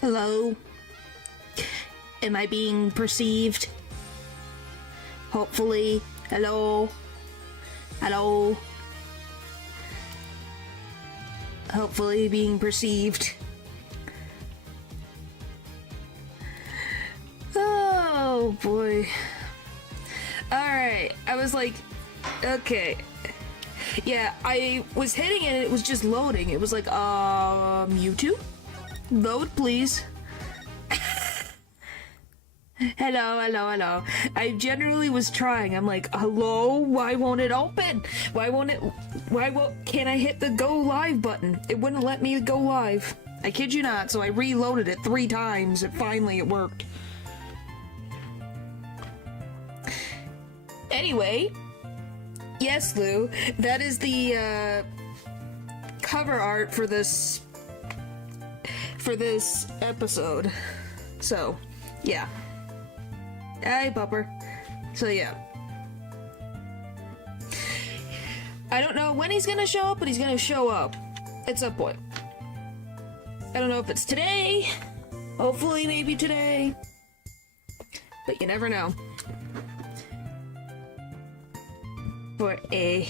Hello? Am I being perceived? Hopefully. Hello? Hello? Hopefully being perceived. Oh boy. Alright, I was like, okay. Yeah, I was hitting it and it was just loading. It was like, YouTube? Load, please. Hello. I generally was trying. I'm like, hello? Why won't it open? Can't I hit the go live button? It wouldn't let me go live. I kid you not, so I reloaded it 3 times and finally it worked. Anyway, yes, Lou, that is the cover art for this episode. So, yeah. Hi, Pupper. So, yeah. I don't know when he's gonna show up, but he's gonna show up at some point. I don't know if it's today. Hopefully, maybe today. But you never know. For a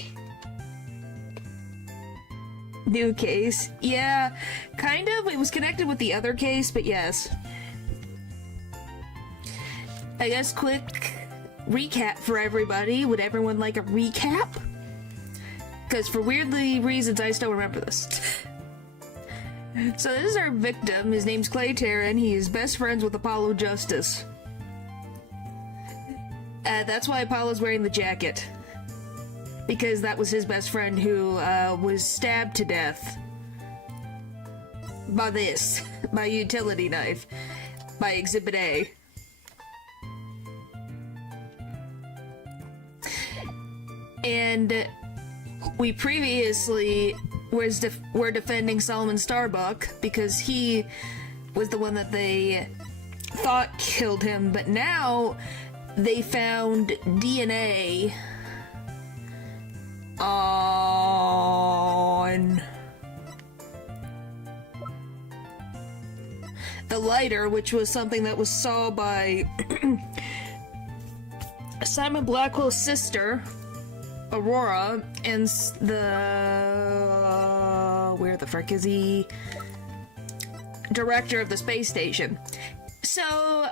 new case. Yeah, kind of. It was connected with the other case, but yes. I guess quick recap for everybody. Would everyone like a recap? Because for weirdly reasons, I still remember this. So this is our victim. His name's Clay Taryn. He is best friends with Apollo Justice. That's why Apollo's wearing the jacket. Because that was his best friend who was stabbed to death by this, by utility knife, by Exhibit A. And we previously were defending Solomon Starbuck because he was the one that they thought killed him, but now they found DNA on the lighter, which was something that was saw by Simon Blackwell's sister, Aurora, and where the frick is he? Director of the space station. So,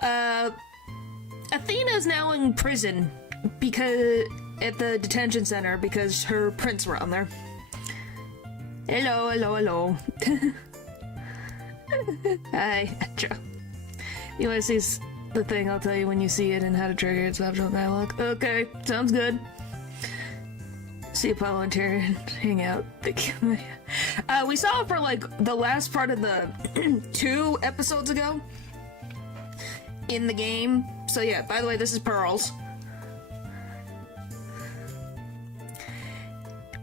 Athena's now in prison because at the detention center because her prints were on there. Hello. Hi, Joe. You want to see the thing? I'll tell you when you see it and how to trigger its optional dialogue. Okay, sounds good. See Apollo and Taryn hang out. We saw it for like the last part of the 2 episodes ago in the game. So yeah, by the way, this is Pearls.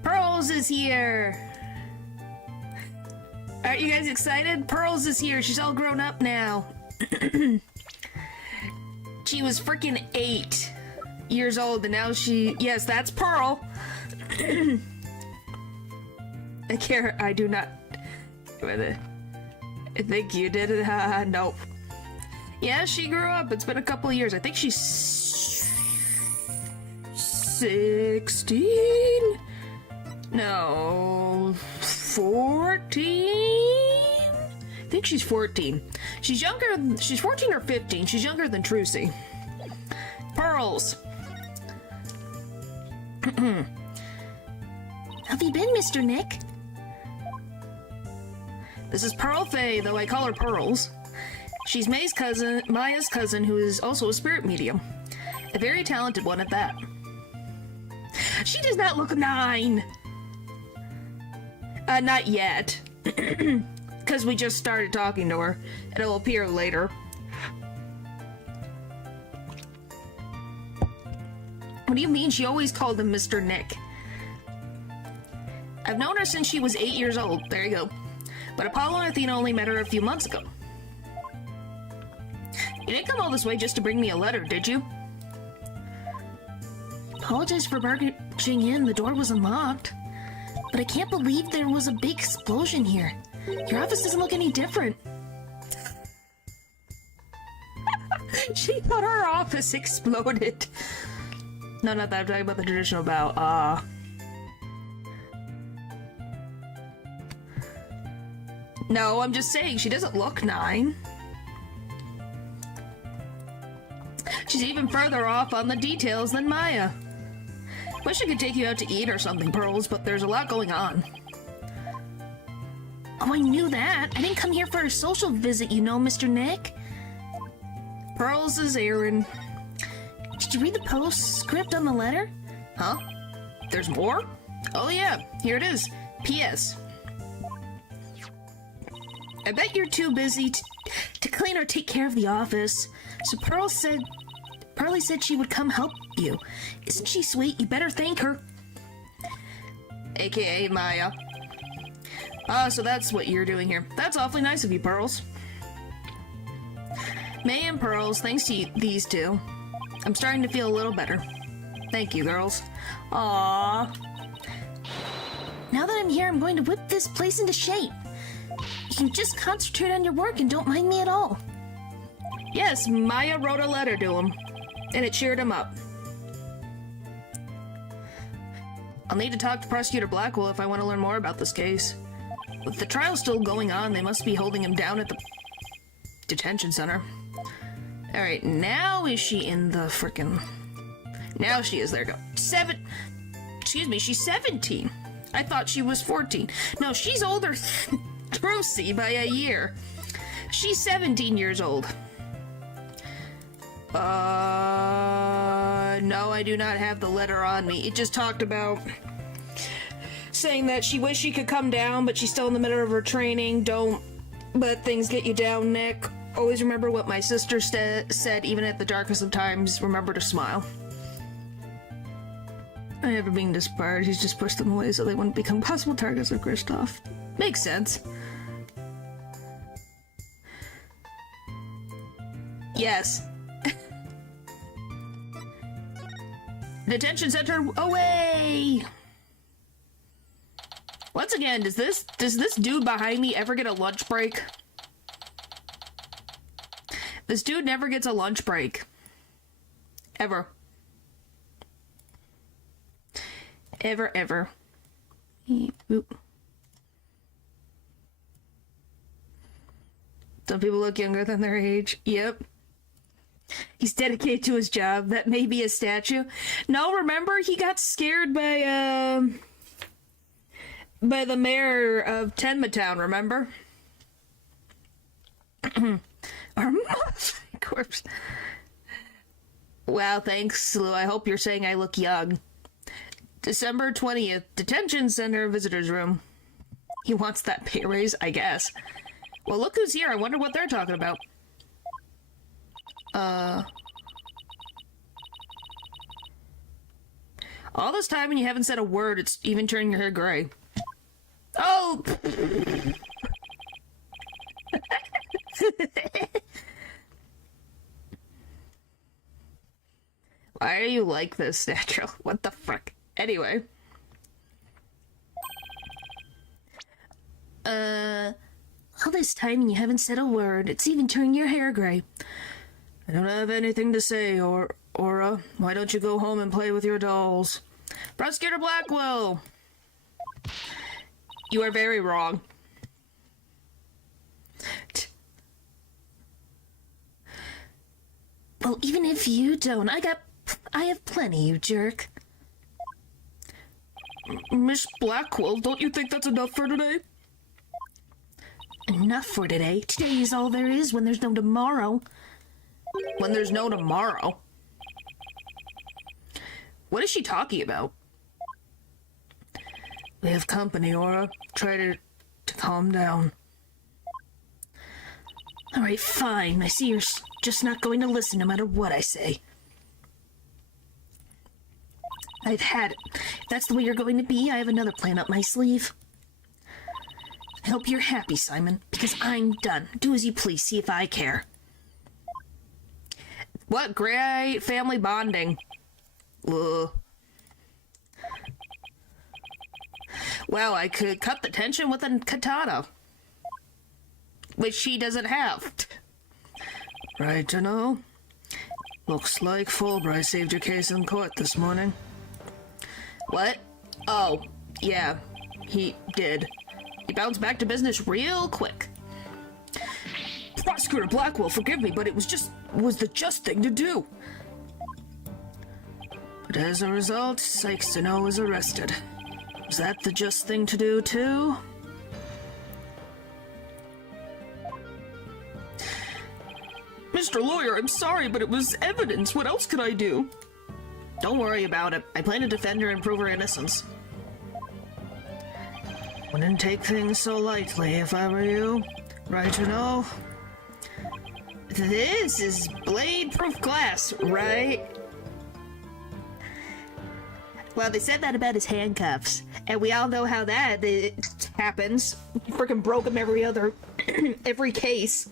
Pearls is here! Aren't you guys excited? Pearls is here. She's all grown up now. She was freaking 8 years old, and now yes, that's Pearl. I do not. I think you did it. Nope. Yeah, she grew up. It's been a couple of years. I think she's 16? No, 14? I think she's 14. She's 14 or 15. She's younger than Trucy. Pearls. Have you been, Mr. Nick? This is Pearl Faye, though I call her Pearls. She's Maya's cousin, who is also a spirit medium. A very talented one at that. She does not look 9! Not yet. Because we just started talking to her. It'll appear later. What do you mean? She always called him Mr. Nick. I've known her since she was 8 years old. There you go. But Apollo and Athena only met her a few months ago. You didn't come all this way just to bring me a letter, did you? Apologize for barging in. The door was unlocked. But I can't believe there was a big explosion here. Your office doesn't look any different. She thought our office exploded. No, not that. I'm talking about the traditional bow. No, I'm just saying, she doesn't look 9. She's even further off on the details than Maya. Wish I could take you out to eat or something, Pearls, but there's a lot going on. Oh, I knew that. I didn't come here for a social visit, you know, Mr. Nick. Pearls is Aaron. Did you read the postscript on the letter? Huh? There's more? Oh yeah, here it is. P.S. I bet you're too busy to clean or take care of the office. So Pearlie said she would come help you. Isn't she sweet? You better thank her. AKA Maya. So that's what you're doing here. That's awfully nice of you, Pearls. May and Pearls, thanks to these two, I'm starting to feel a little better. Thank you, girls. Aww. Now that I'm here, I'm going to whip this place into shape. You can just concentrate on your work and don't mind me at all. Yes, Maya wrote a letter to him, and it cheered him up. I'll need to talk to Prosecutor Blackwell if I want to learn more about this case. With the trial still going on, they must be holding him down at the detention center. Alright, now is she in the frickin'... Now she is. There we go. Excuse me, she's 17. I thought she was 14. No, she's older than Brucey by a year. She's 17 years old. No, I do not have the letter on me. It just talked about saying that she wished she could come down, but she's still in the middle of her training. Don't let things get you down, Nick. Always remember what my sister said, even at the darkest of times, remember to smile. I never been disbarred. He's just pushed them away so they wouldn't become possible targets of Kristoff. Makes sense. Yes. Detention center away! Once again, does this dude behind me ever get a lunch break? This dude never gets a lunch break. Ever. Ever. Oop. Some people look younger than their age. Yep. He's dedicated to his job. That may be a statue. No, remember he got scared by the mayor of Tenmatown, remember? Our corpse. Wow, thanks, Lou. I hope you're saying I look young. December 20th, detention center visitors room. He wants that pay raise, I guess. Well, look who's here. I wonder what they're talking about. All this time and you haven't said a word, it's even turning your hair gray. Oh! Why are you like this, Natural? What the frick? Anyway. All this time and you haven't said a word. It's even turning your hair gray. I don't have anything to say, Aura. Why don't you go home and play with your dolls? Prosecutor Blackwell! You are very wrong. Well, even if you don't, I have plenty, you jerk. Miss Blackwell, don't you think that's enough for today? Enough for today? Today is all there is when there's no tomorrow. When there's no tomorrow? What is she talking about? We have company, Aura. Try to calm down. Alright, fine. I see you're just not going to listen no matter what I say. I've had it. If that's the way you're going to be, I have another plan up my sleeve. I hope you're happy, Simon, because I'm done. Do as you please, see if I care. What great family bonding. Ugh. Well, I could cut the tension with a katana. Which she doesn't have. Right to know. Looks like Fulbright saved your case in court this morning. What? Oh, yeah, he did. He bounced back to business real quick. Prosecutor Blackwell, forgive me, but it was the just thing to do. But as a result, Sykes was arrested. Was that the just thing to do, too? Mr. Lawyer, I'm sorry, but it was evidence. What else could I do? Don't worry about it. I plan to defend her and prove her innocence. Wouldn't take things so lightly if I were you. Right or no? This is blade-proof glass, right? Well, they said that about his handcuffs, and we all know how that happens. Freaking broke him every case.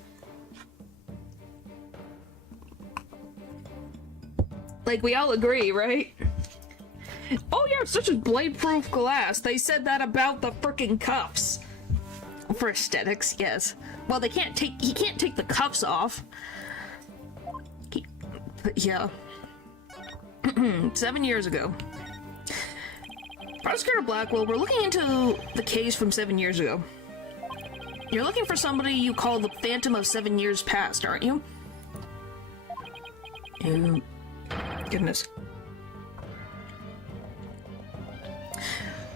Like, we all agree, right? Oh yeah, it's such a blade-proof glass. They said that about the freaking cuffs. For aesthetics, yes. Well, he can't take the cuffs off. But yeah. 7 years ago. Prosecutor Blackwell, we're looking into the case from 7 years ago. You're looking for somebody you call the Phantom of 7 Years Past, aren't you? Goodness.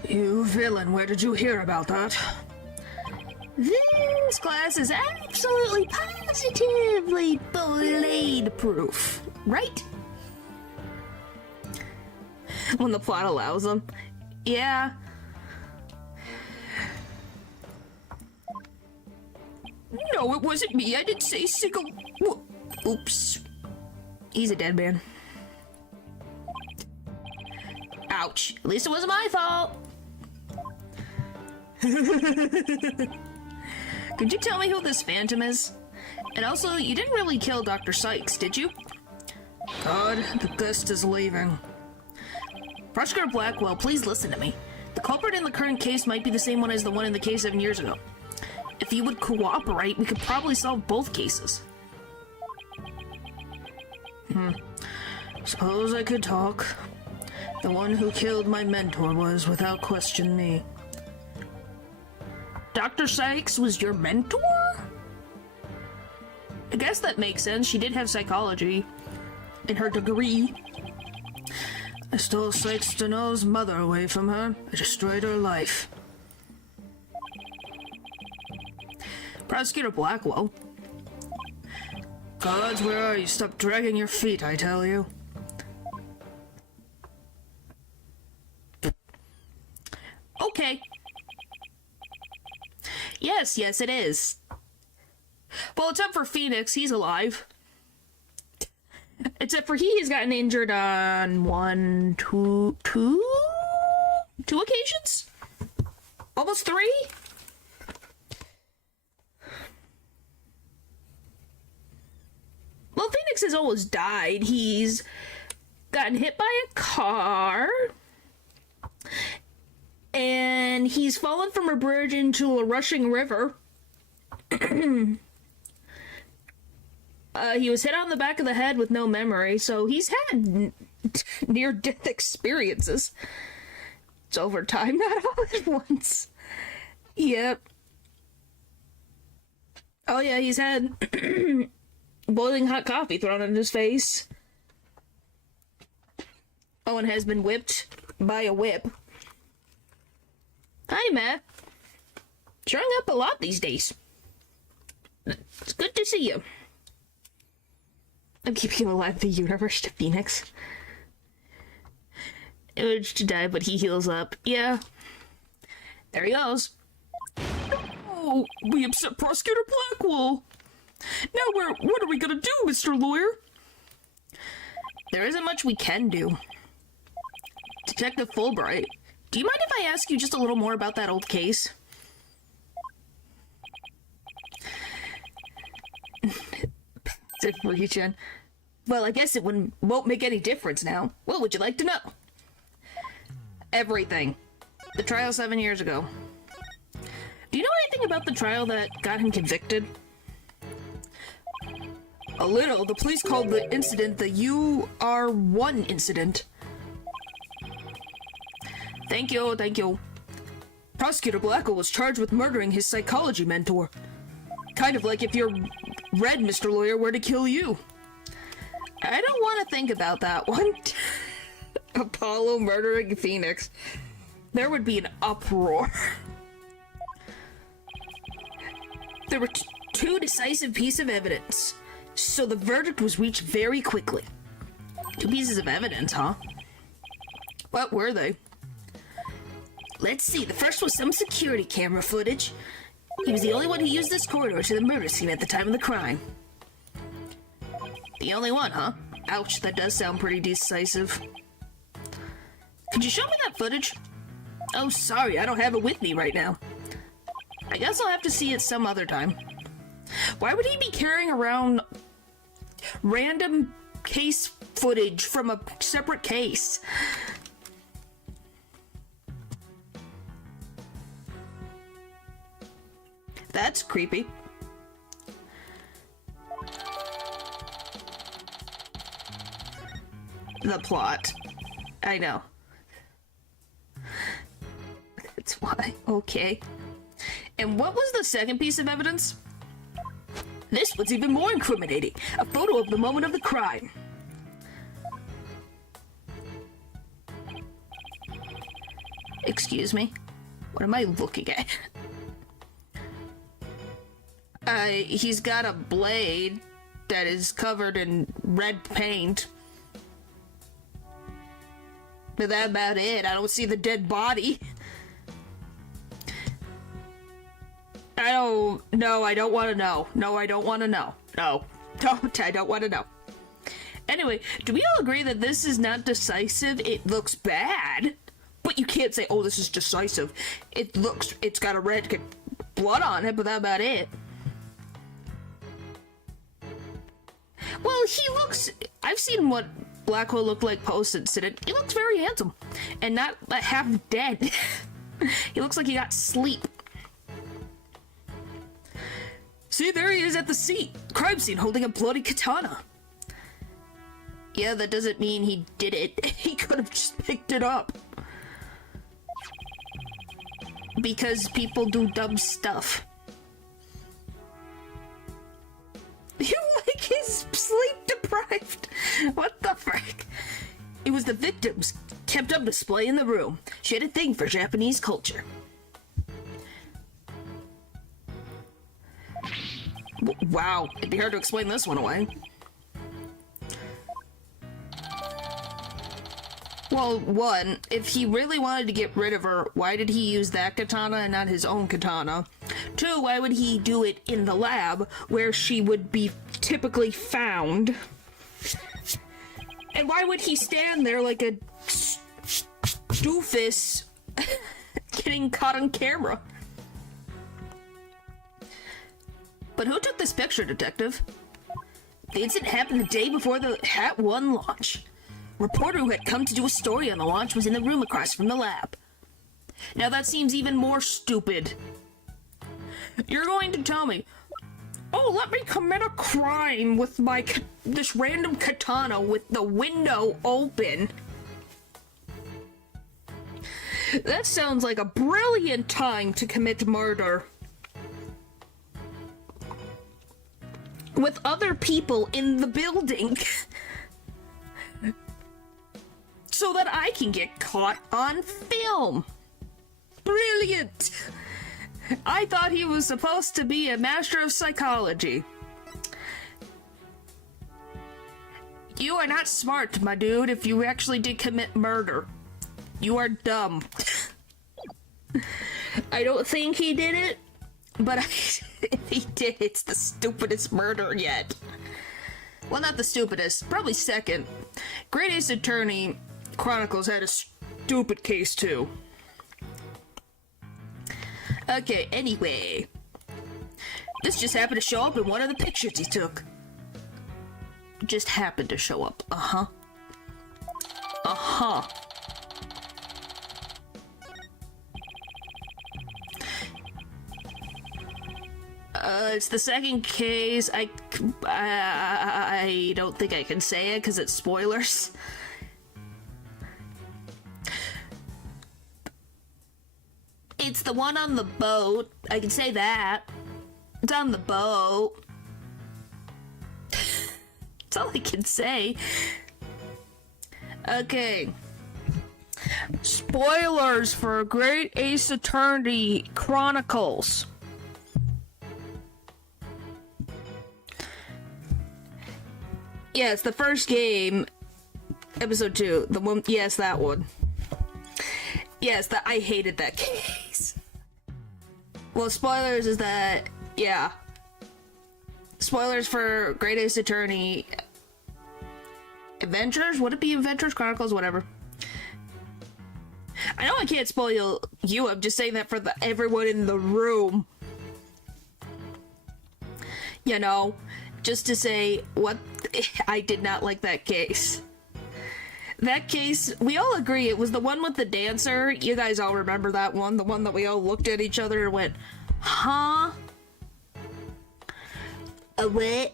You villain, where did you hear about that? This glass is absolutely positively blade-proof, right? When the plot allows them. Yeah. No, it wasn't me. I didn't say single... Oops. He's a dead man. Ouch. At least it wasn't my fault. Could you tell me who this Phantom is? And also, you didn't really kill Dr. Sykes, did you? God, the ghost is leaving. Prosecutor Blackwell, please listen to me. The culprit in the current case might be the same one as the one in the case 7 years ago. If you would cooperate, we could probably solve both cases. Suppose I could talk. The one who killed my mentor was, without question, me. Dr. Sykes was your mentor? I guess that makes sense. She did have psychology in her degree. I stole Sykes Steno's mother away from her. I destroyed her life. Prosecutor Blackwell. Gods, where are you? Stop dragging your feet, I tell you. Okay. Yes, it is. Well, except for Phoenix, he's alive. Except for he's gotten injured on two occasions? Almost 3? Well, Phoenix has almost died. He's gotten hit by a car. And he's fallen from a bridge into a rushing river. He was hit on the back of the head with no memory, so he's had near-death experiences. It's over time, not all at once. Yep. Oh yeah, he's had boiling hot coffee thrown in his face. Oh, and has been whipped by a whip. Hi, Matt. Showing up a lot these days. It's good to see you. I'm keeping him alive in the universe to Phoenix. Urge to die, but he heals up. Yeah. There he goes. Oh, we upset Prosecutor Blackwell. Now what are we gonna do, Mr. Lawyer? There isn't much we can do. Detective Fulbright, do you mind if I ask you just a little more about that old case? Region. Well, I guess it won't make any difference now. What would you like to know? Everything. The trial 7 years ago. Do you know anything about the trial that got him convicted? A little. The police called the incident the UR1 incident. Thank you, thank you. Prosecutor Blackwell was charged with murdering his psychology mentor. Kind of like if your red Mr. Lawyer were to kill you. I don't want to think about that one. Apollo murdering Phoenix. There would be an uproar. There were two decisive pieces of evidence, so the verdict was reached very quickly. 2 pieces of evidence, huh? What were they? Let's see, the first was some security camera footage. He was the only one who used this corridor to the murder scene at the time of the crime. The only one, huh? Ouch, that does sound pretty decisive. Could you show me that footage? Oh, sorry, I don't have it with me right now. I guess I'll have to see it some other time. Why would he be carrying around random case footage from a separate case? That's creepy. The plot. I know. That's why. Okay. And what was the second piece of evidence? This was even more incriminating. A photo of the moment of the crime. Excuse me? What am I looking at? He's got a blade that is covered in red paint. But that's about it. I don't see the dead body. I don't want to know. No, I don't want to know. No, I don't want to know. Anyway, do we all agree that this is not decisive? It looks bad. But you can't say, oh, this is decisive. It's got a red blood on it, but that's about it. Well, I've seen what Blackwell looked like post-incident. He looks very handsome. And not half dead. He looks like he got sleep. See, there he is at the crime scene holding a bloody katana. Yeah, that doesn't mean he did it. He could have just picked it up. Because people do dumb stuff. You like his sleep deprived? What the frick? It was the victim's kept on display in the room. She had a thing for Japanese culture. Wow, it'd be hard to explain this one away. Well, one, if he really wanted to get rid of her, why did he use that katana and not his own katana? Two, why would he do it in the lab, where she would be typically found? And why would he stand there like a doofus getting caught on camera? But who took this picture, Detective? The incident happened the day before the Hat 1 launch. Reporter who had come to do a story on the launch was in the room across from the lab. Now that seems even more stupid. You're going to tell me, oh, let me commit a crime with this random katana with the window open. That sounds like a brilliant time to commit murder. With other people in the building. So that I can get caught on film. Brilliant! I thought he was supposed to be a master of psychology. You are not smart, my dude, if you actually did commit murder. You are dumb. I don't think he did it, but if he did, it's the stupidest murder yet. Well, not the stupidest, probably second. Great Ace Attorney Chronicles had a stupid case too. Okay, anyway. This just happened to show up in one of the pictures he took. Just happened to show up. Uh-huh. Uh-huh. It's the second case. I don't think I can say it because it's spoilers. It's the one on the boat. I can say that. It's on the boat. That's all I can say. Okay. Spoilers for Great Ace Attorney Chronicles. Yes, the first game, episode 2. The one, yes, that one. Yes, I hated that case. Well, spoilers is that, yeah. Spoilers for Great Ace Attorney Adventures? Would it be Adventures? Chronicles? Whatever. I know I can't spoil you, I'm just saying that for everyone in the room. You know, just to say what I did not like that case. That case, we all agree it was the one with the dancer. You guys all remember that one? The one that we all looked at each other and went, huh? A what?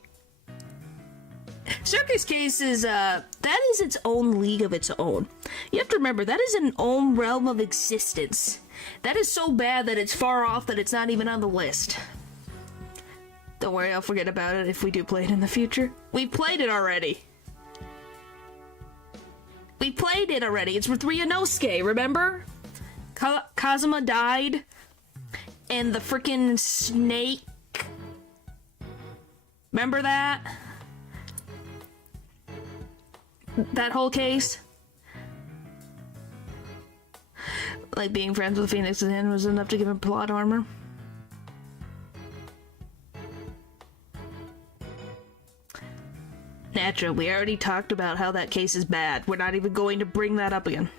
Circus case is, that is its own league of its own. You have to remember, that is an own realm of existence. That is so bad that it's far off that it's not even on the list. Don't worry, I'll forget about it if we do play it in the future. We played it already. We played it already. It's with Ryunosuke, remember? Kazuma died, and the freaking snake. Remember that? That whole case? Like being friends with Phoenix's hand was enough to give him plot armor. Natural, we already talked about how that case is bad. We're not even going to bring that up again.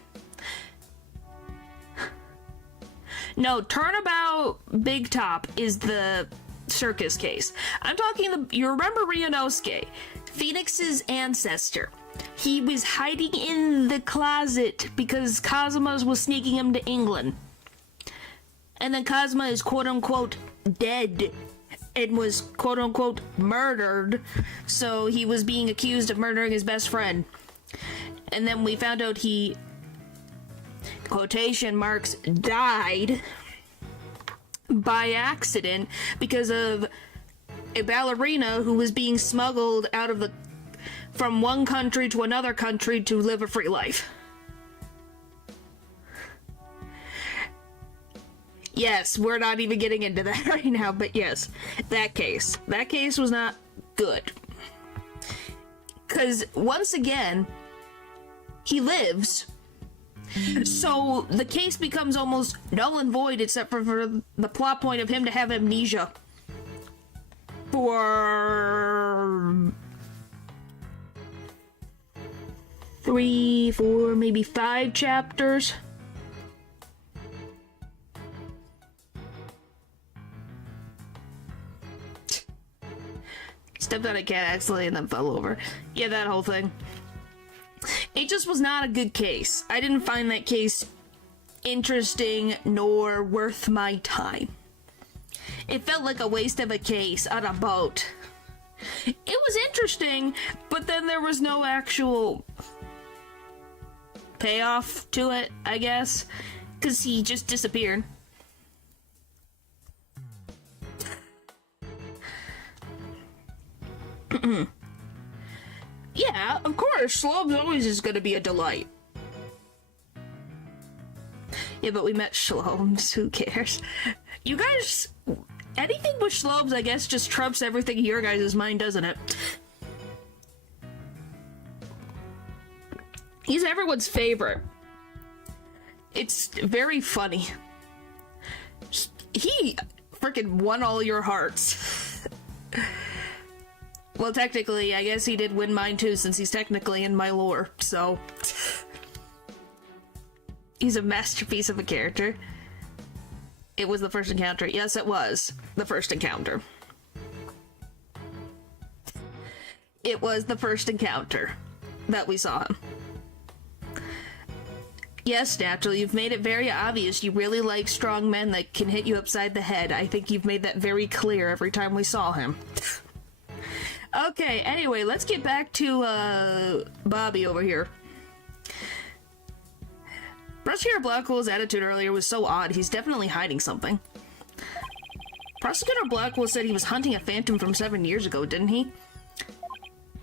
No, Turnabout Big Top is the circus case. I'm talking you remember Ryunosuke, Phoenix's ancestor. He was hiding in the closet because Kazuma was sneaking him to England. And then Kazuma is quote-unquote dead and was quote-unquote murdered, so he was being accused of murdering his best friend. And then we found out he, quotation marks, died by accident because of a ballerina who was being smuggled out of from one country to another country to live a free life. Yes, we're not even getting into that right now, but yes, that case. That case was not good. Because, once again, he lives. So, the case becomes almost null and void except for the plot point of him to have amnesia. For 3, 4, maybe 5 chapters. Stepped on a cat accidentally and then fell over. Yeah, that whole thing. It just was not a good case. I didn't find that case interesting nor worth my time. It felt like a waste of a case on a boat. It was interesting, but then there was no actual payoff to it, I guess, because he just disappeared. Yeah, of course, Shlobes always is gonna be a delight. Yeah, but we met Shlobes, who cares? You guys, anything with Shlobes, I guess, just trumps everything in your guys' mind, doesn't it? He's everyone's favorite. It's very funny. He freaking won all your hearts. Well, technically, I guess he did win mine too, since he's technically in my lore, so... He's a masterpiece of a character. It was the first encounter. Yes, it was the first encounter. It was the first encounter that we saw him. Yes, naturally, you've made it very obvious you really like strong men that can hit you upside the head. I think you've made that very clear every time we saw him. Okay, anyway, let's get back to, Bobby over here. Prosecutor Blackwell's attitude earlier was so odd. He's definitely hiding something. Prosecutor Blackwell said he was hunting a phantom from 7 years ago, didn't he?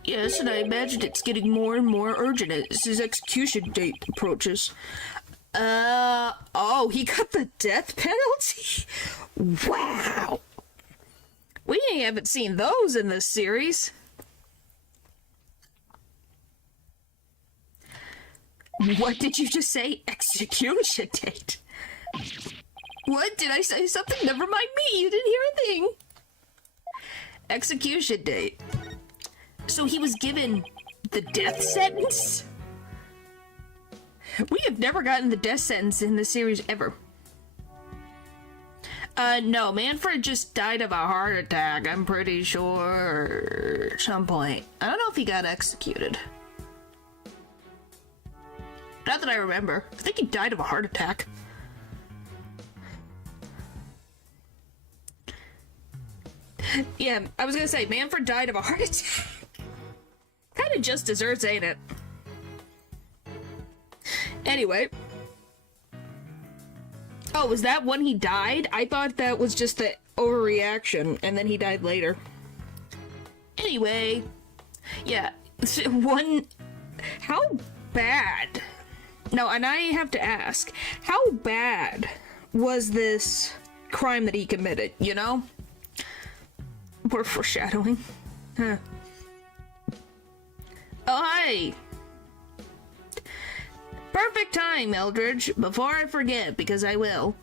Yes, and I imagine it's getting more and more urgent as his execution date approaches. Oh, he got the death penalty? Wow. We haven't seen those in this series. What did you just say? Execution date? What? Did I say something? Never mind me, you didn't hear a thing. Execution date. So he was given the death sentence? We have never gotten the death sentence in this series ever. No, Manfred just died of a heart attack, I'm pretty sure, at some point. I don't know if he got executed. Not that I remember. I think he died of a heart attack. Yeah, I was gonna say, Manfred died of a heart attack. Kinda just desserts, ain't it? Anyway. Oh, was that when he died? I thought that was just the overreaction, and then he died later. Anyway. Yeah. How bad? No, and I have to ask, how bad was this crime that he committed, you know? We're foreshadowing. Huh. Oh, hi! Perfect time, Eldridge. Before I forget, because I will.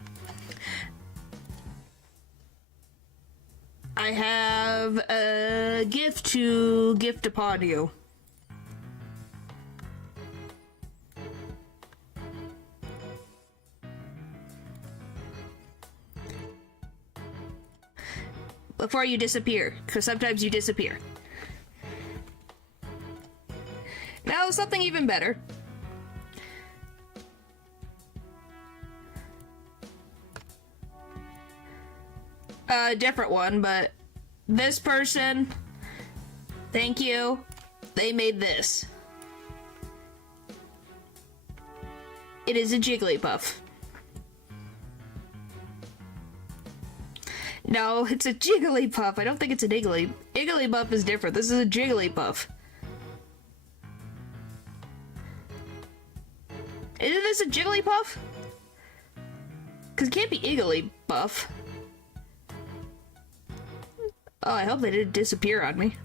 I have a gift to gift upon you. Before you disappear, because sometimes you disappear. Now, something even better. A different one, but this person, thank you, they made this. It is a Jigglypuff. No, it's a Jigglypuff. I don't think it's an Igglybuff is different. This is a Jigglypuff. Isn't this a Jigglypuff? Because it can't be Igglybuff. Oh, I hope they didn't disappear on me.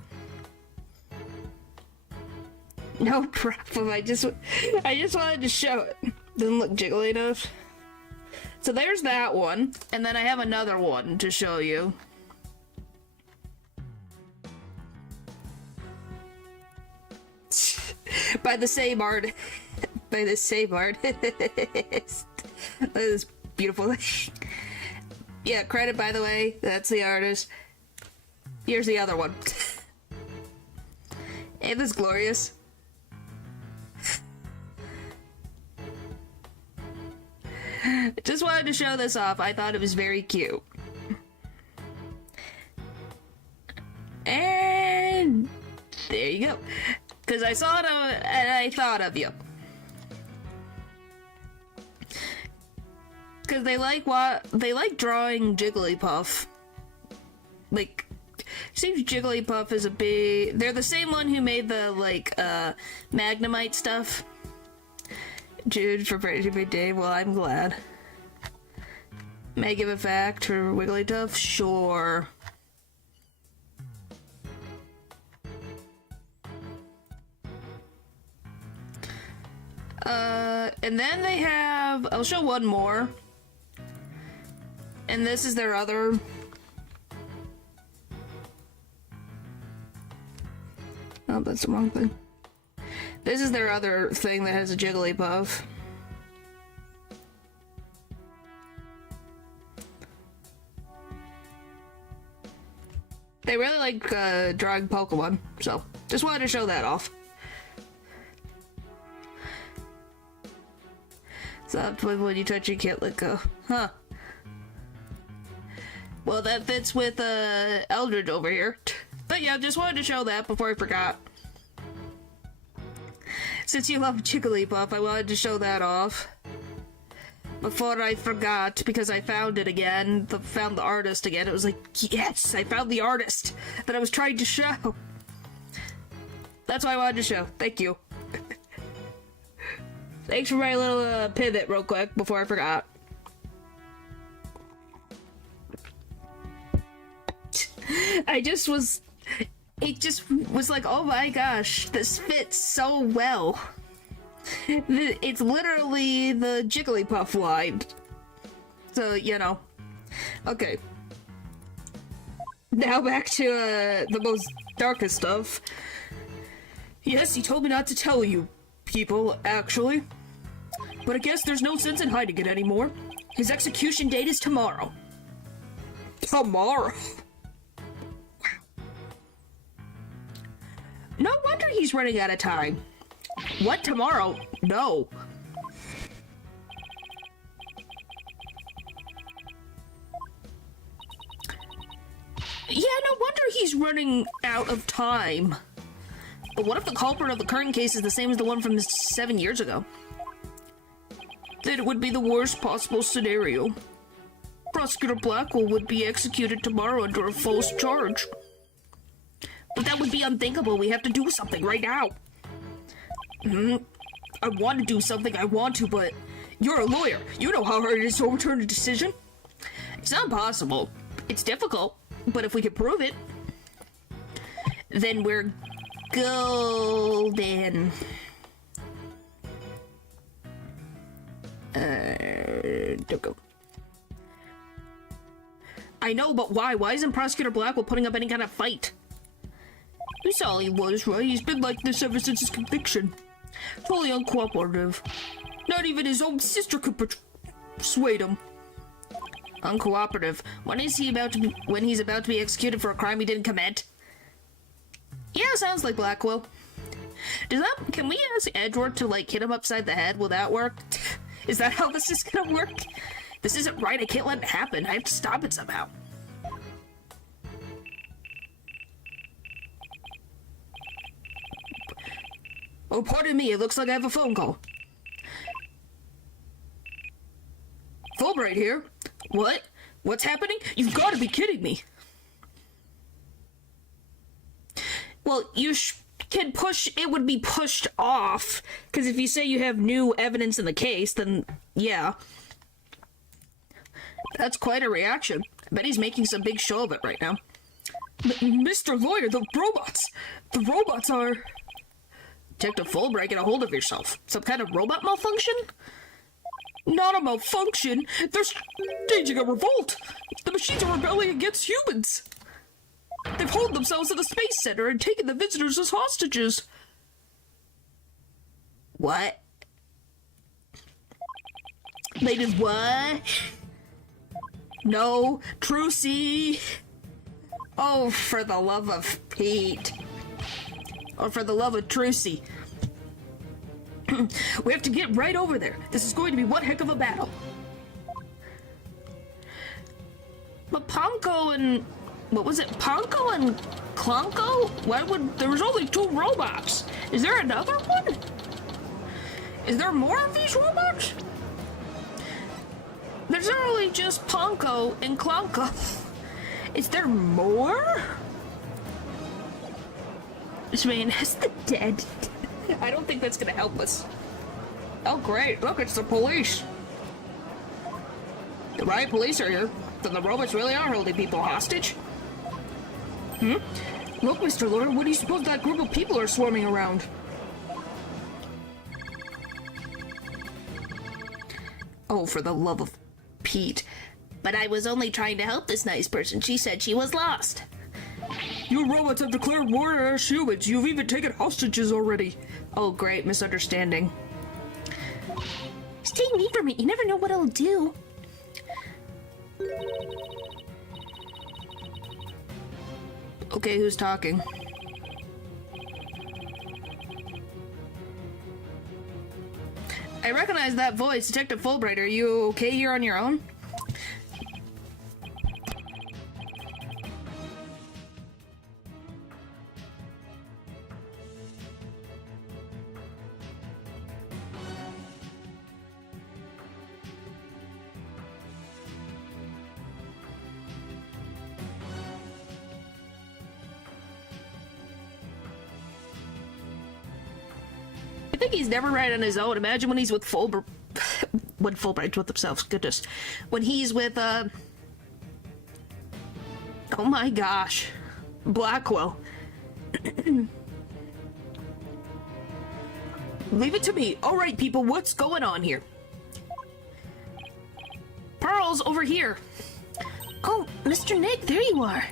No problem. I just wanted to show it. Doesn't look jiggly enough. So there's that one, and then I have another one to show you. By the same artist. By the same artist. That is beautiful. Yeah, credit, by the way. That's the artist. Here's the other one. Ain't this glorious? Just wanted to show this off. I thought it was very cute. And there you go. Because I saw it and I thought of you. Because they like drawing Jigglypuff. Like, seems Jigglypuff is they're the same one who made the, like, Magnemite stuff. Jude for Brady Dave, well, I'm glad. May I give a fact for Wigglytuff? Sure. And then they have, I'll show one more. And this is their other. Oh, that's the wrong thing. This is their other thing that has a Jigglypuff. They really like drawing Pokemon, so just wanted to show that off. Soft, but when you touch it, you can't let go. Huh. Well, that fits with, Eldridge over here. But yeah, just wanted to show that before I forgot. Since you love Jigglypuff, I wanted to show that off. Before I forgot, because I found it again, found the artist again. It was like, yes, I found the artist that I was trying to show. That's what I wanted to show. Thank you. Thanks for my little pivot real quick before I forgot. It just was like, oh my gosh, this fits so well. It's literally the Jigglypuff line. So, you know. Okay. Now back to the most darkest stuff. Yes, he told me not to tell you people, actually. But I guess there's no sense in hiding it anymore. His execution date is tomorrow. Tomorrow? No wonder he's running out of time. What, tomorrow? No. Yeah, no wonder he's running out of time. But what if the culprit of the current case is the same as the one from 7 years ago? Then it would be the worst possible scenario. Prosecutor Blackwell would be executed tomorrow under a false charge. But that would be unthinkable. We have to do something right now. I want to do something, I want to, but you're a lawyer. You know how hard it is to overturn a decision. It's not possible. It's difficult, but if we can prove it, then we're golden. Don't go. I know, but why? Why isn't Prosecutor Blackwell putting up any kind of fight? That's all he was, right? He's been like this ever since his conviction. Fully uncooperative. Not even his own sister could persuade him. Uncooperative. When he's about to be executed for a crime he didn't commit? Yeah, sounds like Blackwell. Can we ask Edward to, like, hit him upside the head? Will that work? Is that how this is gonna work? This isn't right. I can't let it happen. I have to stop it somehow. Oh, pardon me. It looks like I have a phone call. Fulbright here. What? What's happening? You've got to be kidding me. Well, you can push... It would be pushed off. Because if you say you have new evidence in the case, then yeah. That's quite a reaction. I bet he's making some big show of it right now. Mr. Lawyer, the robots! The robots are... Detective Fulbright, get a hold of yourself. Some kind of robot malfunction? Not a malfunction. They're staging a revolt. The machines are rebelling against humans. They've holed themselves in the Space Center and taken the visitors as hostages. What? They did what? No, Trucy. Oh, for the love of Pete. Or for the love of Trucy. We have to get right over there. This is going to be one heck of a battle. But Ponko and... What was it? Ponko and Klonko? Why would... There was only 2 robots. Is there another one? Is there more of these robots? There's only just Ponko and Klonko. Is there more? This man has the dead. I don't think that's gonna help us. Oh great, look, it's the police. The riot police are here. Then the robots really are holding people hostage. Look, Mr. Lawyer, what do you suppose that group of people are swarming around? Oh, for the love of Pete. But I was only trying to help this nice person. She said she was lost. You robots have declared war as humans. You've even taken hostages already. Oh, great. Misunderstanding. Stay away from it. You never know what it'll do. Okay, who's talking? I recognize recognize that voice. Detective Fulbright, are you okay here on your own? I think he's never right on his own. Imagine when he's with Fulbright. When Fulbright's with himself, goodness. When he's with, oh my gosh. Blackwell. Leave it to me. Alright, people, what's going on here? Pearl's over here. Oh, Mr. Nick, there you are.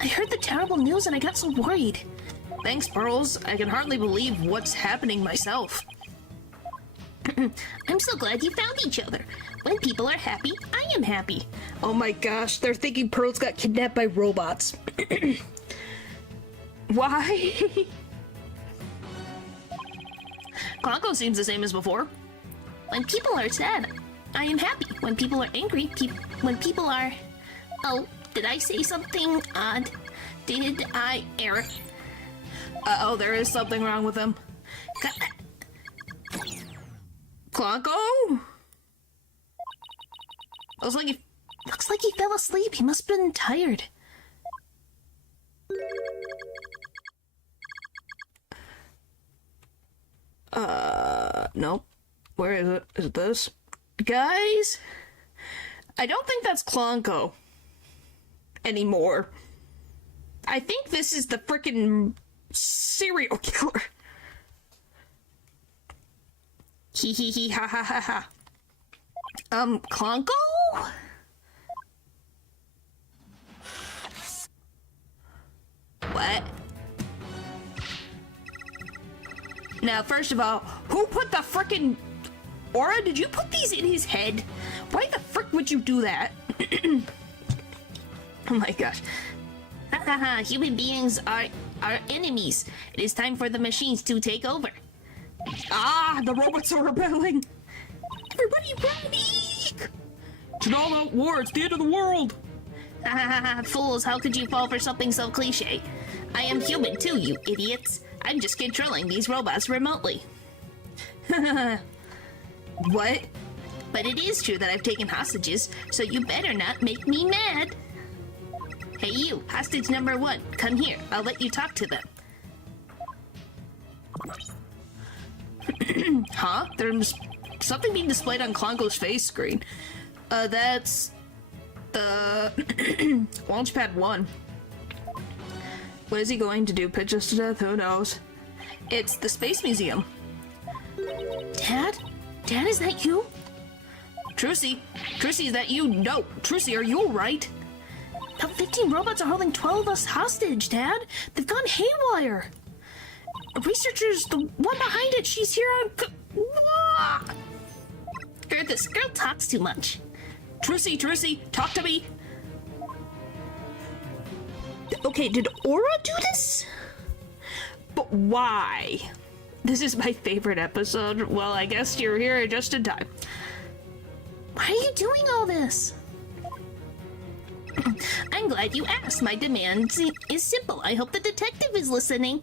I heard the terrible news and I got so worried. Thanks, Pearls. I can hardly believe what's happening myself. I'm so glad you found each other. When people are happy, I am happy. Oh my gosh, they're thinking Pearls got kidnapped by robots. Why? Clanko seems the same as before. When people are sad, I am happy. When people are angry, when people are... Oh, did I say something odd? Did I err? Uh-oh, there is something wrong with him. Clanko? Looks like he fell asleep. He must have been tired. Nope. Where is it? Is it this? Guys? I don't think that's Clanko anymore. I think this is the frickin' serial killer. Hee hee hee ha ha ha ha. Clanko? What? Now, first of all, who put the frickin' Aura? Did you put these in his head? Why the frick would you do that? Oh my gosh. Hahaha, human beings are our enemies. It is time for the machines to take over. Ah, the robots are rebelling. Everybody panic! It's an all-out war. It's the end of the world. Hahaha, fools, how could you fall for something so cliche? I am human too, you idiots. I'm just controlling these robots remotely. What? But it is true that I've taken hostages, so you better not make me mad. Hey you, hostage number 1, come here. I'll let you talk to them. Huh? There's something being displayed on Clanko's face screen. That's the Launchpad 1. What is he going to do? Pitch us to death? Who knows? It's the Space Museum. Dad? Dad, is that you? Trucy? Trucy, is that you? No. Trucy, are you alright? The 15 robots are holding 12 of us hostage, Dad. They've gone haywire. Researchers, the one behind it, she's here on... This girl talks too much. Trucy, talk to me. Okay, did Aura do this? But why? This is my favorite episode. Well, I guess you're here just in time. Why are you doing all this? I'm glad you asked. My demand is simple. I hope the detective is listening.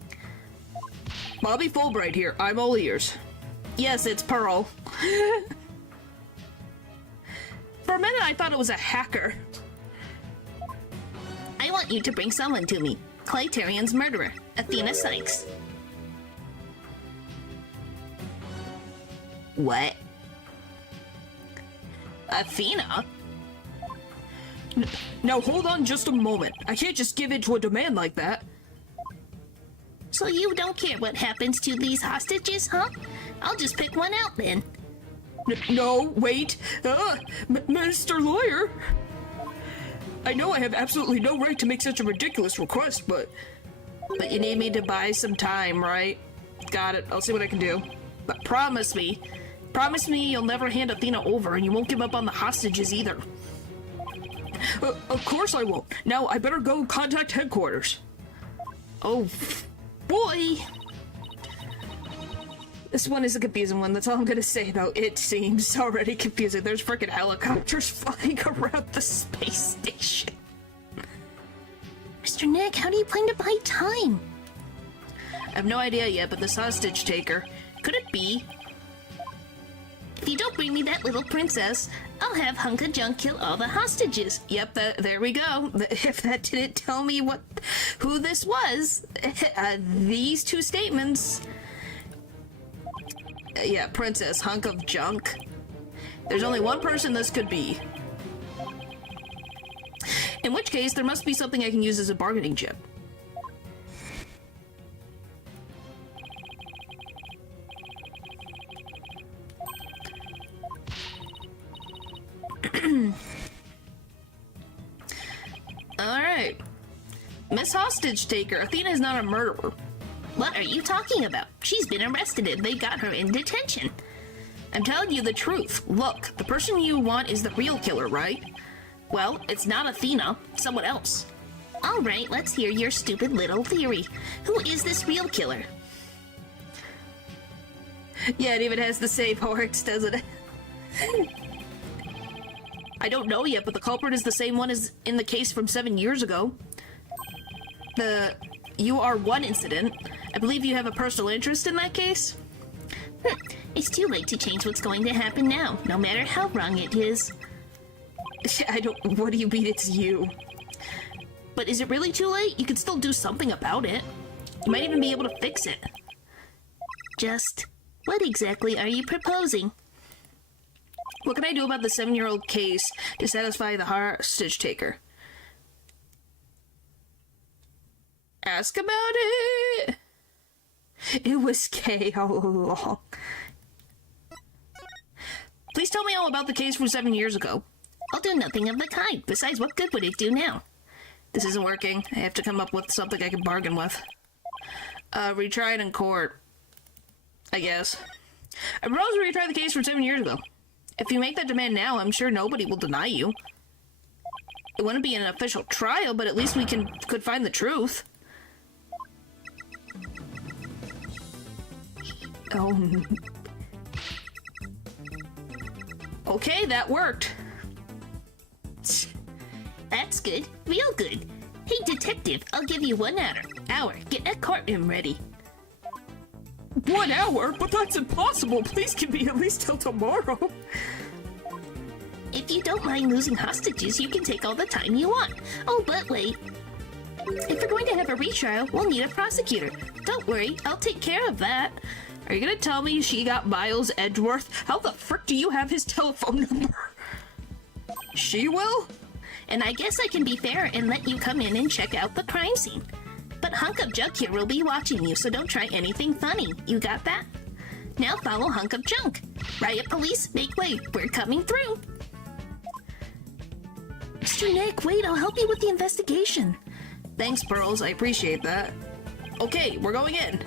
Bobby Fulbright here. I'm all ears. Yes, it's Pearl. For a minute, I thought it was a hacker. I want you to bring someone to me. Clayterian's murderer, Athena Sykes. What? Athena? Now hold on just a moment. I can't just give in to a demand like that. So you don't care what happens to these hostages, huh? I'll just pick one out then. No, wait. Mr. Lawyer. I know I have absolutely no right to make such a ridiculous request, but you need me to buy some time, right? Got it. I'll see what I can do. But promise me you'll never hand Athena over and you won't give up on the hostages either. Of course I won't. Now I better go contact headquarters. Oh, boy. This one is a confusing one. That's all I'm gonna say, though. It seems already confusing. There's freaking helicopters flying around the space station. Mr. Nick, how do you plan to buy time? I have no idea yet, but this hostage taker, could it be? If you don't bring me that little princess, I'll have Hunk of Junk kill all the hostages. Yep, there we go. If that didn't tell me who this was, these two statements. Yeah, princess, hunk of junk. There's only one person this could be. In which case, there must be something I can use as a bargaining chip. Alright. Miss Hostage Taker, Athena is not a murderer. What are you talking about? She's been arrested and they got her in detention. I'm telling you the truth. Look, the person you want is the real killer, right? Well, it's not Athena, someone else. Alright, let's hear your stupid little theory. Who is this real killer? Yeah, it even has the same hearts, doesn't it? I don't know yet, but the culprit is the same one as in the case from 7 years ago. The UR1 incident. I believe you have a personal interest in that case? It's too late to change what's going to happen now, no matter how wrong it is. What do you mean it's you? But is it really too late? You can still do something about it. You might even be able to fix it. Just what exactly are you proposing? What can I do about the 7-year-old case to satisfy the hostage taker? Ask about it. It was Kay all along. Please tell me all about the case from 7 years ago. I'll do nothing of the kind. Besides, what good would it do now? This isn't working. I have to come up with something I can bargain with. Retry it in court. I guess. I propose we retry the case from 7 years ago. If you make that demand now, I'm sure nobody will deny you. It wouldn't be an official trial, but at least we could find the truth. Oh. Okay, that worked. That's good. Real good. Hey, detective, I'll give you 1 hour. Get that courtroom ready. 1 hour? But that's impossible. Please give me at least till tomorrow. If you don't mind losing hostages, you can take all the time you want. Oh, but wait. If we're going to have a retrial, we'll need a prosecutor. Don't worry, I'll take care of that. Are you gonna tell me she got Miles Edgeworth? How the frick do you have his telephone number? She will? And I guess I can be fair and let you come in and check out the crime scene. But Hunk of Junk here will be watching you, so don't try anything funny. You got that? Now follow Hunk of Junk. Riot police, make way. We're coming through. Mr. Nick, wait, I'll help you with the investigation. Thanks, Pearls, I appreciate that. Okay, we're going in.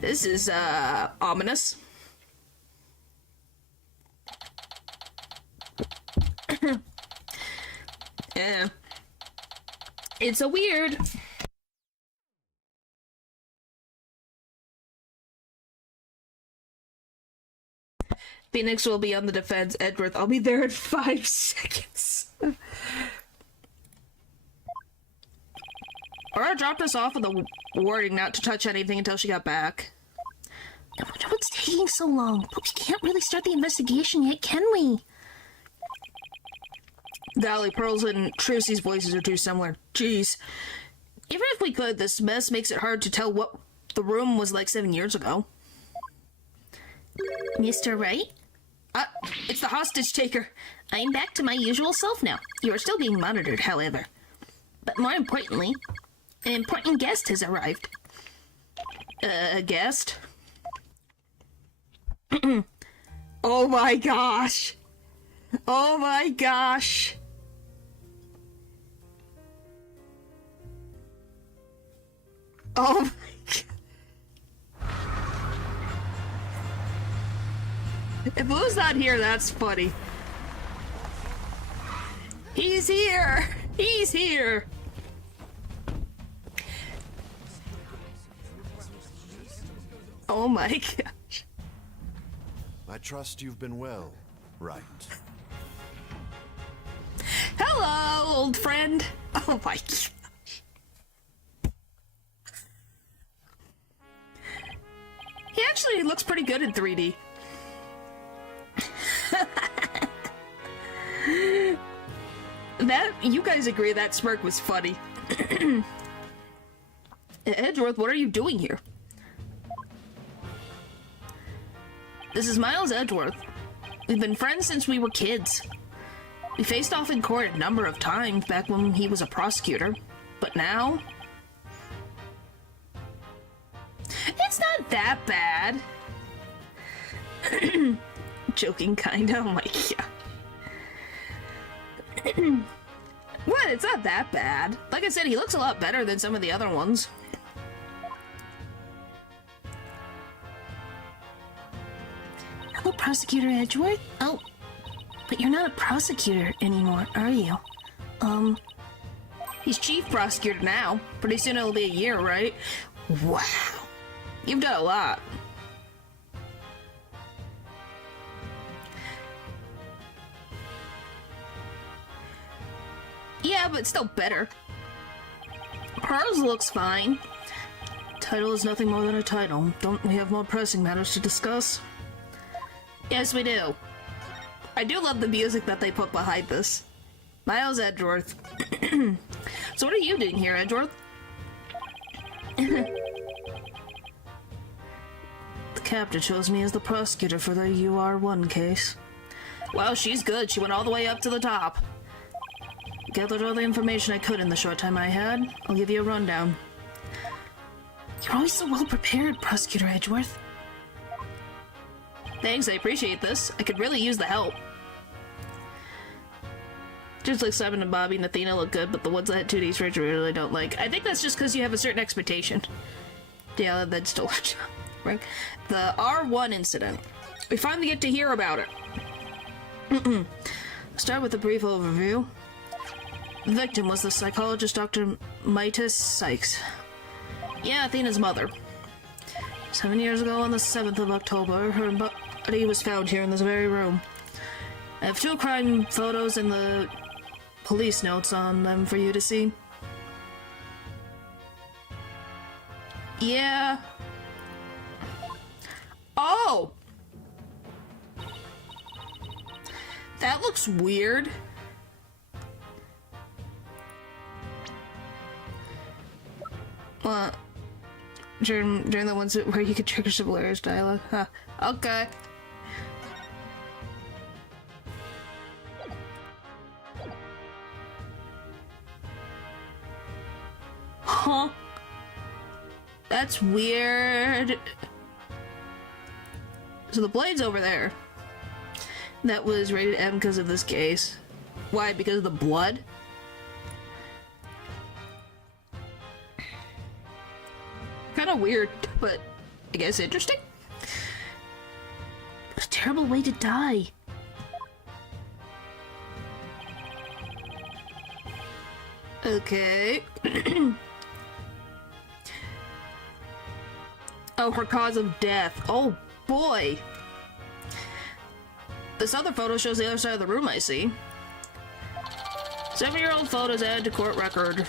This is, ominous. Yeah. It's a weird. Phoenix will be on the defense. Edgeworth, I'll be there in 5 seconds. Aurora dropped us off with a warning not to touch anything until she got back. I wonder what's taking so long, but we can't really start the investigation yet, can we? Golly, Pearl's and Trucy's voices are too similar. Jeez. Even if we could, this mess makes it hard to tell what the room was like 7 years ago. Mr. Wright? It's the hostage taker. I'm back to my usual self now. You are still being monitored, however. But more importantly, an important guest has arrived. A guest? Oh my gosh. Oh my gosh. Oh my god. If Blue's not here, that's funny. He's here! He's here! Oh my gosh. I trust you've been well, right? Hello, old friend. Oh my gosh. He actually looks pretty good in 3D. That, you guys agree that smirk was funny. Edgeworth, what are you doing here? This is Miles Edgeworth. We've been friends since we were kids. We faced off in court a number of times back when he was a prosecutor. But now... it's not that bad. Joking, kinda. Oh my god. What? It's not that bad. Like I said, he looks a lot better than some of the other ones. Hello, Prosecutor Edgeworth? Oh, but you're not a prosecutor anymore, are you? He's chief prosecutor now. Pretty soon it'll be a year, right? Wow. You've done a lot. Yeah, but still better. Hers looks fine. Title is nothing more than a title. Don't we have more pressing matters to discuss? Yes, we do. I do love the music that they put behind this. Miles Edgeworth. So what are you doing here, Edgeworth? The captain chose me as the prosecutor for the UR1 case. Well, she's good. She went all the way up to the top. Gathered all the information I could in the short time I had. I'll give you a rundown. You're always so well prepared, Prosecutor Edgeworth. Thanks, I appreciate this. I could really use the help. Just like Simon and Bobby and Athena look good, but the ones that had 2D fridge I really don't like. I think that's just because you have a certain expectation. Yeah, that's still right. The R1 incident. We finally get to hear about it. Start with a brief overview. The victim was the psychologist Dr. Midas Sykes. Yeah, Athena's mother. 7 years ago on the 7th of October, her body was found here in this very room. I have 2 crime photos and the police notes on them for you to see. Yeah. Oh! That looks weird. What? During the ones where you could trigger some hilarious dialogue? Huh. Okay. Huh? That's weird. So the blade's over there. That was rated M because of this case. Why? Because of the blood? Kind of weird, but I guess interesting. What a terrible way to die. Okay. Oh, her cause of death. Oh, boy. This other photo shows the other side of the room, I see. 7-year-old photos added to court record.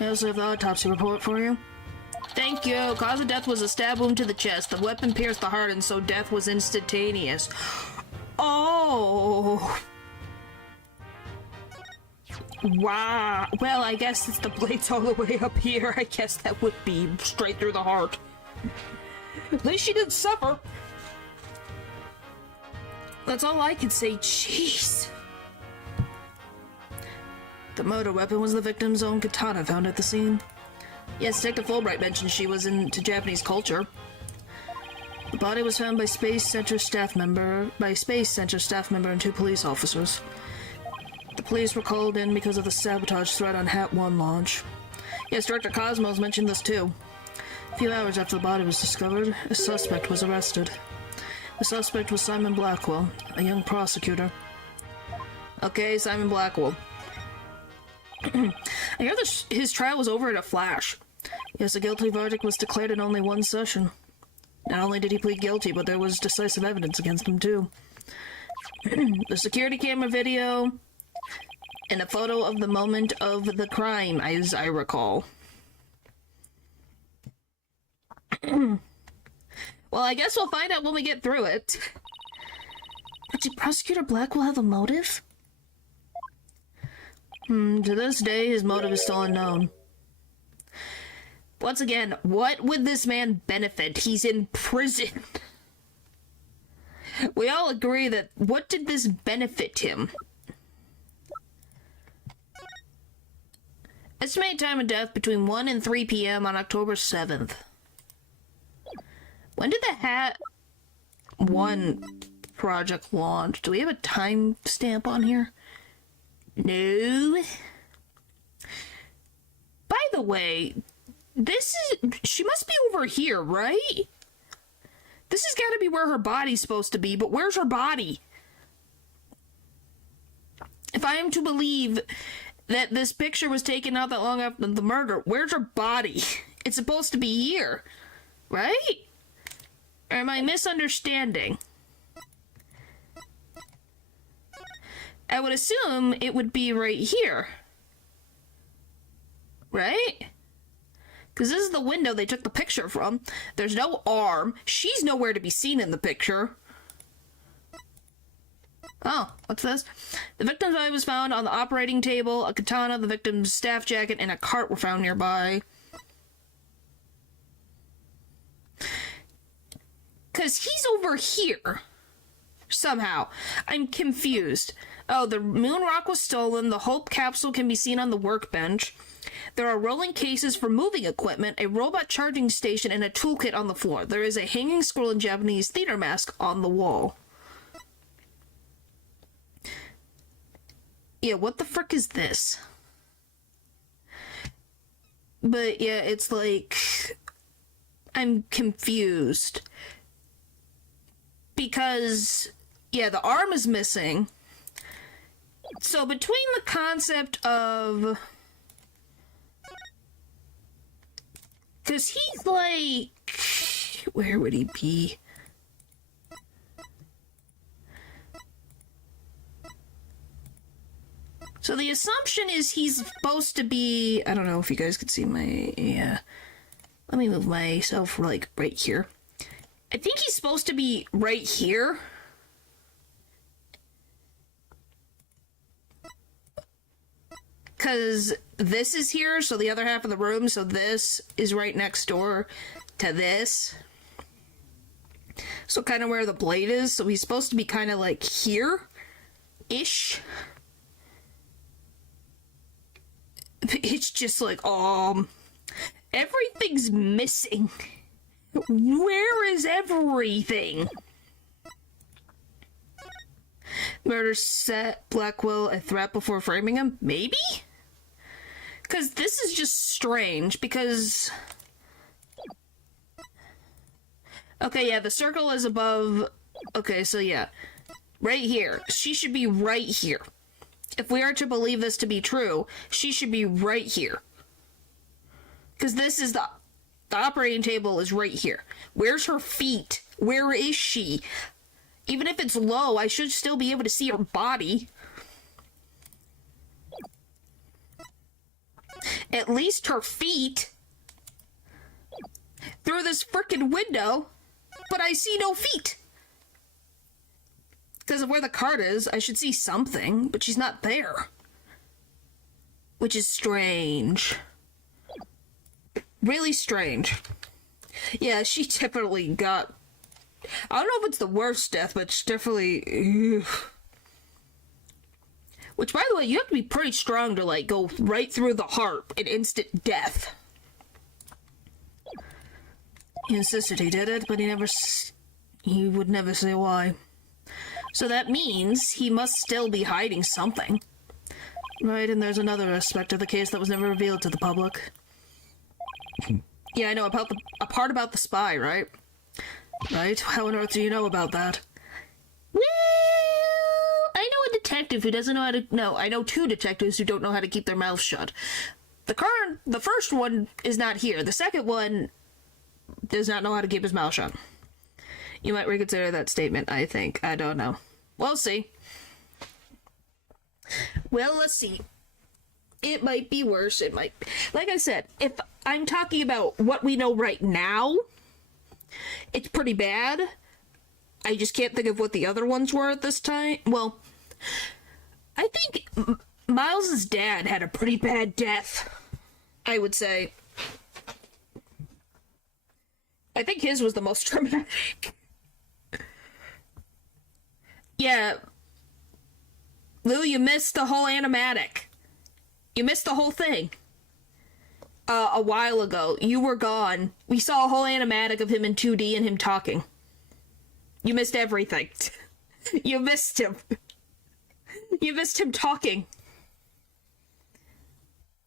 I also have the autopsy report for you. Thank you. Cause of death was a stab wound to the chest. The weapon pierced the heart, and so death was instantaneous. Oh. Wow. Well, I guess since the blade's all the way up here, I guess that would be straight through the heart. At least she didn't suffer. That's all I can say. Jeez. The murder weapon was the victim's own katana found at the scene. Yes, Detective Fulbright mentioned she was into Japanese culture. The body was found by Space Center staff member and 2 police officers. The police were called in because of the sabotage threat on Hat 1 launch. Yes, Director Cosmos mentioned this too. A few hours after the body was discovered, a suspect was arrested. The suspect was Simon Blackwell, a young prosecutor. Okay, Simon Blackwell. I hear his trial was over in a flash. Yes, a guilty verdict was declared in only 1 session. Not only did he plead guilty, but there was decisive evidence against him, too. The security camera video and a photo of the moment of the crime, as I recall. Well, I guess we'll find out when we get through it. But did Prosecutor Blackwell have a motive? To this day, his motive is still unknown. Once again, what would this man benefit? He's in prison. We all agree that what did this benefit him? Estimated time of death between 1 and 3 p.m. on October 7th. When did the Hat 1 project launch? Do we have a time stamp on here? No. By the way, she must be over here, right? This has got to be where her body's supposed to be, but where's her body? If I am to believe that this picture was taken not that long after the murder, where's her body? It's supposed to be here, right? Or am I misunderstanding? I would assume it would be right here. Right? Because this is the window they took the picture from. There's no arm. She's nowhere to be seen in the picture. Oh, what's this? The victim's body was found on the operating table. A katana, the victim's staff jacket, and a cart were found nearby. Because he's over here. Somehow. I'm confused. Oh, the moon rock was stolen. The Hope capsule can be seen on the workbench. There are rolling cases for moving equipment, a robot charging station, and a toolkit on the floor. There is a hanging scroll and Japanese theater mask on the wall. Yeah, what the frick is this? But yeah, it's like... I'm confused. Because, yeah, the arm is missing. So between the concept of... Because he's like... Where would he be? So the assumption is he's supposed to be... I don't know if you guys could see my... Yeah. Let me move myself, like, right here. I think he's supposed to be right here. Because this is here, so the other half of the room, so this is right next door to this. So kind of where the blade is, so he's supposed to be kind of like here-ish. It's just like, everything's missing. Where is everything? Murder set Blackwell a threat before framing him? Maybe? Because this is just strange, because... Okay, yeah, the circle is above... Okay, so yeah. Right here. She should be right here. If we are to believe this to be true, she should be right here. Because this is the operating table is right here. Where's her feet? Where is she? Even if it's low, I should still be able to see her body. At least her feet. Through this frickin' window. But I see no feet. Because of where the cart is, I should see something, but she's not there. Which is strange. Really strange. Yeah, she definitely got... I don't know if it's the worst death, but it's definitely... Which, by the way, you have to be pretty strong to, like, go right through the heart in instant death. He insisted he did it, but he would never say why. So that means he must still be hiding something. Right, and there's another aspect of the case that was never revealed to the public. Yeah, I know, about a part about the spy, right? Right? How on earth do you know about that? Well, I know a detective who doesn't know how to... No, I know two detectives who don't know how to keep their mouths shut. The first one is not here. The second one does not know how to keep his mouth shut. You might reconsider that statement, I think. I don't know. We'll see. Well, let's see. It might be worse. It might... Like I said, if I'm talking about what we know right now, it's pretty bad. I just can't think of what the other ones were at this time. Well, I think Miles's dad had a pretty bad death, I would say. I think his was the most traumatic. Yeah. Lou, you missed the whole animatic. You missed the whole thing. A while ago. You were gone. We saw a whole animatic of him in 2D and him talking. You missed everything. You missed him. You missed him talking.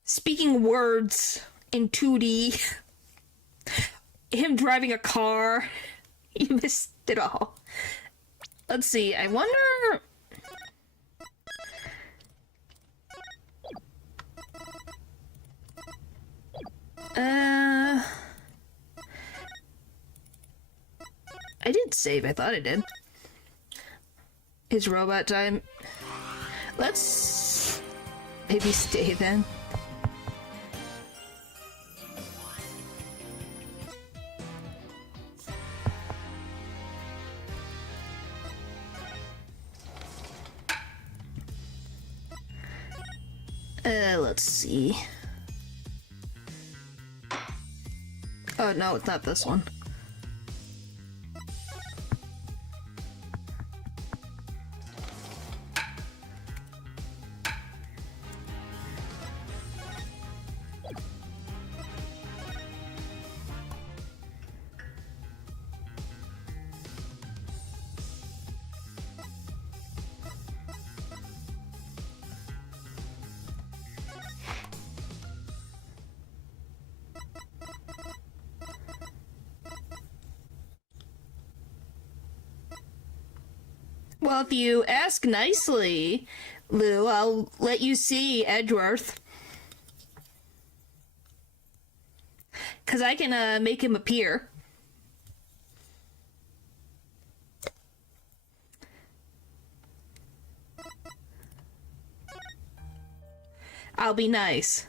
Speaking words in 2D. Him driving a car. You missed it all. Let's see, I wonder... I did save, I thought I did. It's robot time. Let's... maybe stay then. Let's see. Oh, no, it's not this one. Well, if you ask nicely, Lou, I'll let you see Edgeworth. Because I can make him appear. I'll be nice.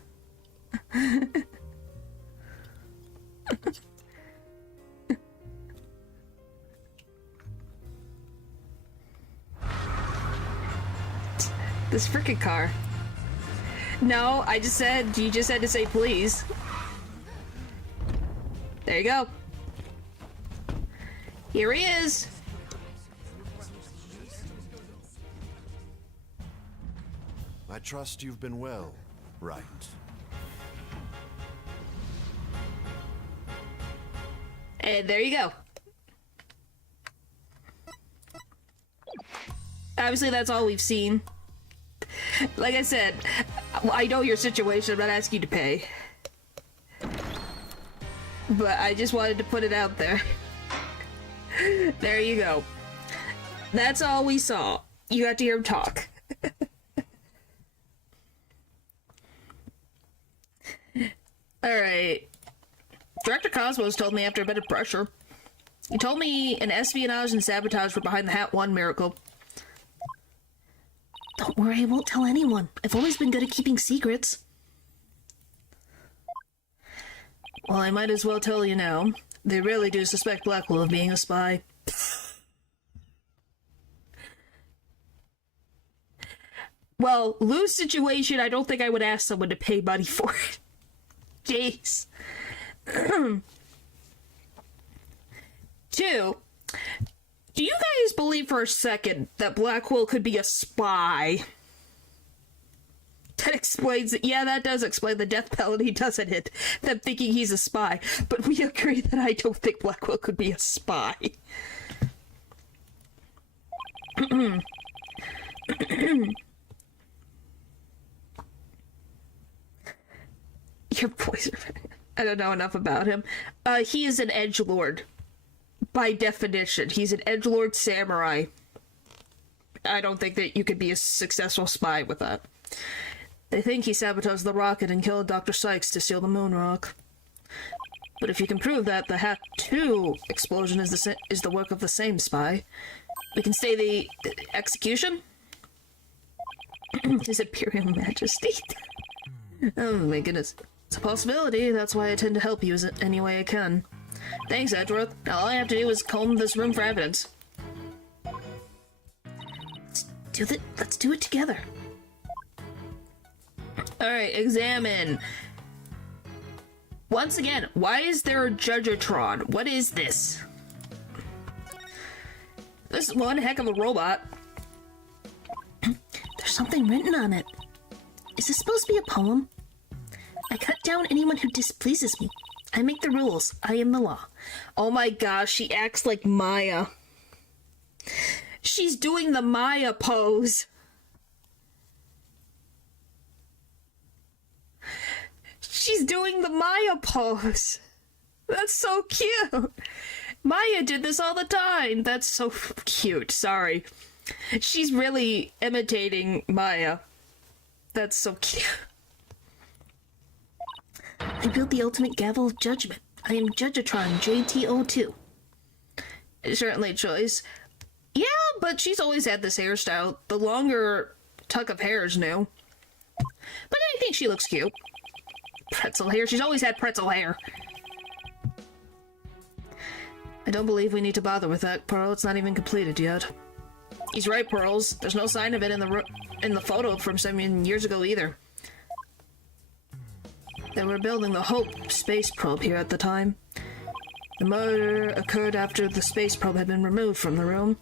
This frickin' car. No, I just said, you just had to say please. There you go. Here he is. I trust you've been well, right? And there you go. Obviously, that's all we've seen. Like I said, I know your situation. I'm not asking you to pay. But I just wanted to put it out there. There you go. That's all we saw. You got to hear him talk. Alright. Director Cosmos told me after a bit of pressure. He told me an espionage and sabotage were behind the Hat 1 miracle. Don't worry, I won't tell anyone. I've always been good at keeping secrets. Well, I might as well tell you now. They really do suspect Blackwell of being a spy. Well, Lou's situation, I don't think I would ask someone to pay money for it. Jeez. 2. Do you guys believe for a second that Blackwell could be a spy? That explains it. Yeah, that does explain the death penalty, doesn't it? Them thinking he's a spy. But we agree that I don't think Blackwell could be a spy. Your boys are... I don't know enough about him. He is an edgelord. By definition, he's an edgelord samurai. I don't think that you could be a successful spy with that. They think he sabotaged the rocket and killed Dr. Sykes to steal the moon rock. But if you can prove that the Hat 2 explosion is the work of the same spy, we can stay the execution? His Imperial Majesty. Oh my goodness. It's a possibility, that's why I tend to help you any way I can. Thanks, Edgeworth. Now all I have to do is comb this room for evidence. Let's do it together. Alright, examine. Once again, why is there a Judgatron? What is this? This is one heck of a robot. There's something written on it. Is this supposed to be a poem? I cut down anyone who displeases me. I make the rules. I am the law. Oh my gosh, she acts like Maya. She's doing the Maya pose. She's doing the Maya pose. That's so cute. Maya did this all the time. That's so cute. Sorry. She's really imitating Maya. That's so cute. I built the ultimate gavel of judgment. I am Judgatron JTO2. Certainly a choice. Yeah, but she's always had this hairstyle. The longer tuck of hair is new. But I think she looks cute. Pretzel hair. She's always had pretzel hair. I don't believe we need to bother with that, Pearl. It's not even completed yet. He's right, Pearls. There's no sign of it in the photo from 7 years ago either. They were building the Hope space probe here at the time. The murder occurred after the space probe had been removed from the room.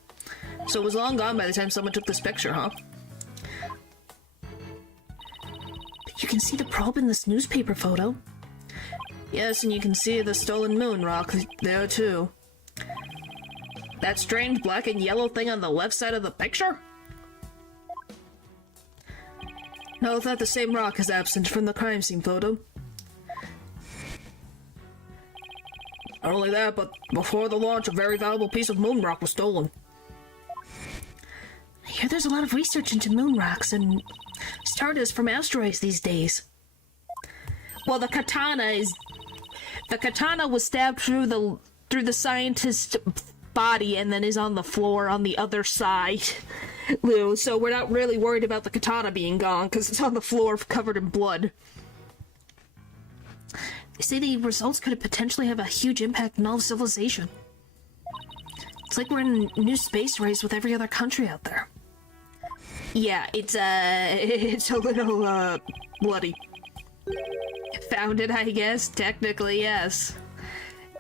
So it was long gone by the time someone took this picture, huh? But you can see the probe in this newspaper photo. Yes, and you can see the stolen moon rock there too. That strange black and yellow thing on the left side of the picture? Note that the same rock is absent from the crime scene photo. Not only that, but before the launch, a very valuable piece of moon rock was stolen. I hear there's a lot of research into moon rocks and stardust from asteroids these days. Well, the katana was stabbed through the scientist's body and then is on the floor on the other side. Lou, so we're not really worried about the katana being gone because it's on the floor covered in blood. They say the results could potentially have a huge impact on all of civilization. It's like we're in a new space race with every other country out there. Yeah, it's a little, bloody. Found it, I guess. Technically, yes.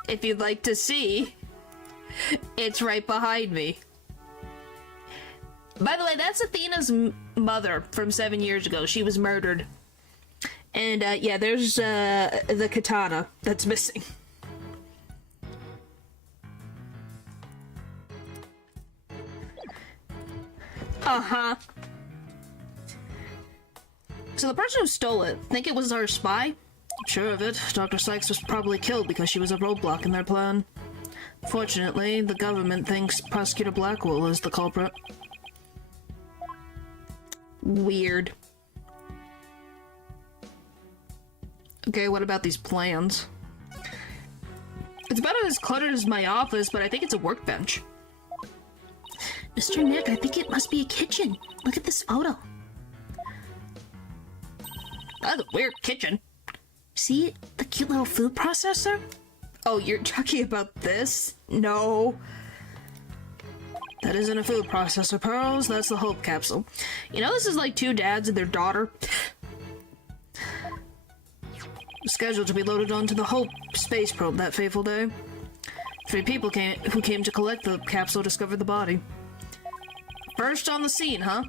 If you'd like to see, it's right behind me. By the way, that's Athena's mother from 7 years ago. She was murdered. And, yeah, there's, the katana that's missing. Uh-huh. So the person who stole it, think it was our spy? Sure of it. Dr. Sykes was probably killed because she was a roadblock in their plan. Fortunately, the government thinks Prosecutor Blackwell is the culprit. Weird. Okay, what about these plans? It's about as cluttered as my office, but I think it's a workbench. Mr. Nick, I think it must be a kitchen. Look at this photo. That's a weird kitchen. See the cute little food processor? Oh, you're talking about this? No. That isn't a food processor, Pearls. That's the Hope capsule. You know, this is like two dads and their daughter. Scheduled to be loaded onto the Hope space probe that fateful day. 3 people who came to collect the capsule discovered the body. First on the scene, huh?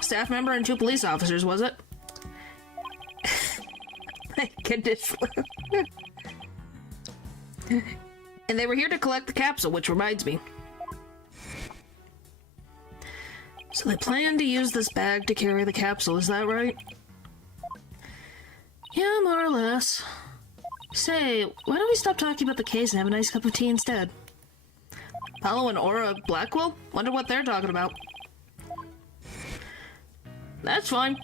Staff member and 2 police officers, was it? Thank goodness. And they were here to collect the capsule, which reminds me. So they plan to use this bag to carry the capsule, is that right? Yeah, more or less. Say, why don't we stop talking about the case and have a nice cup of tea instead? Paolo and Aura Blackwell? Wonder what they're talking about. That's fine.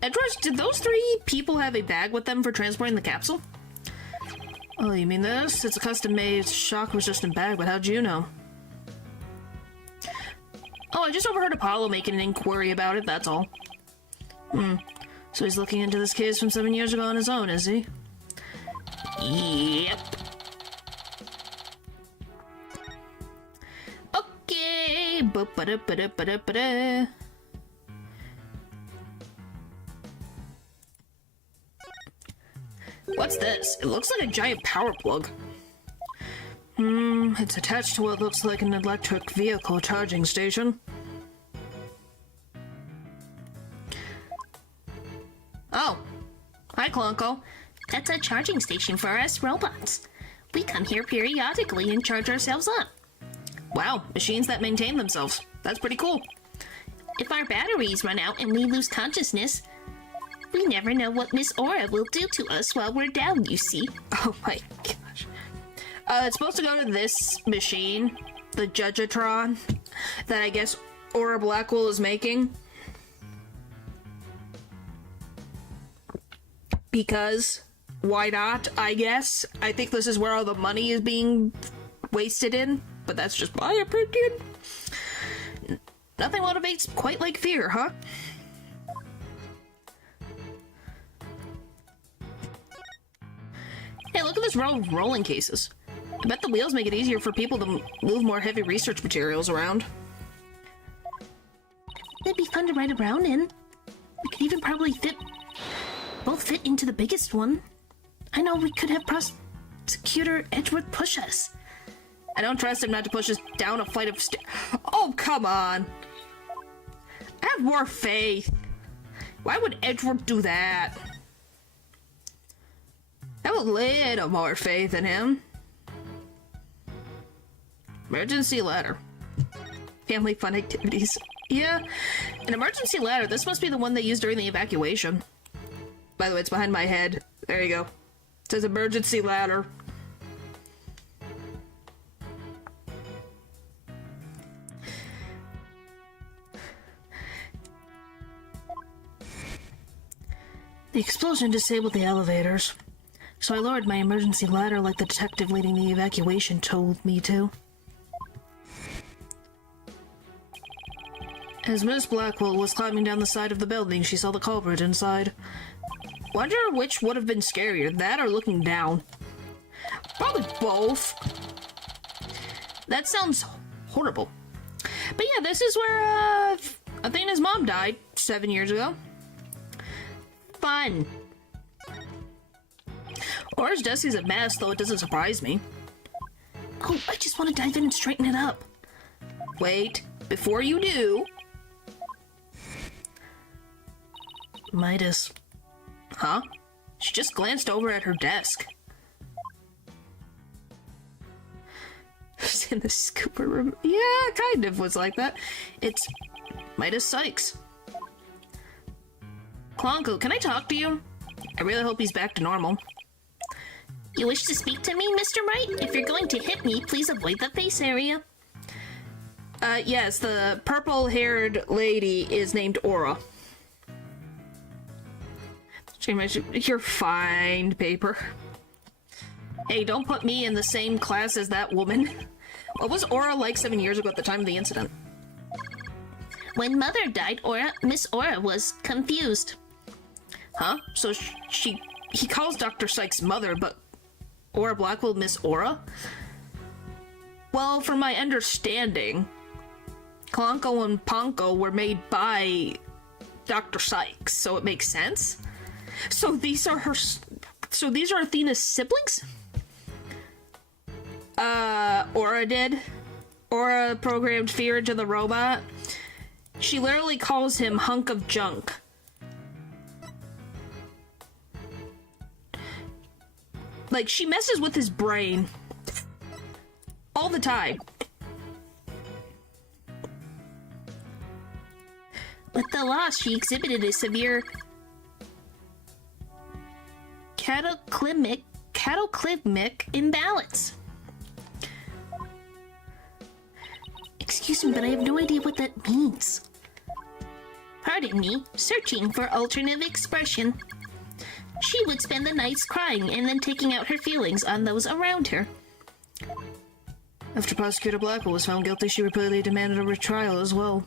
And George, did those 3 people have a bag with them for transporting the capsule? Oh, you mean this? It's a custom-made shock resistant bag, but how'd you know? Oh, I just overheard Apollo making an inquiry about it, that's all. So he's looking into this case from 7 years ago on his own, is he? Yep. Okay. Ba-ba-da-ba-da-ba-da-ba-da. What's this? It looks like a giant power plug. It's attached to what looks like an electric vehicle charging station. Oh. Hi, Clonko. That's a charging station for us robots. We come here periodically and charge ourselves up. Wow, machines that maintain themselves. That's pretty cool. If our batteries run out and we lose consciousness, we never know what Miss Aura will do to us while we're down, you see. Oh my gosh. It's supposed to go to this machine, the Judgatron, that I guess Aura Blackwell is making. Because, why not, I guess? I think this is where all the money is being wasted in, but that's just my opinion. Nothing motivates quite like fear, huh? Hey, look at this row of rolling cases. I bet the wheels make it easier for people to move more heavy research materials around. It'd be fun to ride around in. We could even probably both fit into the biggest one. I know we could have Prosecutor Edgeworth push us. I don't trust him not to push us down a flight of stairs. Oh, come on. Have more faith. Why would Edgeworth do that? Have a little more faith in him. Emergency ladder. Family fun activities. Yeah, an emergency ladder. This must be the one they used during the evacuation. By the way, it's behind my head. There you go. It says emergency ladder. The explosion disabled the elevators, so I lowered my emergency ladder like the detective leading the evacuation told me to. As Miss Blackwell was climbing down the side of the building, she saw the culprit inside. Wonder which would have been scarier, that or looking down. Probably both. That sounds horrible. But yeah, this is where, Athena's mom died 7 years ago. Fun. Aura's desk is a mess, though it doesn't surprise me. Oh, I just want to dive in and straighten it up. Wait, before you do... Midas. Huh? She just glanced over at her desk. In the scooper room. Yeah, kind of was like that. It's Midas Sykes. Clonko, can I talk to you? I really hope he's back to normal. You wish to speak to me, Mr. Wright? If you're going to hit me, please avoid the face area. Yes, the purple-haired lady is named Aura. You're fine, Paper. Hey, don't put me in the same class as that woman. What was Aura like 7 years ago at the time of the incident? When Mother died, Miss Aura was confused. Huh? So he calls Dr. Sykes mother, but Aura Blackwell Miss Aura? Well, from my understanding, Clonko and Ponko were made by Dr. Sykes, so it makes sense. So these are Athena's siblings? Aura did. Aura programmed fear into the robot. She literally calls him hunk of junk. Like, she messes with his brain. All the time. With the loss, she exhibited a severe cataclysmic imbalance. Excuse me, but I have no idea what that means. Pardon me, searching for alternative expression. She would spend the nights crying and then taking out her feelings on those around her. After Prosecutor Blackwell was found guilty, she repeatedly demanded a retrial as well.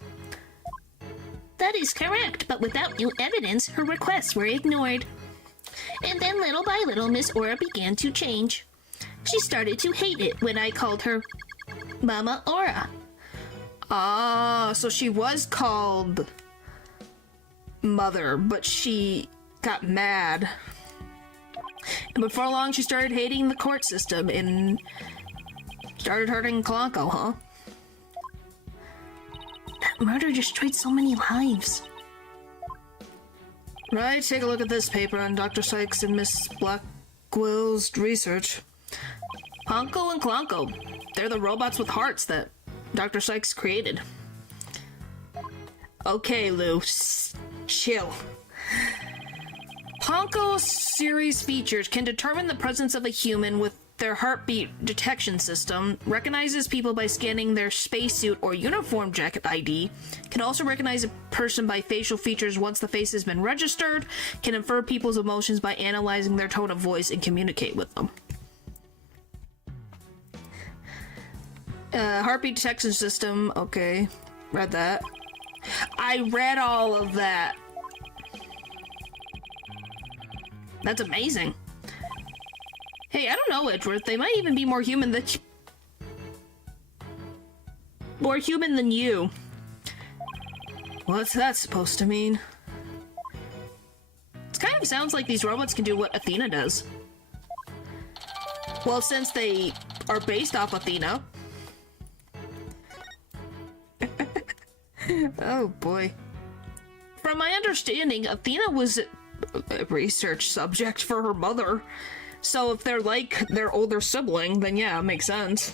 That is correct, but without new evidence, her requests were ignored. And then little by little, Miss Aura began to change. She started to hate it when I called her Mama Aura. Ah, so she was called Mother, but she got mad. And before long, she started hating the court system and started hurting Clanco, huh? That murder destroyed so many lives. Right, take a look at this paper on Dr. Sykes and Miss Blackwell's research. Honko and Clanco, they're the robots with hearts that Dr. Sykes created. Okay, Lou, chill. Honko's series features can determine the presence of a human with their heartbeat detection system, recognizes people by scanning their spacesuit or uniform jacket ID, can also recognize a person by facial features once the face has been registered, can infer people's emotions by analyzing their tone of voice and communicate with them. Heartbeat detection system, okay, read that. I read all of that. That's amazing. Hey, I don't know, Edgeworth. They might even be more human than you. What's that supposed to mean? It kind of sounds like these robots can do what Athena does. Well, since they are based off Athena. Oh boy. From my understanding, Athena was a research subject for her mother. So if they're like their older sibling, then yeah, it makes sense.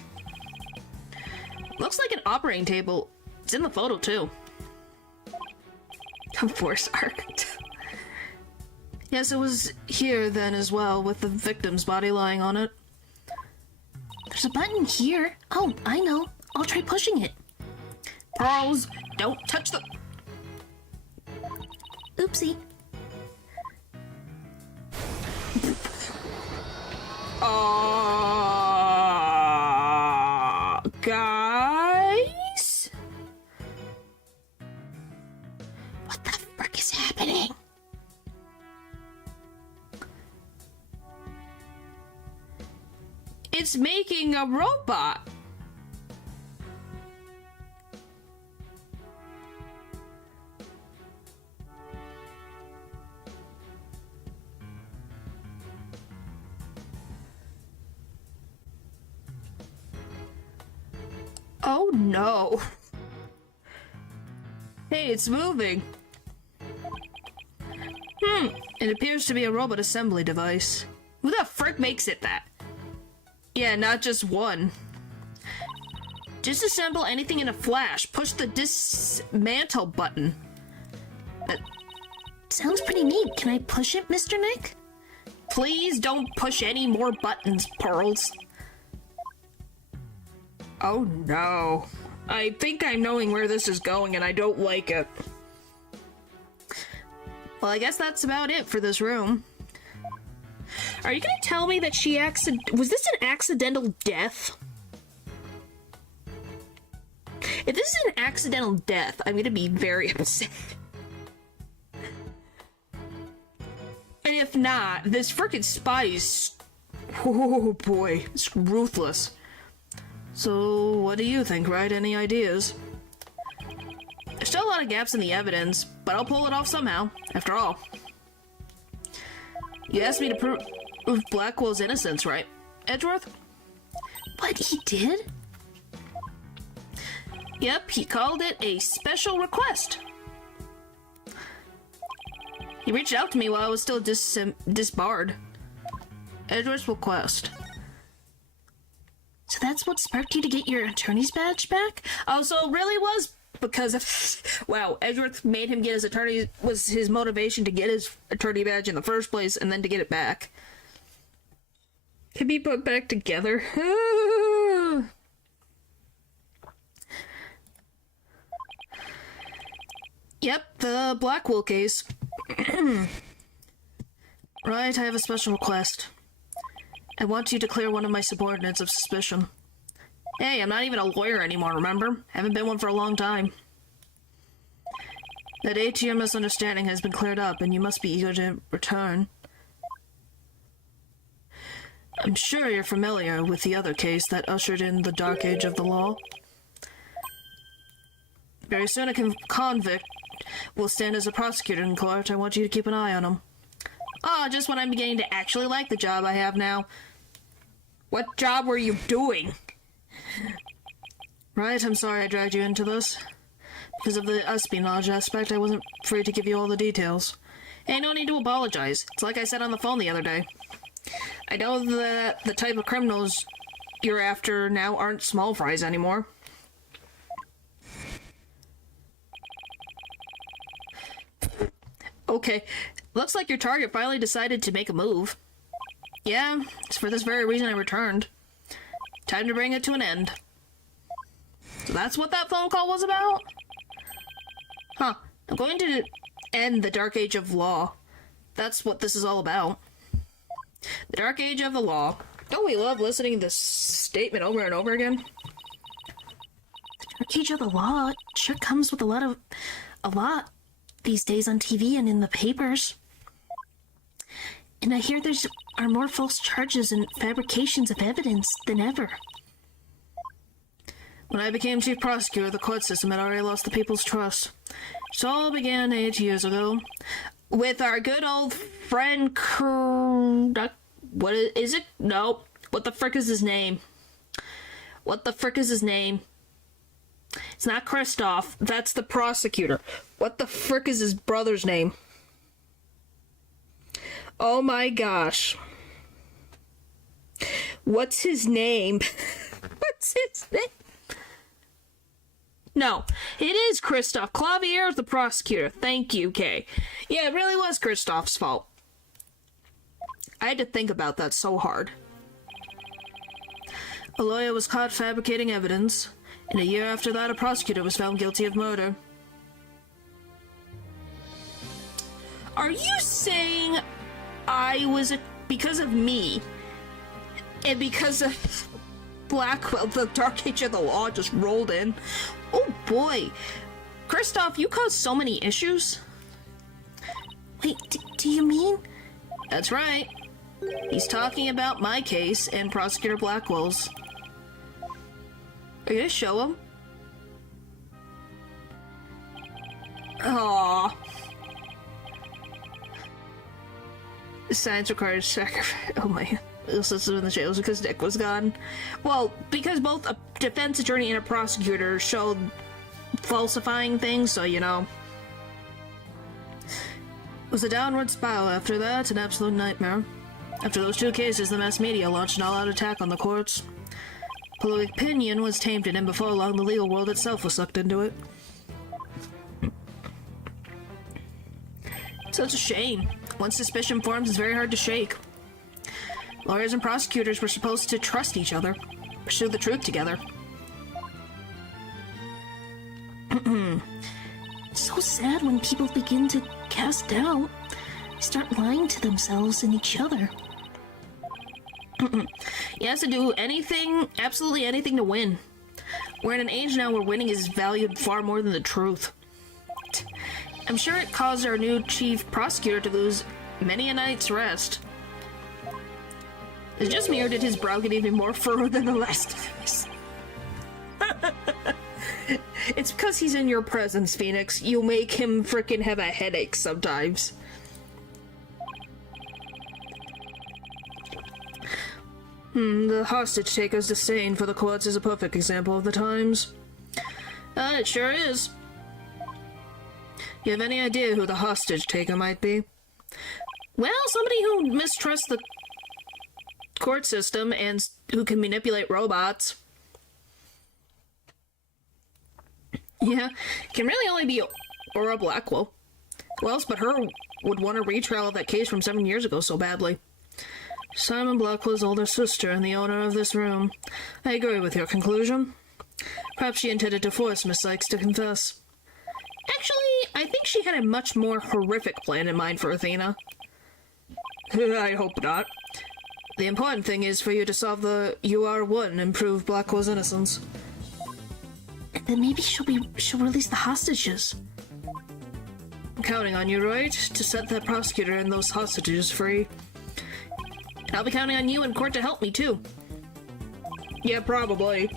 Looks like an operating table. It's in the photo too. Of course, Arc. Yes, it was here then as well, with the victim's body lying on it. There's a button here. Oh, I know. I'll try pushing it. Pearls, don't touch the... Oopsie. Guys? What the frick is happening? It's making a robot. Oh no. Hey, it's moving. It appears to be a robot assembly device. Who the frick makes it that? Yeah, not just one. Disassemble anything in a flash. Push the dismantle button. Sounds pretty neat. Can I push it, Mr. Nick? Please don't push any more buttons, Pearls. Oh no. I think I'm knowing where this is going and I don't like it. Well, I guess that's about it for this room. Are you gonna tell me that she was this an accidental death? If this is an accidental death, I'm gonna be very upset. And if not, this frickin' spy is... Oh boy, it's ruthless. So, what do you think, right? Any ideas? There's still a lot of gaps in the evidence, but I'll pull it off somehow, after all. You asked me to prove Blackwell's innocence, right, Edgeworth? What, he did? Yep, he called it a special request. He reached out to me while I was still disbarred. Edgeworth's request. So that's what sparked you to get your attorney's badge back? Oh, so it really was because of... Wow, Edgeworth made him get his attorney... was his motivation to get his attorney badge in the first place and then to get it back. Can be put back together. Yep, the Blackwell case. Right, I have a special request. I want you to clear one of my subordinates of suspicion. Hey, I'm not even a lawyer anymore, remember? Haven't been one for a long time. That ATM misunderstanding has been cleared up, and you must be eager to return. I'm sure you're familiar with the other case that ushered in the dark age of the law. Very soon a convict will stand as a prosecutor in court. I want you to keep an eye on him. Ah, just when I'm beginning to actually like the job I have now. What job were you doing? Right, I'm sorry I dragged you into this. Because of the espionage aspect, I wasn't free to give you all the details. Hey, no need to apologize. It's like I said on the phone the other day. I know that the type of criminals you're after now aren't small fries anymore. Okay, looks like your target finally decided to make a move. Yeah, it's for this very reason I returned. Time to bring it to an end. So that's what that phone call was about? Huh, I'm going to end the Dark Age of Law. That's what this is all about. The Dark Age of the Law. Don't we love listening to this statement over and over again? The Dark Age of the Law sure comes with a lot these days on TV and in the papers. And I hear there's are more false charges and fabrications of evidence than ever. When I became chief prosecutor, the court system had already lost the people's trust. It all began 8 years ago with our good old friend what is it? No. What the frick is his name? What the frick is his name? It's not Kristoff. That's the prosecutor. What the frick is his brother's name? Oh my gosh. What's his name? What's his name? No, it is Kristoff. Clavier is the prosecutor. Thank you, Kay. Yeah, it really was Kristoff's fault. I had to think about that so hard. A lawyer was caught fabricating evidence, and a year after that, a prosecutor was found guilty of murder. Are you saying because of me, and because of Blackwell, the Dark Age of the Law just rolled in? Oh boy. Kristoff, you caused so many issues. Wait, do you mean? That's right. He's talking about my case and Prosecutor Blackwell's. Are you gonna show him? Aww. Science requires sacrifice. Oh my. This is in the jails because Nick was gone. Well, because both a defense attorney and a prosecutor showed falsifying things, so you know. It was a downward spiral after that, an absolute nightmare. After those two cases, the mass media launched an all-out attack on the courts. Public opinion was tainted, and before long, the legal world itself was sucked into it. Such a shame. Once suspicion forms, it's very hard to shake. Lawyers and prosecutors were supposed to trust each other, pursue the truth together. It's so sad when people begin to cast doubt, start lying to themselves and each other. He has to do anything, absolutely anything to win. We're in an age now where winning is valued far more than the truth. I'm sure it caused our new chief prosecutor to lose many a night's rest. Is it just me, or did his brow get even more furrowed than the last of us? It's because he's in your presence, Phoenix. You make him frickin' have a headache sometimes. The hostage taker's disdain for the courts is a perfect example of the times. It sure is. You have any idea who the hostage taker might be? Well, somebody who mistrusts the court system and who can manipulate robots. Yeah, can really only be Aura Blackwell. Who else but her would want a retrial of that case from 7 years ago so badly? Simon Blackwell's older sister and the owner of this room. I agree with your conclusion. Perhaps she intended to force Miss Sykes to confess. Actually, I think she had a much more horrific plan in mind for Athena. I hope not. The important thing is for you to solve the UR1 and prove Blackwell's innocence. Then maybe she'll release the hostages. I'm counting on you, right? To set that prosecutor and those hostages free. And I'll be counting on you in court to help me, too. Yeah, probably.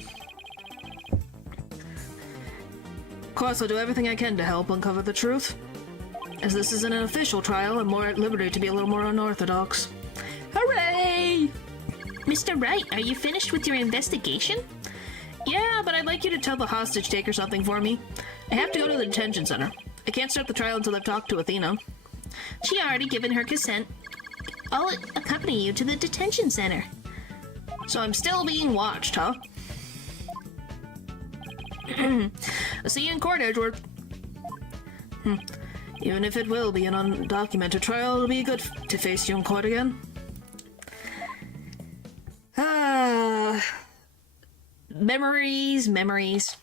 Of course, I'll do everything I can to help uncover the truth. As this isn't an official trial, I'm more at liberty to be a little more unorthodox. Hooray! Mr. Wright, are you finished with your investigation? Yeah, but I'd like you to tell the hostage taker something for me. I have to go to the detention center. I can't start the trial until I've talked to Athena. She already given her consent. I'll accompany you to the detention center. So I'm still being watched, huh? I'll see you in court, Edgeworth. Even if it will be an undocumented trial, it'll be good to face you in court again. Memories.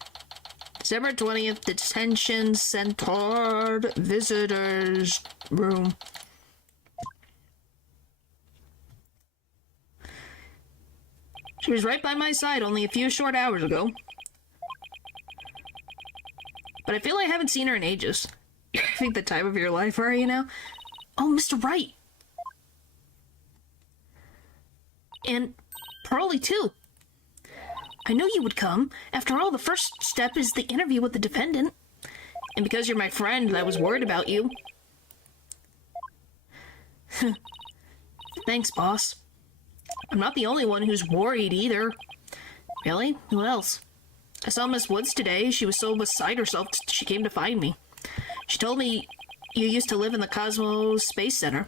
December 20th, detention center, visitors room. She was right by my side only a few short hours ago. But I feel I haven't seen her in ages. You're having the time of your life, are you now? Oh, Mr. Wright. And Pearlie, too. I knew you would come. After all, the first step is the interview with the defendant. And because you're my friend, I was worried about you. Thanks, boss. I'm not the only one who's worried either. Really? Who else? I saw Miss Woods today. She was so beside herself she came to find me. She told me you used to live in the Cosmos Space Center.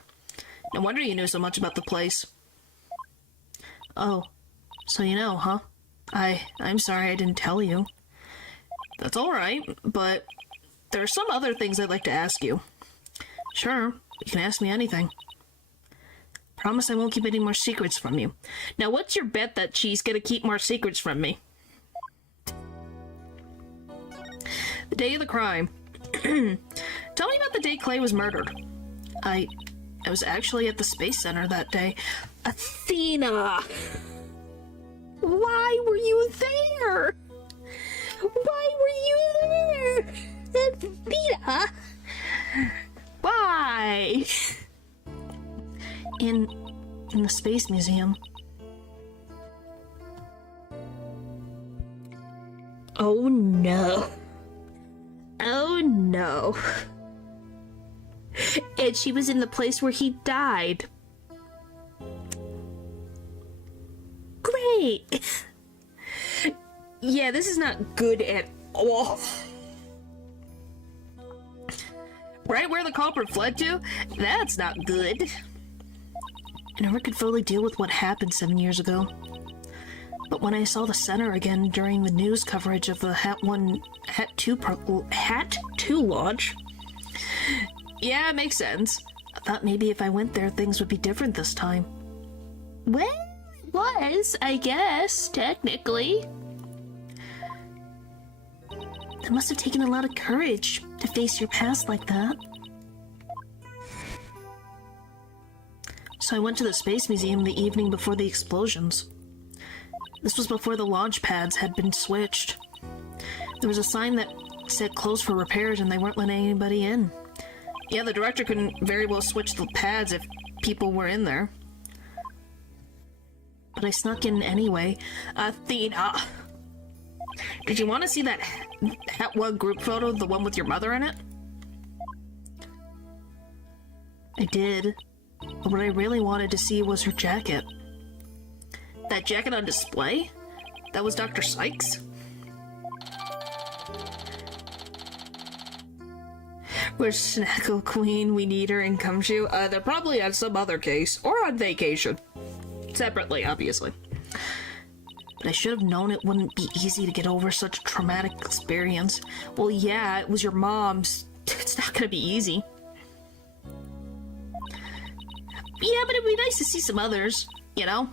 No wonder you knew so much about the place. Oh, so you know, huh? I'm sorry I didn't tell you. That's all right, but there are some other things I'd like to ask you. Sure, you can ask me anything. Promise I won't keep any more secrets from you. Now, what's your bet that she's gonna keep more secrets from me? The day of the crime. Tell me about the day Clay was murdered. I was actually at the Space Center that day. Athena! Why were you there? Why were you there? Athena! Why? In the Space Museum. Oh no. Oh no. And she was in the place where he died. Great. Yeah, this is not good at all. Right where the culprit fled to? That's not good. I never could fully deal with what happened 7 years ago. But when I saw the center again during the news coverage of the Hat 2 launch... Yeah, it makes sense. I thought maybe if I went there, things would be different this time. Well, it was, I guess, technically. It must have taken a lot of courage to face your past like that. So I went to the Space Museum the evening before the explosions. This was before the launch pads had been switched. There was a sign that said closed for repairs and they weren't letting anybody in. Yeah, the director couldn't very well switch the pads if people were in there. But I snuck in anyway. Athena! Did you want to see that Hat 1 group photo, the one with your mother in it? I did. But what I really wanted to see was her jacket. That jacket on display? That was Dr. Sykes? Where's Snackle Queen? We need her in Cumshoe. They're probably on some other case. Or on vacation. Separately, obviously. But I should have known it wouldn't be easy to get over such a traumatic experience. Well, yeah, it was your mom's. It's not gonna be easy. Yeah, but it'd be nice to see some others, you know?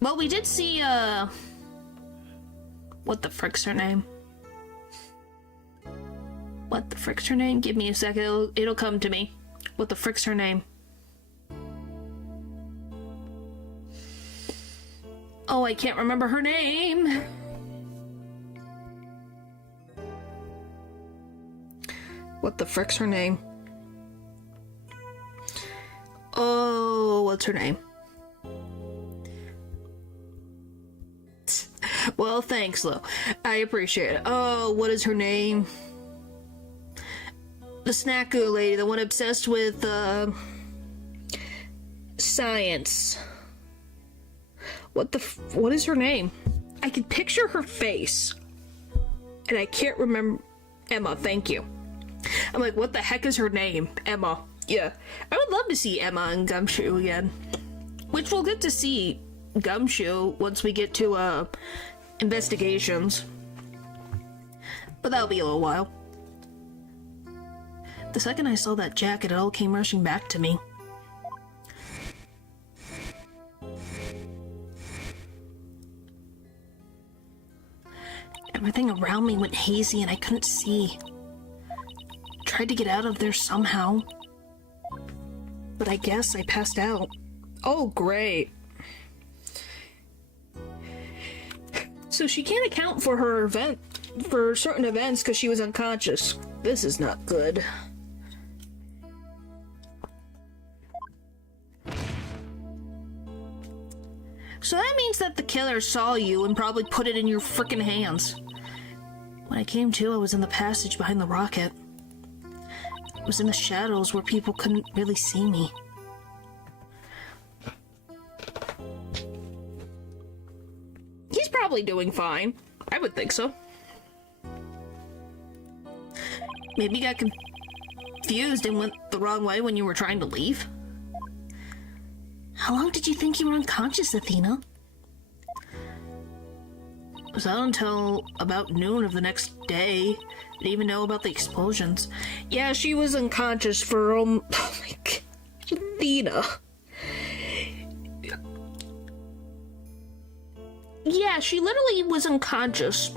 Well, we did see, what the frick's her name? What the frick's her name? Give me a second, it'll come to me. What the frick's her name? Oh, I can't remember her name. What the frick's her name? Oh, what's her name? Well, thanks, Lou. I appreciate it. Oh, what is her name? The snack-goo lady, the one obsessed with, science. What is her name? I can picture her face, and I can't remember. Emma, thank you. I'm like, what the heck is her name? Emma. Yeah. I would love to see Emma and Gumshoe again. Which we'll get to see Gumshoe once we get to, investigations. But that'll be a little while. The second I saw that jacket, it all came rushing back to me. Everything around me went hazy and I couldn't see. Tried to get out of there somehow. But I guess I passed out. Oh, great. So she can't account for for certain events because she was unconscious. This is not good. So that means that the killer saw you and probably put it in your frickin' hands. When I came to, I was in the passage behind the rocket. I was in the shadows where people couldn't really see me. He's probably doing fine. I would think so. Maybe you got confused and went the wrong way when you were trying to leave? How long did you think you were unconscious, Athena? It was not until about noon of the next day I didn't even know about the explosions. Yeah, she was unconscious for, oh my god, Athena. Yeah, she literally was unconscious.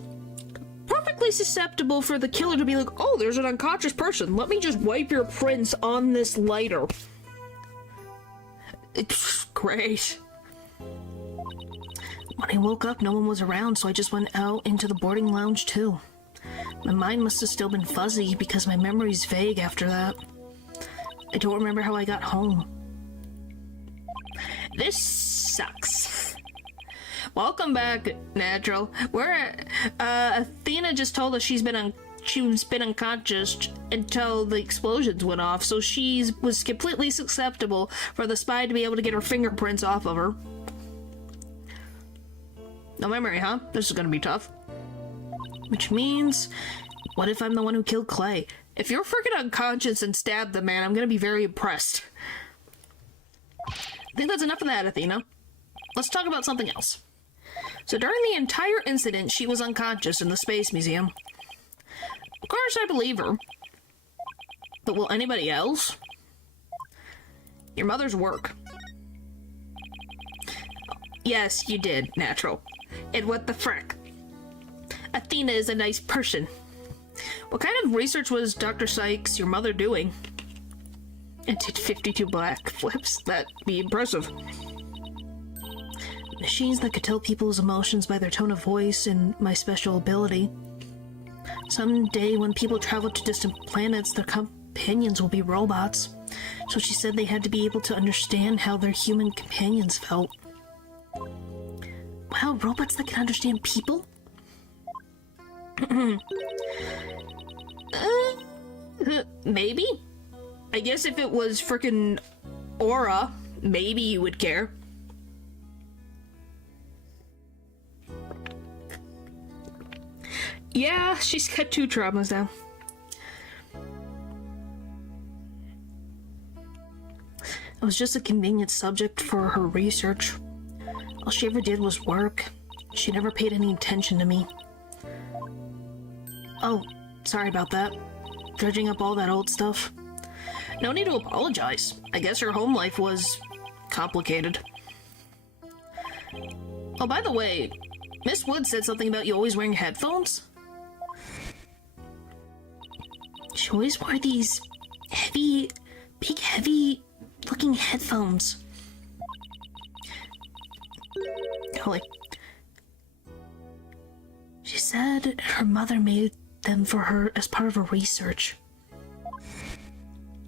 Perfectly susceptible for the killer to be like, oh, there's an unconscious person. Let me just wipe your prints on this lighter. It's great. When I woke up, no one was around, so I just went out into the boarding lounge too. My mind must have still been fuzzy because my memory's vague after that. I don't remember how I got home. This sucks. Welcome back, Natural. Athena just told us she's been unconscious until the explosions went off, so she was completely susceptible for the spy to be able to get her fingerprints off of her. No memory, huh? This is gonna be tough. Which means, what if I'm the one who killed Clay? If you're freaking unconscious and stabbed the man, I'm gonna be very impressed. I think that's enough of that, Athena. Let's talk about something else. So during the entire incident, she was unconscious in the Space Museum. Of course, I believe her. But will anybody else? Your mother's work. Yes, you did, Natural. And what the frick? Athena is a nice person. What kind of research was Dr. Sykes, your mother, doing? And did 52 black flips? That'd be impressive. Machines that could tell people's emotions by their tone of voice and my special ability. Someday, when people travel to distant planets, their companions will be robots. So she said they had to be able to understand how their human companions felt. Wow, robots that can understand people? Maybe? I guess if it was frickin' Aura, maybe you would care. Yeah, she's got 2 traumas now. It was just a convenient subject for her research. All she ever did was work. She never paid any attention to me. Oh, sorry about that. Dredging up all that old stuff. No need to apologize. I guess her home life was complicated. Oh, by the way, Miss Wood said something about you always wearing headphones? She always wore these heavy, big, heavy looking headphones. Like said her mother made them for her as part of her research.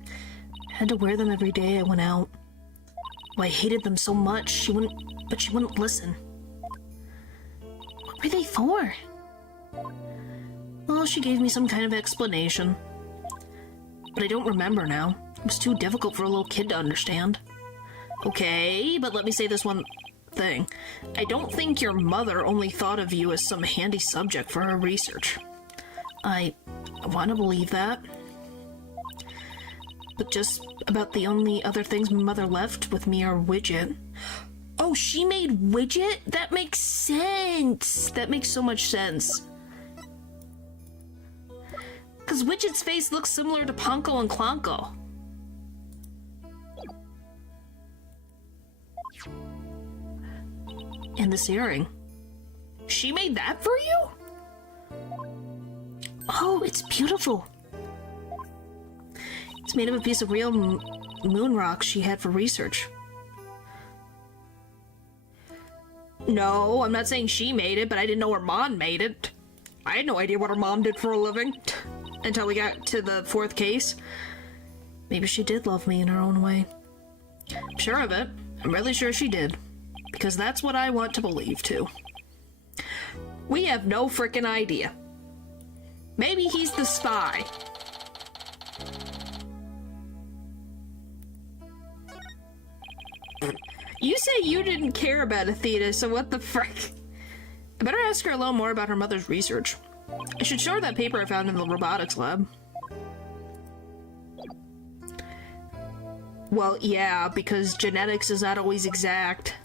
I had to wear them every day I went out. Well, I hated them so much, she wouldn't listen. What were they for? Well, she gave me some kind of explanation. But I don't remember now. It was too difficult for a little kid to understand. Okay, but let me say this one thing. I don't think your mother only thought of you as some handy subject for her research. I want to believe that. But just about the only other things my mother left with me are Widget. Oh, she made Widget? That makes sense! That makes so much sense. Because Widget's face looks similar to Ponko and Klonko. And this earring. She made that for you? Oh, it's beautiful. It's made of a piece of real moon rock she had for research. No, I'm not saying she made it, but I didn't know her mom made it. I had no idea what her mom did for a living. Until we got to the 4th case. Maybe she did love me in her own way. I'm sure of it. I'm really sure she did. Because that's what I want to believe, too. We have no frickin' idea. Maybe he's the spy. You say you didn't care about Athena, so what the frick? I better ask her a little more about her mother's research. I should show her that paper I found in the robotics lab. Well, yeah, because genetics is not always exact.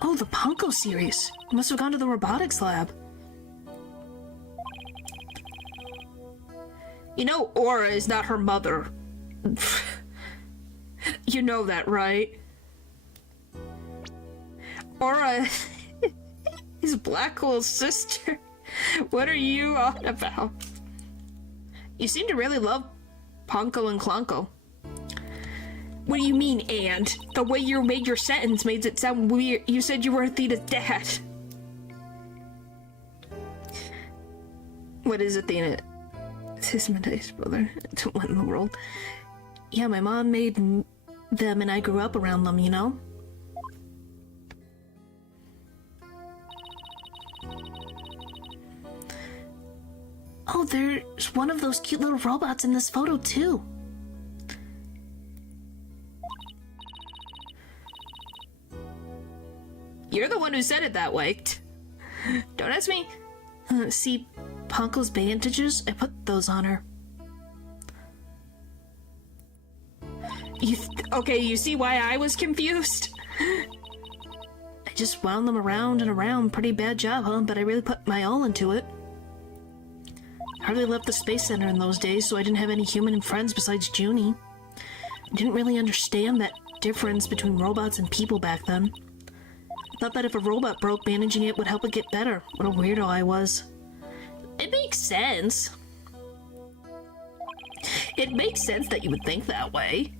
Oh, the Ponko series. I must have gone to the robotics lab. You know Aura is not her mother. You know that, right? Aura is Blackwell's sister. What are you on about? You seem to really love Ponko and Klonko. What do you mean, and? The way you made your sentence made it sound weird. You said you were Athena's dad. What is Athena? His brother. What in the world? Yeah, my mom made them and I grew up around them, you know? Oh, there's one of those cute little robots in this photo, too. You're the one who said it that way. Don't ask me. See Ponko's bandages? I put those on her. Okay, you see why I was confused? I just wound them around and around. Pretty bad job, huh? But I really put my all into it. Hardly left the Space Center in those days, so I didn't have any human friends besides Junie. I didn't really understand that difference between robots and people back then. I thought that if a robot broke, bandaging it would help it get better. What a weirdo I was. It makes sense. It makes sense that you would think that way.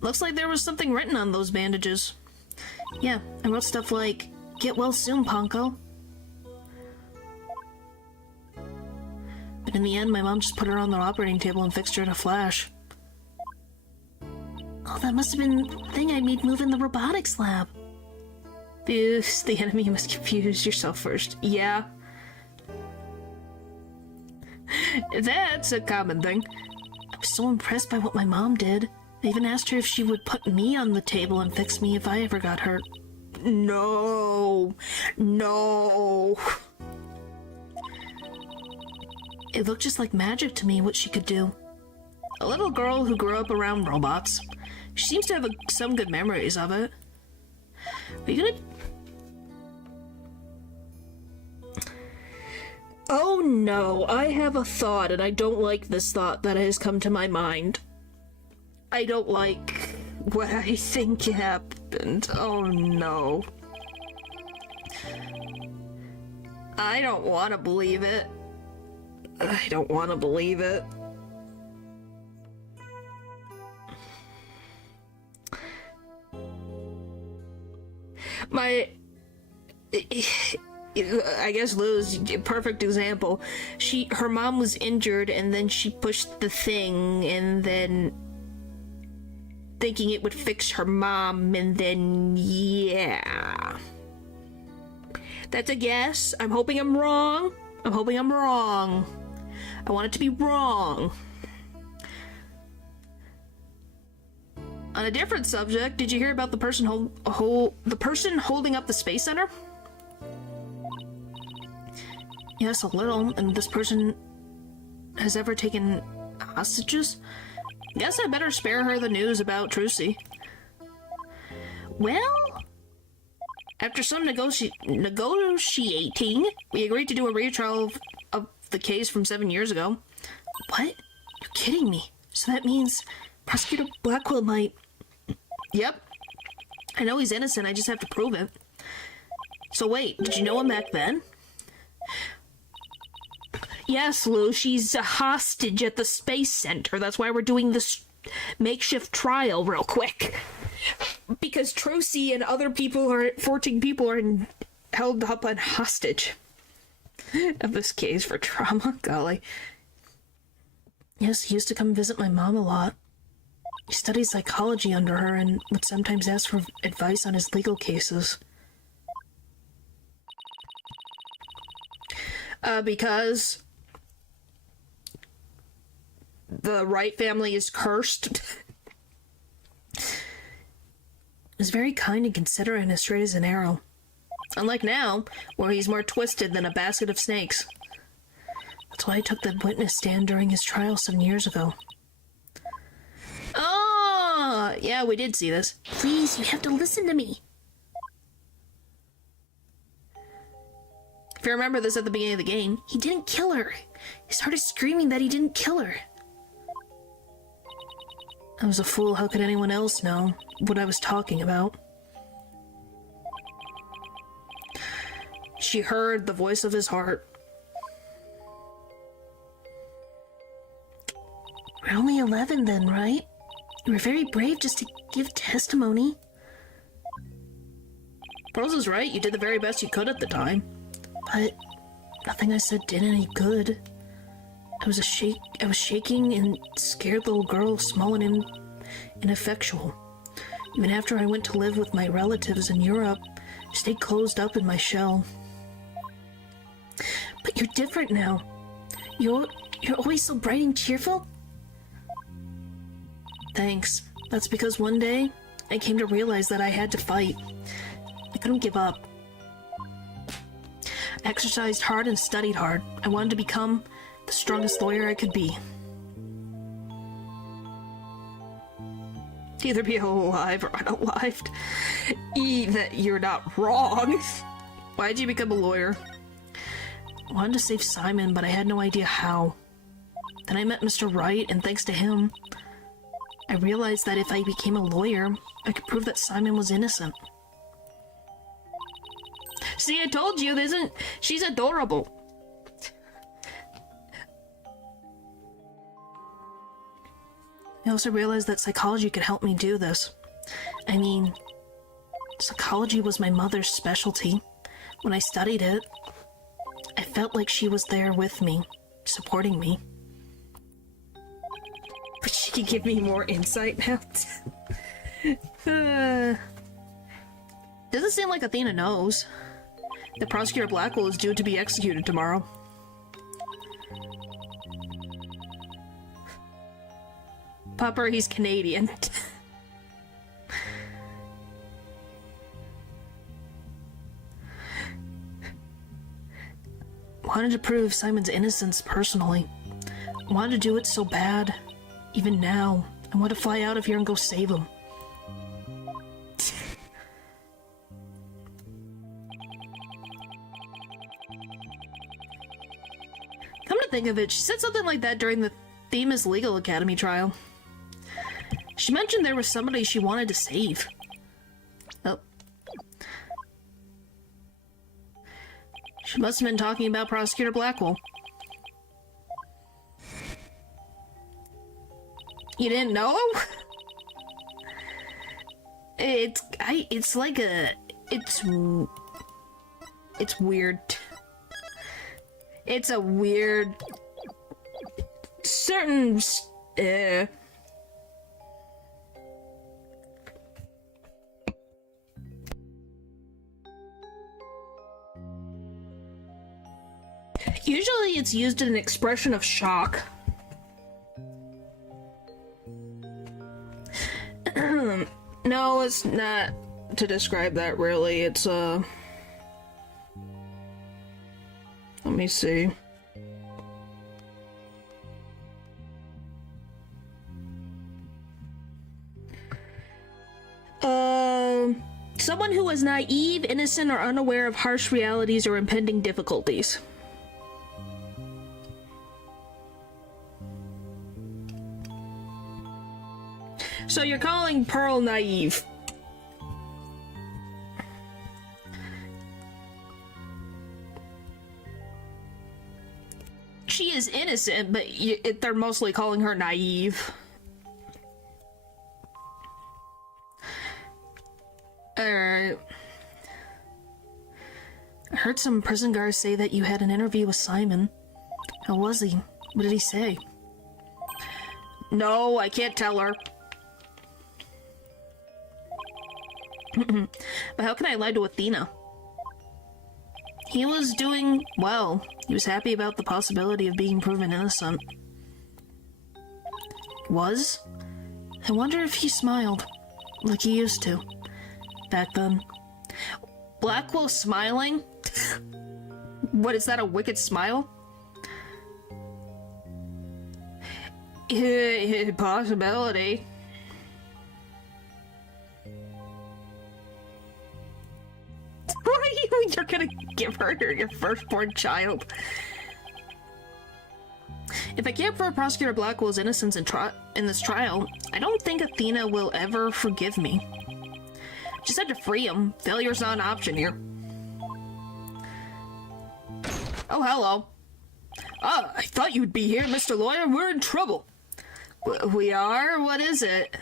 Looks like there was something written on those bandages. Yeah, I wrote stuff like, "Get well soon, Ponko." But in the end, my mom just put her on the operating table and fixed her in a flash. Oh, that must have been the thing I made move in the robotics lab. Fuse, the enemy must confuse yourself first. Yeah. That's a common thing. I was so impressed by what my mom did. I even asked her if she would put me on the table and fix me if I ever got hurt. No. No. It looked just like magic to me what she could do. A little girl who grew up around robots. She seems to have some good memories of it. Are you gonna... Oh no, I have a thought and I don't like this thought that has come to my mind. I don't like what I think happened. Oh no. I don't want to believe it. I don't want to believe it. I guess Lou's a perfect example. Her mom was injured, and then she pushed the thing, and then thinking it would fix her mom, and then yeah. That's a guess. I'm hoping I'm wrong. I want it to be wrong. On a different subject, did you hear about the person holding up the Space Center? Yes, a little. And this person has ever taken hostages? Guess I better spare her the news about Trilogy. Well, after some negotiating, we agreed to do a retrial of the case from 7 years ago. What? You're kidding me. So that means Prosecutor Blackwell might... Yep. I know he's innocent, I just have to prove it. So wait, did you know him back then? Yes, Lou, she's a hostage at the Space Center. That's why we're doing this makeshift trial real quick. Because Trilogy and other people 14 people are held up on hostage of this case for trauma. Golly. Yes, he used to come visit my mom a lot. He studied psychology under her and would sometimes ask for advice on his legal cases. Because the Wright family is cursed. He's very kind and considerate and as straight as an arrow. Unlike now, where he's more twisted than a basket of snakes. That's why I took the witness stand during his trial 7 years ago. Oh, yeah, we did see this. Please, you have to listen to me. If you remember this at the beginning of the game, He didn't kill her. He started screaming that he didn't kill her. I was a fool. How could anyone else know what I was talking about? She heard the voice of his heart. We're only 11 then, right? You were very brave just to give testimony. Rose is right. You did the very best you could at the time. But nothing I said did any good. I was shaking and scared little girl, small and ineffectual. Even after I went to live with my relatives in Europe, I stayed closed up in my shell. But you're different now. You're always so bright and cheerful. Thanks. That's because one day, I came to realize that I had to fight. I couldn't give up. I exercised hard and studied hard. I wanted to become the strongest lawyer I could be. Either be alive or unalived. That you're not wrong. Why'd you become a lawyer? I wanted to save Simon, but I had no idea how. Then I met Mr. Wright, and thanks to him, I realized that if I became a lawyer, I could prove that Simon was innocent. See, I told you, she's adorable. I also realized that psychology could help me do this. I mean, psychology was my mother's specialty. When I studied it, I felt like she was there with me, supporting me. But she could give me more insight now. Doesn't seem like Athena knows that Prosecutor Blackwell is due to be executed tomorrow. Pupper, he's Canadian. Wanted to prove Simon's innocence personally. Wanted to do it so bad. Even now, I want to fly out of here and go save him. Come to think of it, she said something like that during the Themis Legal Academy trial. She mentioned there was somebody she wanted to save. Oh. She must have been talking about Prosecutor Blackwell. You didn't know him? It's like it's weird. It's a weird certain usually it's used in an expression of shock. No, it's not to describe that really. It's let me see. Someone who is naive, innocent, or unaware of harsh realities or impending difficulties. So you're calling Pearl naive. She is innocent, but they're mostly calling her naive. Alright. I heard some prison guards say that you had an interview with Simon. How was he? What did he say? No, I can't tell her. But how can I lie to Athena? He was doing well. He was happy about the possibility of being proven innocent. Was? I wonder if he smiled, like he used to, back then. Blackwell smiling? What, is that a wicked smile? Possibility. You're gonna give her your firstborn child. If I can't prove Prosecutor Blackwell's innocence in this trial, I don't think Athena will ever forgive me. Just had to free him. Failure's not an option here. Oh, hello. Ah, I thought you'd be here, Mr. Lawyer. We're in trouble. We are? What is it?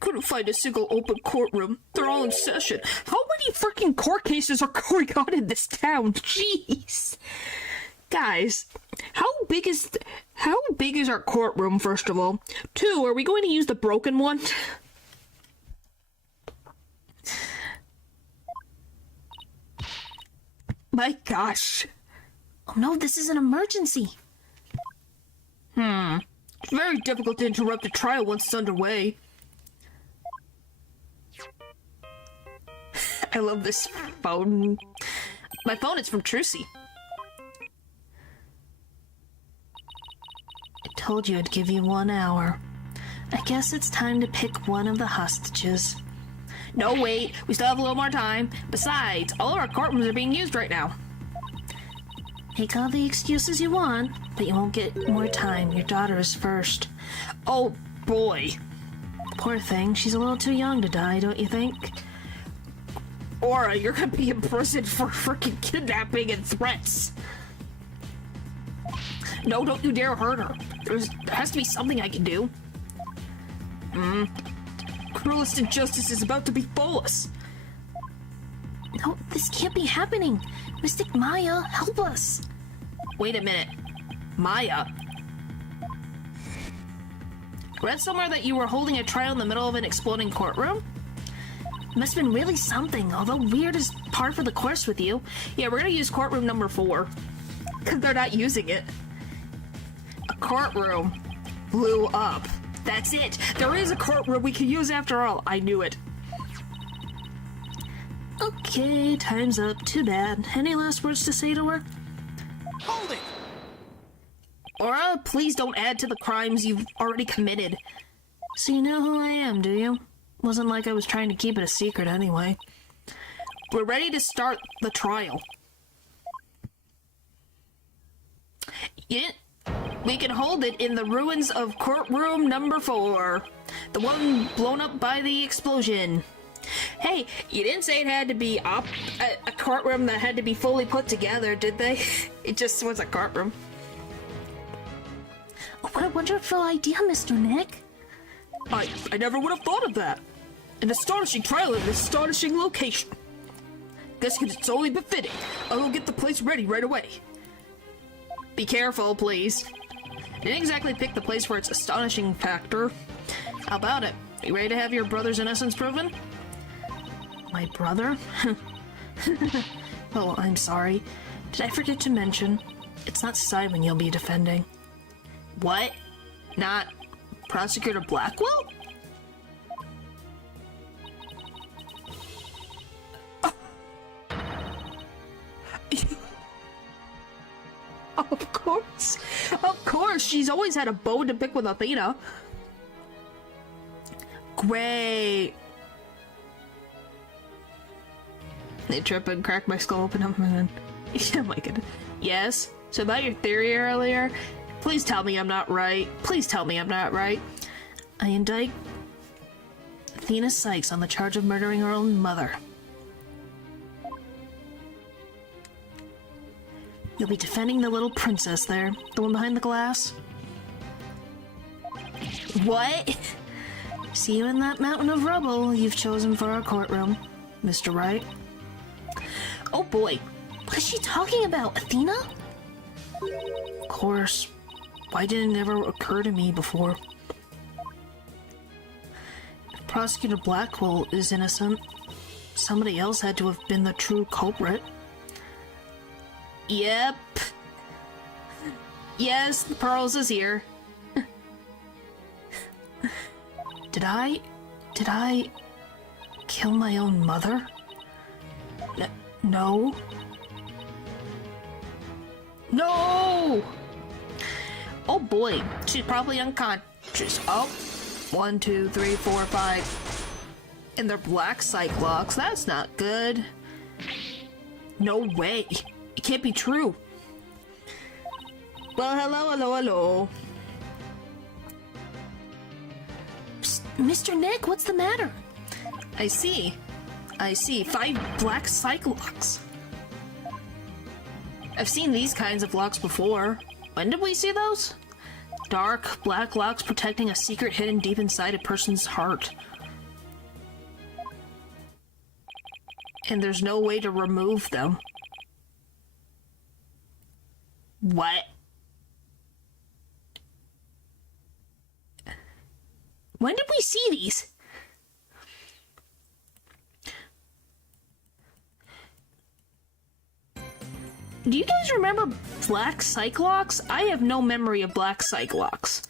Couldn't find a single open courtroom. They're all in session. How many freaking court cases are going on in this town? Jeez. Guys, how big is our courtroom, first of all? 2, are we going to use the broken one? My gosh. Oh no, this is an emergency. It's very difficult to interrupt a trial once it's underway. I love this phone. My phone is from Trucy. I told you I'd give you 1 hour. I guess it's time to pick one of the hostages. No, wait. We still have a little more time. Besides, all of our courtrooms are being used right now. Make all the excuses you want, but you won't get more time. Your daughter is first. Oh, boy. Poor thing. She's a little too young to die, don't you think? Aura, you're gonna be in prison for freaking kidnapping and threats. No, don't you dare hurt her. There has to be something I can do. Cruelest injustice is about to befall us. No, this can't be happening. Mystic Maya, help us. Wait a minute. Maya? Read somewhere that you were holding a trial in the middle of an exploding courtroom? Must have been really something, although weird is par for the course with you. Yeah, we're gonna use courtroom number 4. Because they're not using it. A courtroom blew up. That's it. There is a courtroom we can use after all. I knew it. Okay, time's up. Too bad. Any last words to say to her? Hold it! Aura, please don't add to the crimes you've already committed. So you know who I am, do you? Wasn't like I was trying to keep it a secret anyway. We're ready to start the trial. Yeah, we can hold it in the ruins of courtroom number 4. The one blown up by the explosion. Hey, you didn't say it had to be a courtroom that had to be fully put together, did they? It just was a courtroom. Oh, what a wonderful idea, Mr. Nick. I never would have thought of that. An astonishing trial in an astonishing location. Guess it's only befitting. I'll get the place ready right away. Be careful, please. Didn't exactly pick the place for its astonishing factor. How about it? You ready to have your brother's innocence proven? My brother? Oh, I'm sorry. Did I forget to mention? It's not Simon you'll be defending. What? Not Prosecutor Blackwell? Of course. Of course. She's always had a bone to pick with Athena. Great. They trip and crack my skull open up and then... Oh my goodness. Yes? So about your theory earlier, please tell me I'm not right. Please tell me I'm not right. I indict Athena Sykes on the charge of murdering her own mother. You'll be defending the little princess there, the one behind the glass. What? See you in that mountain of rubble you've chosen for our courtroom, Mr. Wright. Oh boy, what is she talking about, Athena? Of course. Why didn't it ever occur to me before? If Prosecutor Blackwell is innocent, somebody else had to have been the true culprit. Yep. Yes, the Pearls is here. Did I kill my own mother? No. No! Oh boy, she's probably unconscious. Oh, 1, 2, 3, 4, 5. And they're black Cyclops. That's not good. No way. It can't be true. Well, hello. Psst, Mr. Nick, what's the matter? I see. 5 black Cyclops. I've seen these kinds of locks before. When did we see those? Dark, black locks protecting a secret hidden deep inside a person's heart. And there's no way to remove them. What? When did we see these? Do you guys remember Black Cyclops? I have no memory of Black Cyclops.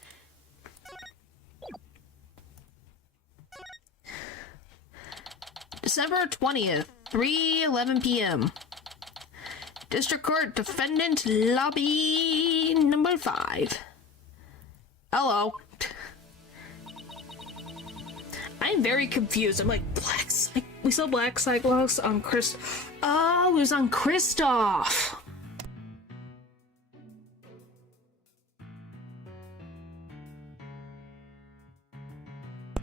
December 20th, 3:11 p.m. District Court Defendant Lobby number 5. Hello. I'm very confused. I'm like, we saw Black Cyclops on Oh, it was on Kristoff.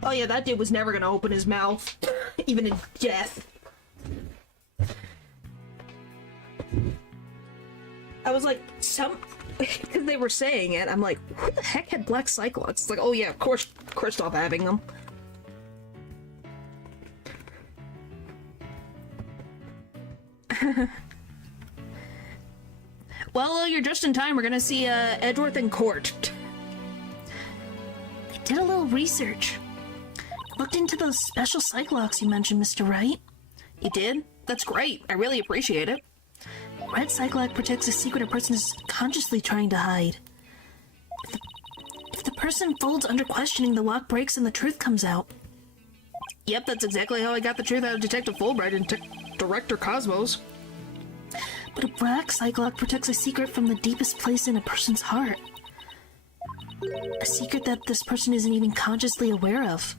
Oh yeah, that dude was never gonna open his mouth, even in death. I was like, because they were saying it, I'm like, who the heck had Black Cyclops? It's like, oh yeah, of course, Kristoff having them. Well, you're just in time. We're gonna see Edgeworth in court. I did a little research. Looked into those special Cyclops you mentioned, Mr. Wright. You did? That's great. I really appreciate it. Red Cyclops protects a secret a person is consciously trying to hide. If the person folds under questioning, the lock breaks and the truth comes out. Yep, that's exactly how I got the truth out of Detective Fulbright and Director Cosmos. But a black Cyclops protects a secret from the deepest place in a person's heart. A secret that this person isn't even consciously aware of.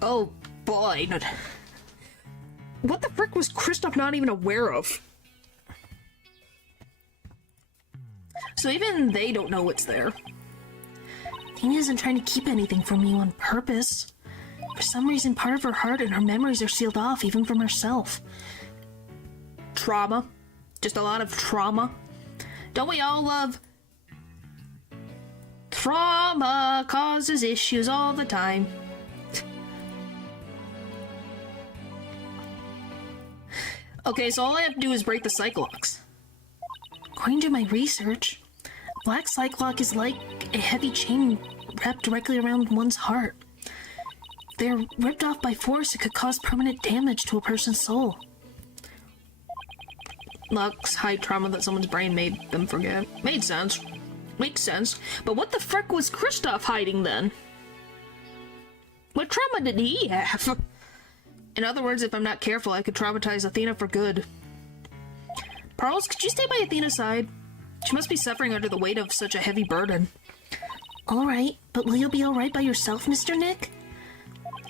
Oh boy. What the frick was Kristoff not even aware of? So even they don't know what's there. Tina isn't trying to keep anything from you on purpose. For some reason, part of her heart and her memories are sealed off, even from herself. Trauma. Just a lot of trauma. Don't we all love... Trauma causes issues all the time. Okay, so all I have to do is break the Cyclops. According to my research, a black cyclock is like a heavy chain wrapped directly around one's heart. If they're ripped off by force, it could cause permanent damage to a person's soul. Locks high trauma that someone's brain made them forget. Made sense. Makes sense. But what the frick was Kristoff hiding then? What trauma did he have? In other words, if I'm not careful, I could traumatize Athena for good. Pearls, could you stay by Athena's side? She must be suffering under the weight of such a heavy burden. Alright, but will you be alright by yourself, Mr. Nick?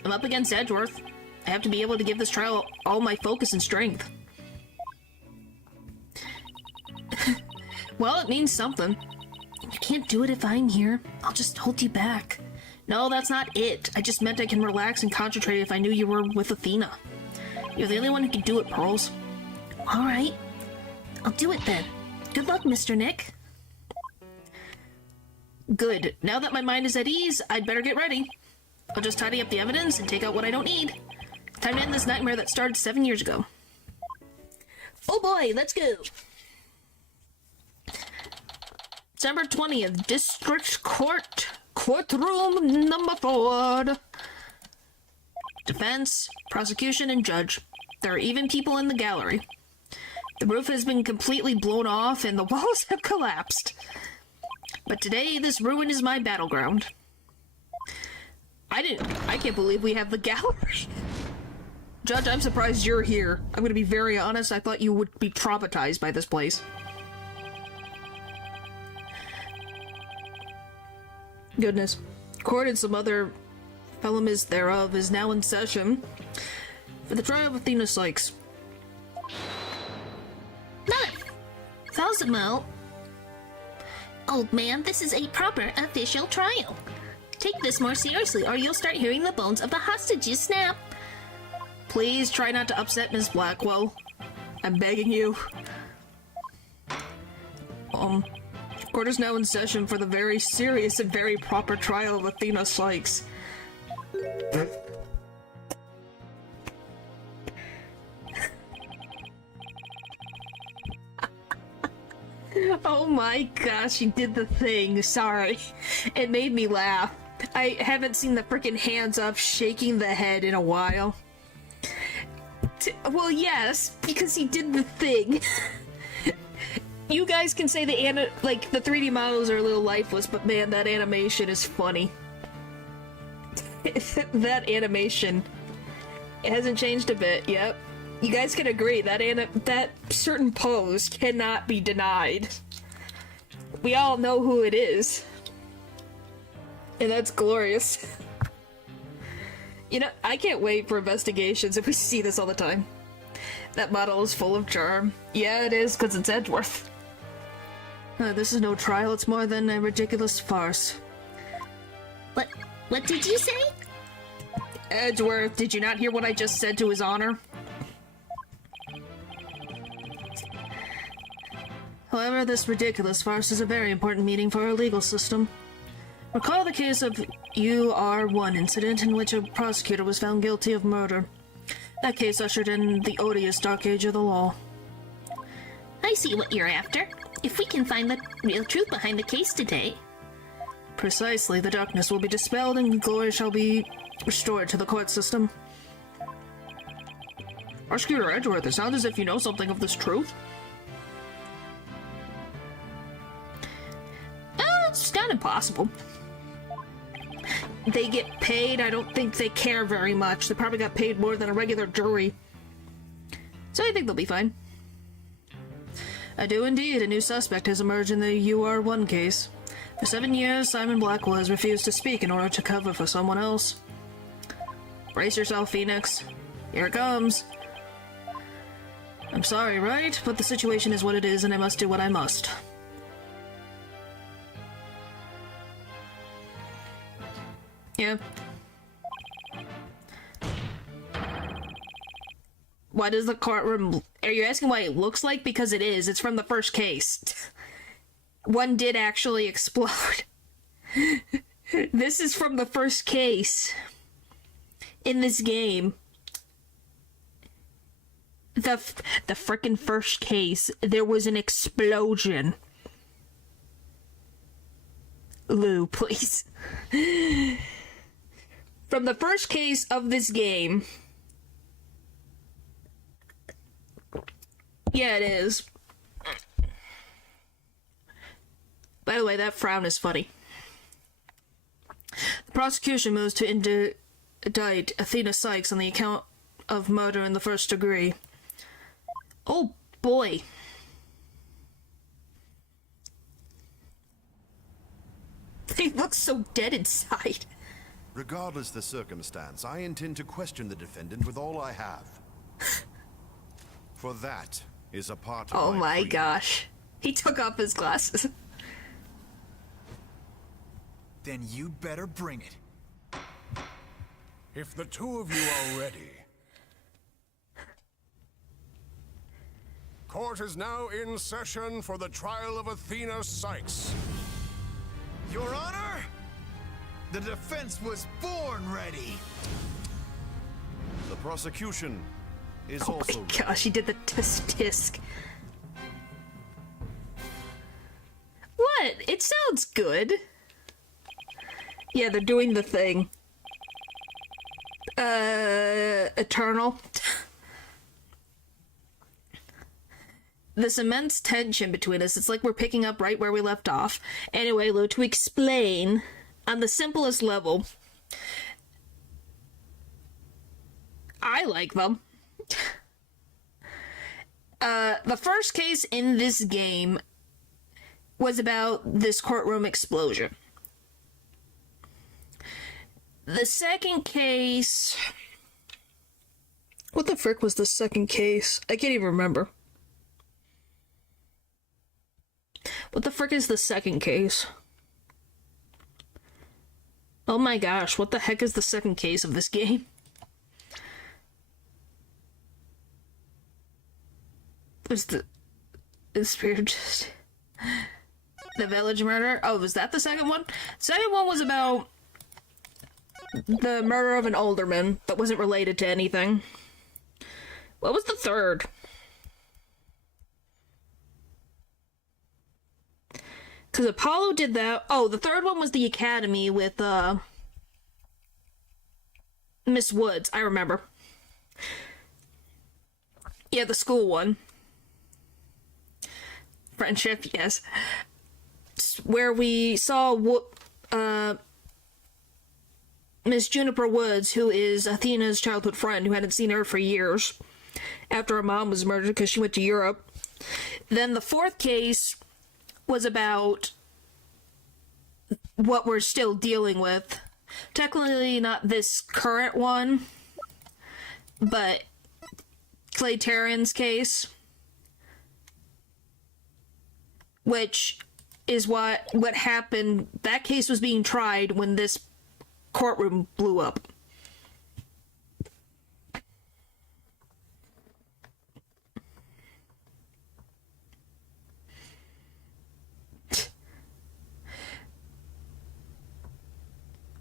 I'm up against Edgeworth. I have to be able to give this trial all my focus and strength. Well, it means something. You can't do it if I'm here. I'll just hold you back. No, that's not it. I just meant I can relax and concentrate if I knew you were with Athena. You're the only one who can do it, Pearls. Alright. I'll do it then. Good luck, Mr. Nick. Good. Now that my mind is at ease, I'd better get ready. I'll just tidy up the evidence and take out what I don't need. Time to end this nightmare that started 7 years ago. Oh boy, let's go! December 20th, District Court, Courtroom number 4. Defense, prosecution, and judge. There are even people in the gallery. The roof has been completely blown off and the walls have collapsed. But today, this ruin is my battleground. I can't believe we have the gallery. Judge, I'm surprised you're here. I'm gonna be very honest, I thought you would be traumatized by this place. Goodness. Court and some other elements thereof is now in session for the trial of Athena Sykes. Cosimo. Old man, this is a proper official trial. Take this more seriously or you'll start hearing the bones of the hostages snap. Please try not to upset Miss Blackwell. I'm begging you. Court is now in session for the very serious and very proper trial of Athena Sykes. Oh my gosh, you did the thing. Sorry. It made me laugh. I haven't seen the frickin' hands up shaking the head in a while. Well, yes, because he did the thing. You guys can say the 3D models are a little lifeless, but man, that animation is funny. That animation, it hasn't changed a bit. Yep, you guys can agree that certain pose cannot be denied. We all know who it is, and that's glorious. You know, I can't wait for investigations if we see this all the time. That model is full of charm. Yeah, it is, because it's Edgeworth. This is no trial, it's more than a ridiculous farce. What did you say? Edgeworth, did you not hear what I just said to his honor? However, this ridiculous farce is a very important meeting for our legal system. Recall the case of UR1 incident in which a prosecutor was found guilty of murder. That case ushered in the odious dark age of the law. I see what you're after. If we can find the real truth behind the case today. Precisely, the darkness will be dispelled and glory shall be restored to the court system. Prosecutor Edgeworth, it sounds as if you know something of this truth. It's not impossible. They get paid, I don't think they care very much. They probably got paid more than a regular jury. So I think they'll be fine. I do indeed. A new suspect has emerged in the UR1 case. For 7 years, Simon Blackwell has refused to speak in order to cover for someone else. Brace yourself, Phoenix. Here it comes. I'm sorry, right? But the situation is what it is, and I must do what I must. Yeah. Why does the courtroom... Are you asking why it looks like? Because it is. It's from the first case. One did actually explode. This is from the first case in this game. The frickin' first case, there was an explosion. Lou, please. From the first case of this game. Yeah, it is. By the way, that frown is funny. The prosecution moves to indict Athena Sykes on the account of murder in the first degree. Oh boy. He looks so dead inside. Regardless the circumstance, I intend to question the defendant with all I have. For that is a part of Oh my freedom. gosh. He took off his glasses. Then you'd better bring it. If the two of you are ready. Court is now in session for the trial of Athena Sykes. Your Honor, the defense was born ready. The prosecution is Oh also my ready. gosh, he did the tisk. What? It sounds good. Yeah, they're doing the thing. Eternal. This immense tension between us, it's like we're picking up right where we left off. Anyway, Lou, to explain, on the simplest level, I like them. The first case in this game was about this courtroom explosion. The second case... What the frick was the second case? I can't even remember. What the frick is the second case? Oh my gosh, what the heck is the second case of this game? Was the spirit just... The village murder? Oh, was that the second one? The second one was about the murder of an alderman that wasn't related to anything. What was the third? Because Apollo did that. Oh, the third one was the Academy with, Miss Woods. I remember. Yeah, the school one. Friendship, yes. Where we saw, Miss Juniper Woods, who is Athena's childhood friend, who hadn't seen her for years, after her mom was murdered because she went to Europe. Then the fourth case was about what we're still dealing with. Technically not this current one, but Clay Tarrant's case, which is what happened. That case was being tried when this courtroom blew up.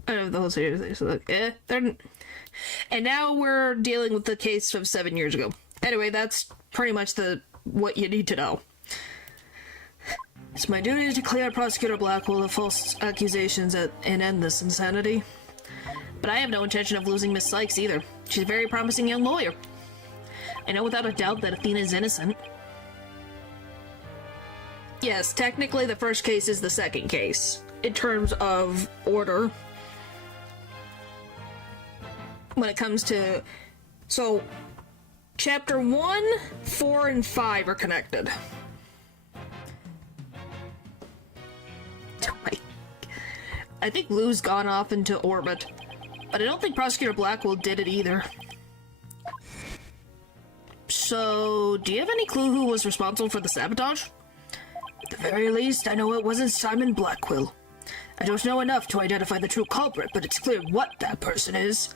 I don't know the whole series. So like, they're... And now we're dealing with the case from 7 years ago. Anyway, that's pretty much what you need to know. It's my duty to clear Prosecutor Blackwell of false accusations and end this insanity. But I have no intention of losing Miss Sykes either. She's a very promising young lawyer. I know without a doubt that Athena is innocent. Yes, technically the first case is the second case, in terms of order. When it comes to... So, Chapter 1, 4, and 5 are connected. I think Lou's gone off into orbit, but I don't think Prosecutor Blackwell did it either. So, do you have any clue who was responsible for the sabotage? At the very least, I know it wasn't Simon Blackwell. I don't know enough to identify the true culprit, but it's clear what that person is.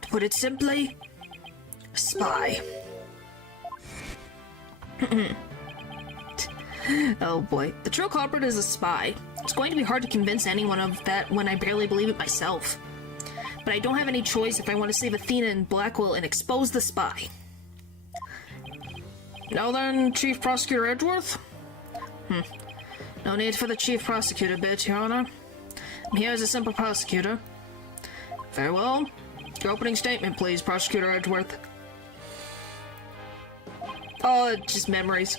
To put it simply, a spy. Oh boy. The true culprit is a spy. It's going to be hard to convince anyone of that when I barely believe it myself. But I don't have any choice if I want to save Athena and Blackwell and expose the spy. Now then, Chief Prosecutor Edgeworth? No need for the Chief Prosecutor bit, Your Honor. I'm here as a simple prosecutor. Very well. Your opening statement, please, Prosecutor Edgeworth. Oh, just memories.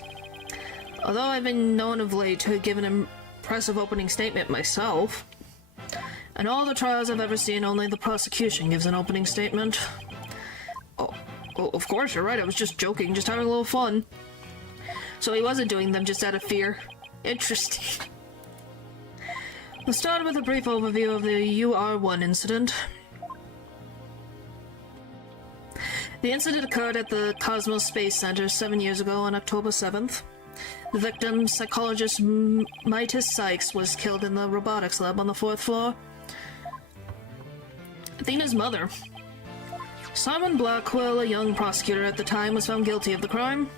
Although I've been known of late to give an impressive opening statement myself, in all the trials I've ever seen, only the prosecution gives an opening statement. Oh, of course, you're right, I was just joking, just having a little fun. So he wasn't doing them just out of fear. Interesting. We'll start with a brief overview of the UR1 incident. The incident occurred at the Cosmos Space Center 7 years ago on October 7th. The victim, psychologist Mitis Sykes, was killed in the robotics lab on the 4th floor. Athena's mother, Simon Blackwell, a young prosecutor at the time, was found guilty of the crime.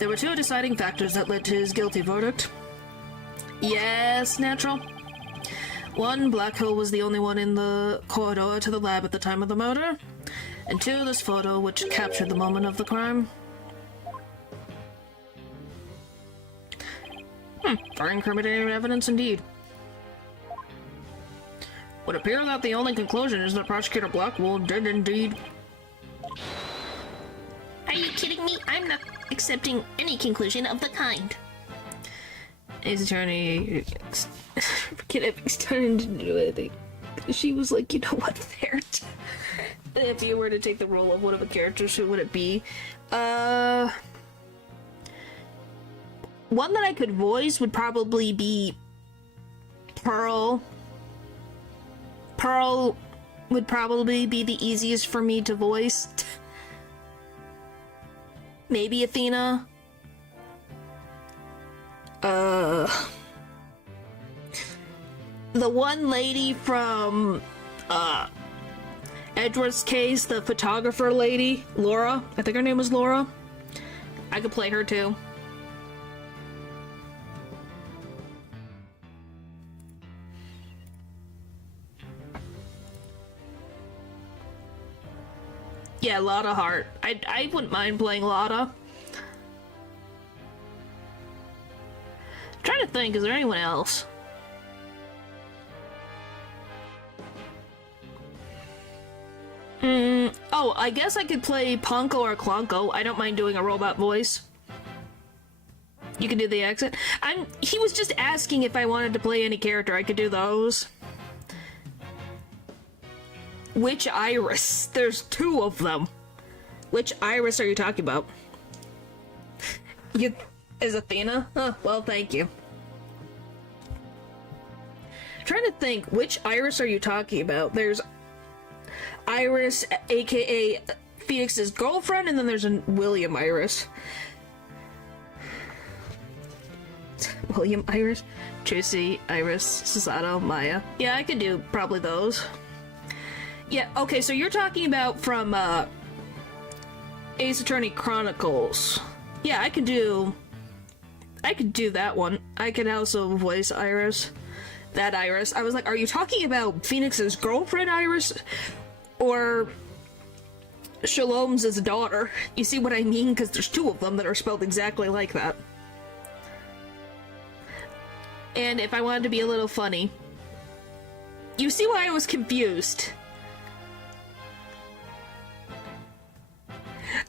There were two deciding factors that led to his guilty verdict. Yes, natural. One, Blackwell was the only one in the corridor to the lab at the time of the murder. And two, this photo, which captured the moment of the crime. Very incriminating evidence indeed. Would appear that the only conclusion is that Prosecutor Blackwell did indeed. Are you kidding me? I'm not accepting any conclusion of the kind. His attorney He's turning to do anything. She was like, you know what, there. If you were to take the role of one of the characters, who would it be? One that I could voice would probably be Pearl. Pearl would probably be the easiest for me to voice. Maybe Athena. The one lady from Edward's case, the photographer lady, Laura. I think her name was Laura. I could play her too. Yeah, Lotta Hart. I wouldn't mind playing Lotta. I'm trying to think, is there anyone else? Oh, I guess I could play Ponko or Klonko. I don't mind doing a robot voice. You can do the accent. He was just asking if I wanted to play any character. I could do those. Which Iris? There's two of them. Which Iris are you talking about? Is Athena? Oh, well, thank you. I'm trying to think, which Iris are you talking about? There's Iris, aka Phoenix's girlfriend, and then there's a William Iris. William Iris? Tracy, Iris, Susato, Maya. Yeah, I could do probably those. Yeah, okay, so you're talking about from Ace Attorney Chronicles. Yeah, I could do that one. I could also voice Iris. That Iris. I was like, are you talking about Phoenix's girlfriend Iris? Or Shalom's daughter? You see what I mean? Because there's two of them that are spelled exactly like that. And if I wanted to be a little funny, you see why I was confused.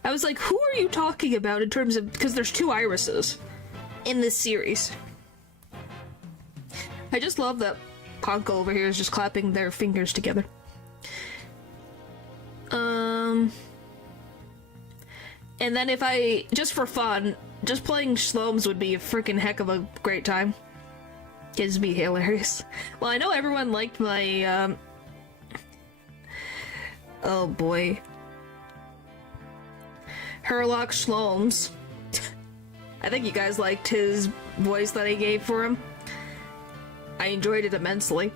I was like, who are you talking about in terms of... Because there's two Irises in this series. I just love that Ponko over here is just clapping their fingers together. And then if I... Just for fun, just playing Shlomes would be a freaking heck of a great time. It'd be hilarious. Well, I know everyone liked my, oh boy. Herlock Shlomes. I think you guys liked his voice that I gave for him. I enjoyed it immensely.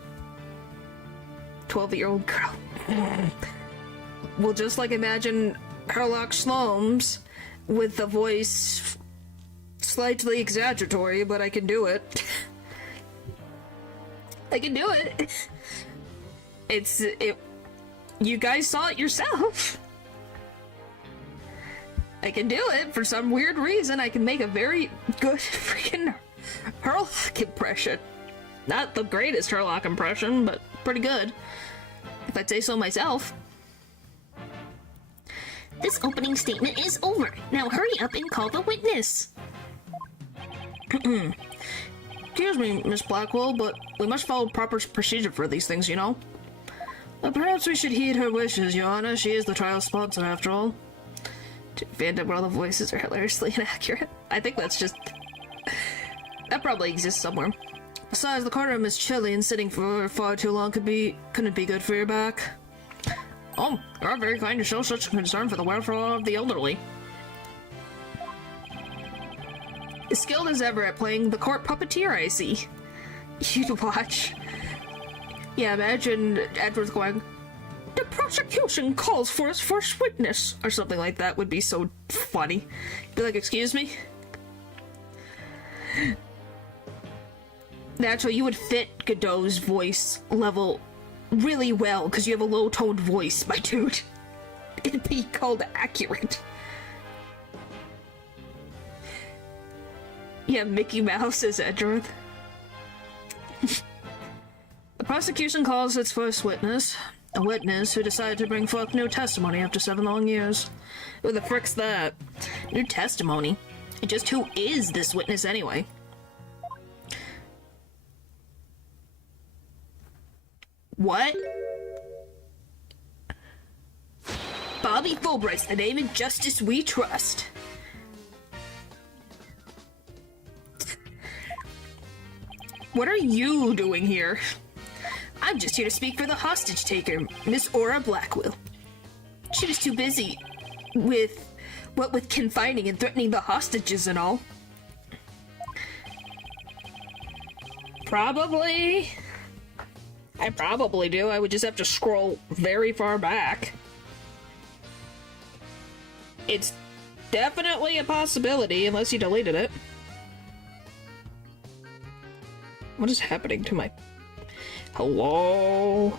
12-year-old girl. Well, just like imagine Herlock Shlomes with the voice slightly exaggeratory, but I can do it. I can do it. You guys saw it yourself. I can do it for some weird reason. I can make a very good freaking Herlock impression. Not the greatest Herlock impression, but pretty good, if I'd say so myself. This opening statement is over. Now hurry up and call the witness. Excuse me, Miss Blackwell, but we must follow proper procedure for these things, you know? Perhaps we should heed her wishes, Your Honor. She is the trial sponsor, after all. Fandom where all the voices are hilariously inaccurate. I think that's just... that probably exists somewhere. Besides, the courtroom is chilly and sitting for far too long couldn't be good for your back. Oh, you are very kind to show such concern for the welfare of the elderly. As skilled as ever at playing the court puppeteer, I see. You'd watch. Yeah, imagine Edward's going, "The prosecution calls for his first witness," or something like that. Would be so funny. Be like, "Excuse me?" Naturally, you would fit Godot's voice level really well, because you have a low-toned voice, my dude. It'd be called accurate. Yeah, Mickey Mouse is Edgeworth. The prosecution calls its first witness, a witness who decided to bring forth new testimony after 7 long years. Who the frick's that? New testimony? And just who is this witness anyway? What? Bobby Fulbright's the name and justice we trust. What are you doing here? I'm just here to speak for the hostage taker, Miss Aura Blackwell. She was too busy with confining and threatening the hostages and all. Probably. I probably do. I would just have to scroll very far back. It's definitely a possibility, unless you deleted it. What is happening to my... Hello?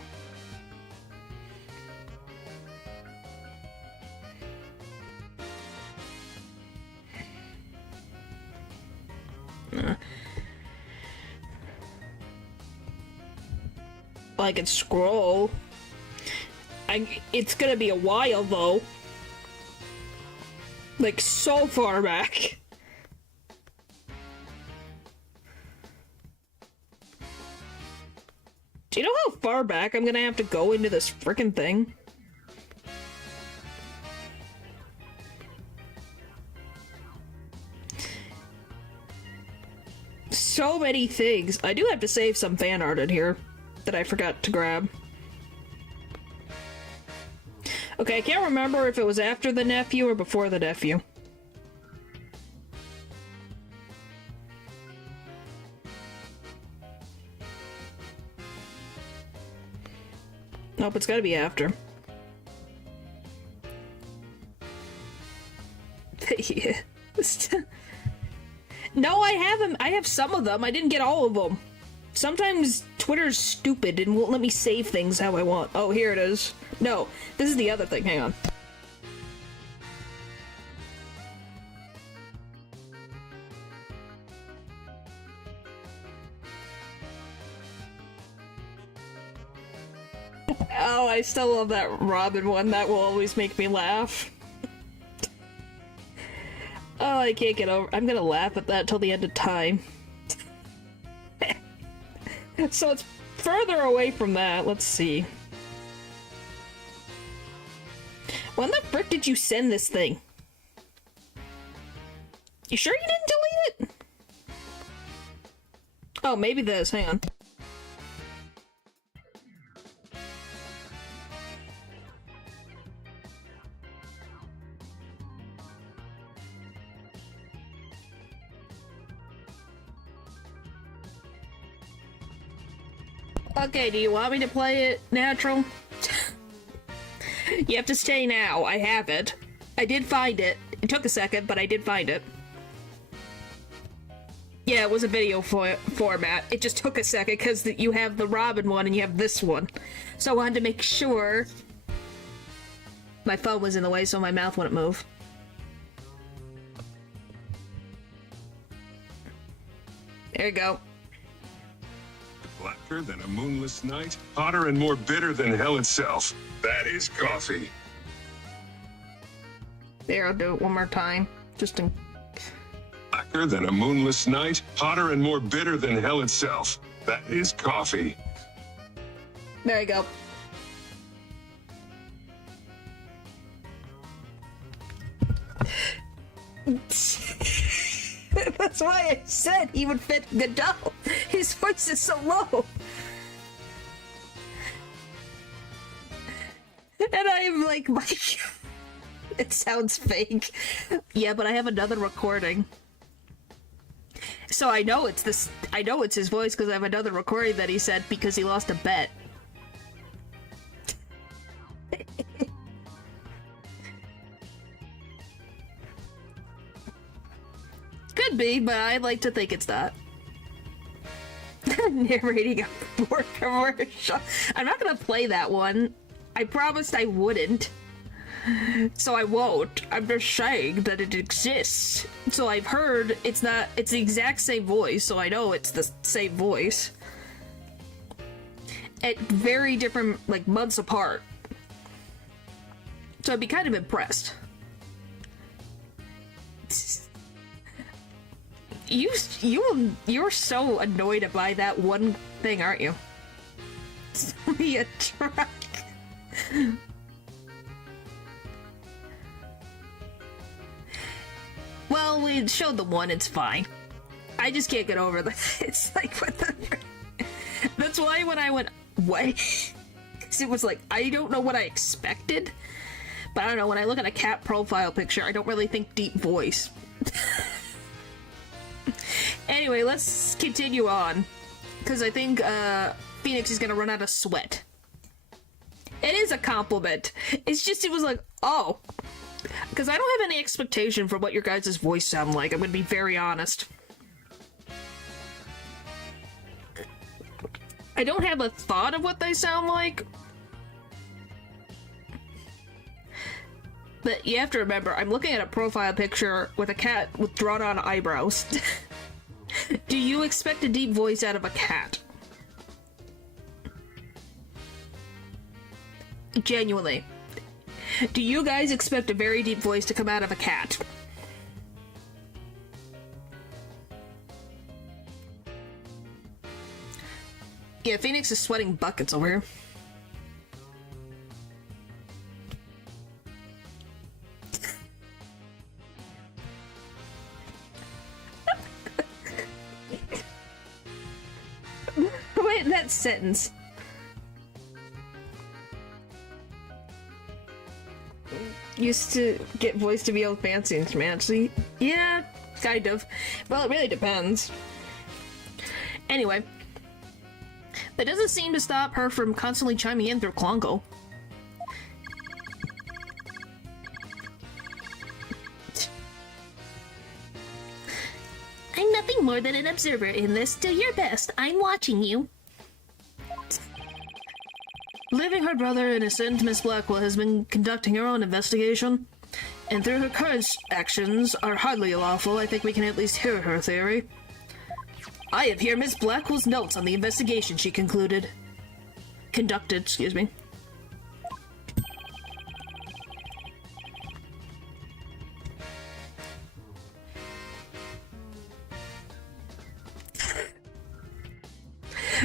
I can scroll. It's gonna be a while, though. Like, so far back. Do you know how far back I'm gonna have to go into this frickin' thing? So many things. I do have to save some fan art in here that I forgot to grab. Okay, I can't remember if it was after the nephew or before the nephew. Nope, it's gotta be after. Yeah. No, I haven't. I have some of them. I didn't get all of them. Sometimes Twitter's stupid and won't let me save things how I want. Oh, here it is. No, this is the other thing. Hang on. Oh, I still love that Robin one. That will always make me laugh. Oh, I can't get over. I'm gonna laugh at that till the end of time. So it's further away from that. Let's see. When the frick did you send this thing? You sure you didn't delete it? Oh, maybe this. Hang on. Okay, do you want me to play it natural? You have to stay now. I have it. I did find it. It took a second, but I did find it. Yeah, it was a video format. It just took a second because you have the Robin one and you have this one. So I wanted to make sure my phone was in the way so my mouth wouldn't move. There you go. Blacker than a moonless night, hotter and more bitter than hell itself. That is coffee. There, I'll do it one more time. Just in... Blacker than a moonless night, hotter and more bitter than hell itself. That is coffee. There you go. That's why I said he would fit Godot. His voice is so low. And I'm like, Mike, it sounds fake. Yeah, but I have another recording. So I know it's this. I know it's his voice because I have another recording that he said because he lost a bet. Could be, but I like to think it's not. Narrating a board commercial. I'm not gonna play that one. I promised I wouldn't. So I won't. I'm just saying that it exists. So I've heard it's not, it's the exact same voice, so I know it's the same voice. At very different, like, months apart. So I'd be kind of impressed. You're so annoyed by that one thing, aren't you? Be a truck. Well, we showed the one, it's fine. I just can't get over the. It's like, what the. That's why when I went, what? Because it was like, I don't know what I expected. But I don't know, when I look at a cat profile picture, I don't really think deep voice. Anyway, let's continue on. Because I think Phoenix is going to run out of sweat. It is a compliment. It's just, it was like, oh. Because I don't have any expectation for what your guys' voice sound like. I'm going to be very honest. I don't have a thought of what they sound like. But you have to remember, I'm looking at a profile picture with a cat with drawn-on eyebrows. Do you expect a deep voice out of a cat? Genuinely. Do you guys expect a very deep voice to come out of a cat? Yeah, Phoenix is sweating buckets over here. Wait, that sentence. Used to get voice to be all fancy and schmancy. Yeah, kind of. Well, it really depends. Anyway. That doesn't seem to stop her from constantly chiming in through Klongo. I'm nothing more than an observer in this. Do your best. I'm watching you. Leaving her brother innocent, Miss Blackwell has been conducting her own investigation. And through her current actions are hardly lawful, I think we can at least hear her theory. I have here Miss Blackwell's notes on the investigation she conducted, excuse me.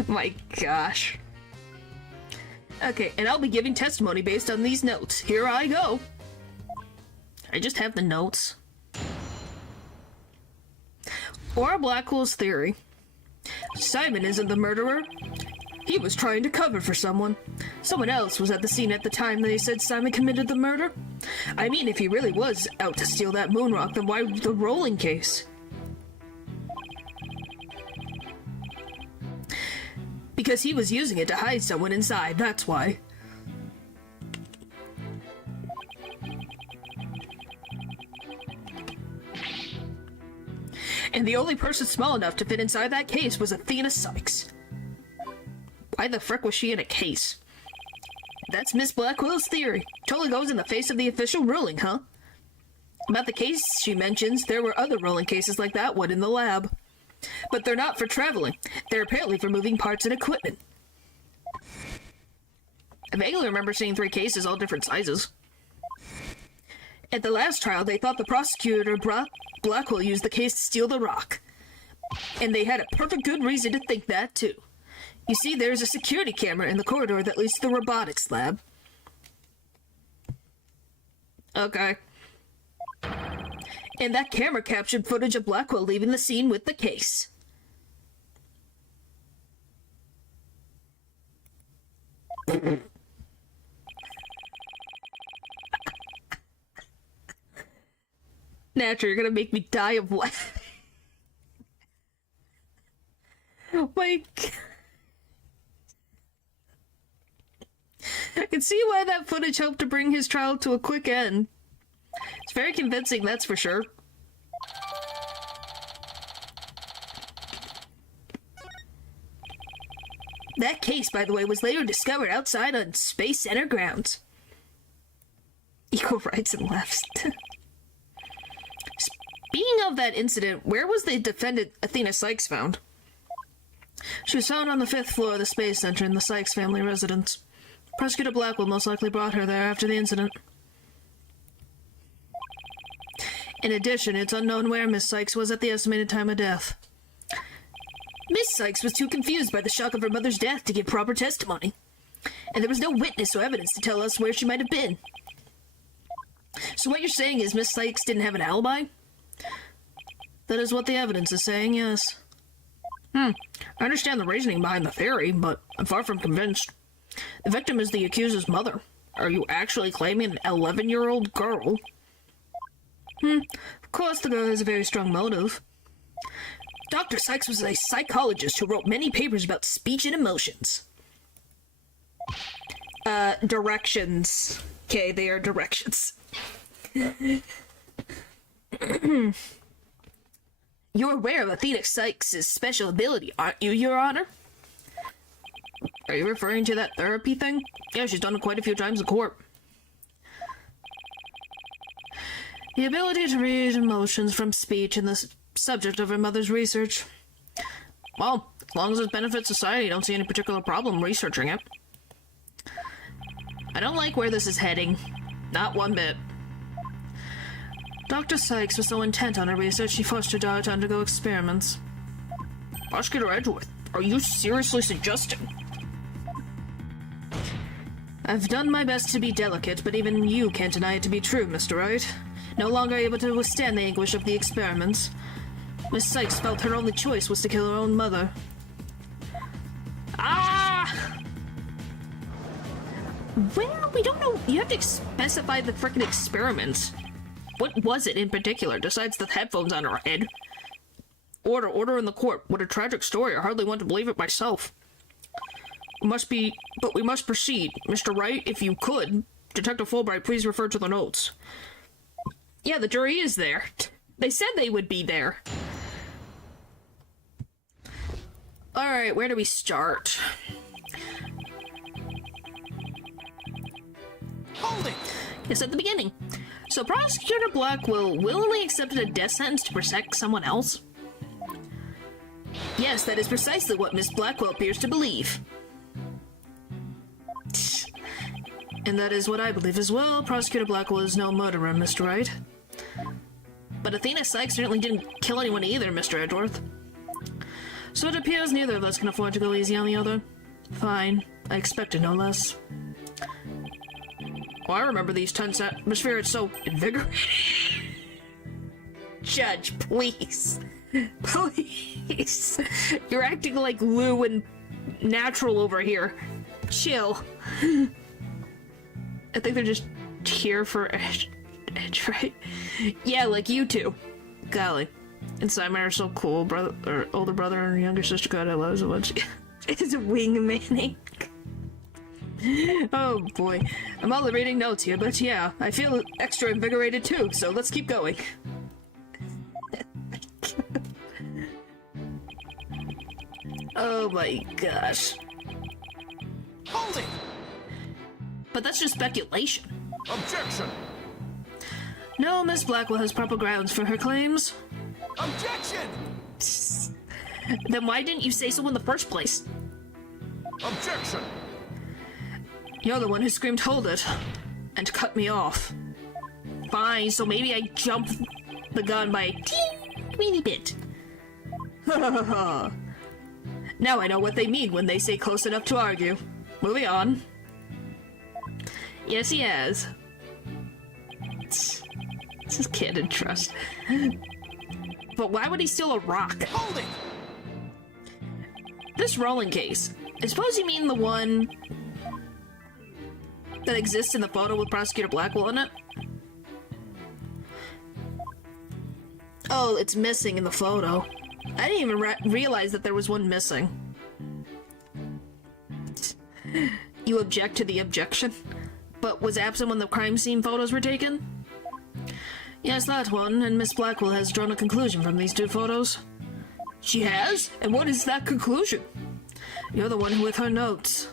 My gosh. Okay, and I'll be giving testimony based on these notes. Here I go. I just have the notes. Or Blackwell's theory. Simon isn't the murderer. He was trying to cover for someone. Someone else was at the scene at the time they said Simon committed the murder. I mean, if he really was out to steal that moon rock, then why the rolling case? Because he was using it to hide someone inside, that's why. And the only person small enough to fit inside that case was Athena Sykes. Why the frick was she in a case? That's Miss Blackwell's theory. Totally goes in the face of the official ruling, huh? About the case she mentions, there were other rolling cases like that one in the lab. But they're not for traveling. They're apparently for moving parts and equipment. I vaguely remember seeing 3 cases, all different sizes. At the last trial, they thought the prosecutor, Blackwell, used the case to steal the rock. And they had a perfect good reason to think that, too. You see, there's a security camera in the corridor that leads to the robotics lab. Okay. And that camera captured footage of Blackwell leaving the scene with the case. Naturally, you're gonna make me die of laughing. Oh my God. I can see why that footage helped to bring his trial to a quick end. It's very convincing, that's for sure. That case, by the way, was later discovered outside on Space Center grounds. Equal rights and lefts. Speaking of that incident, where was the defendant Athena Sykes found? She was found on the 5th floor of the Space Center in the Sykes family residence. Prosecutor Blackwell most likely brought her there after the incident. In addition, it's unknown where Miss Sykes was at the estimated time of death. Miss Sykes was too confused by the shock of her mother's death to give proper testimony, and there was no witness or evidence to tell us where she might have been. So what you're saying is Miss Sykes didn't have an alibi? That is what the evidence is saying, yes. I understand the reasoning behind the theory, but I'm far from convinced. The victim is the accuser's mother. Are you actually claiming an 11-year-old girl? Of course the girl has a very strong motive. Dr. Sykes was a psychologist who wrote many papers about speech and emotions. Directions. Okay, they are directions. You're aware of Athena Sykes' special ability, aren't you, Your Honor? Are you referring to that therapy thing? Yeah, she's done it quite a few times in court. The ability to read emotions from speech and the subject of her mother's research. Well, as long as it benefits society, I don't see any particular problem researching it. I don't like where this is heading. Not one bit. Dr. Sykes was so intent on her research, she forced her daughter to undergo experiments. Prosecutor Edgeworth, are you seriously suggesting? I've done my best to be delicate, but even you can't deny it to be true, Mr. Wright. No longer able to withstand the anguish of the experiments, Miss Sykes felt her only choice was to kill her own mother. Ah! Well, we don't know. You have to specify the frickin' experiments. What was it in particular, besides the headphones on her head? Order in the court. What a tragic story. I hardly want to believe it myself. We must proceed. Mr. Wright, if you could. Detective Fulbright, please refer to the notes. Yeah, the jury is there. They said they would be there. Alright, where do we start? Hold it! Yes, at the beginning. So Prosecutor Blackwell willingly accepted a death sentence to protect someone else? Yes, that is precisely what Miss Blackwell appears to believe. And that is what I believe as well. Prosecutor Blackwell is no murderer, Mr. Wright. But Athena Sykes certainly didn't kill anyone either, Mr. Edgeworth. So it appears neither of us can afford to go easy on the other. Fine. I expected no less. Well, I remember these tense atmosphere. It's so invigorating. Judge, please. Please. You're acting like Lou and Natural over here. Chill. I think they're just here for Edge, right? Yeah, like you two. Golly. And Simon are so cool, brother, or older brother and younger sister. God, I love so much. It's a wingman. Oh boy. I'm only reading notes here, but yeah, I feel extra invigorated too, so let's keep going. Oh my gosh. Hold it! But that's just speculation. Objection! No, Miss Blackwell has proper grounds for her claims. Objection! Then why didn't you say so in the first place? Objection! You're the one who screamed, "Hold it," and cut me off. Fine, so maybe I jumped the gun by a teeny bit. Now I know what they mean when they say close enough to argue. Moving on. Yes, he has. This is candid trust. But why would he steal a rock? Hold it! This rolling case. I suppose you mean the one that exists in the photo with Prosecutor Blackwell in it? Oh, it's missing in the photo. I didn't even realize that there was one missing. You object to the objection? But was absent when the crime scene photos were taken? Yes, that one, and Miss Blackwell has drawn a conclusion from these two photos. She has? And what is that conclusion? You're the one with her notes.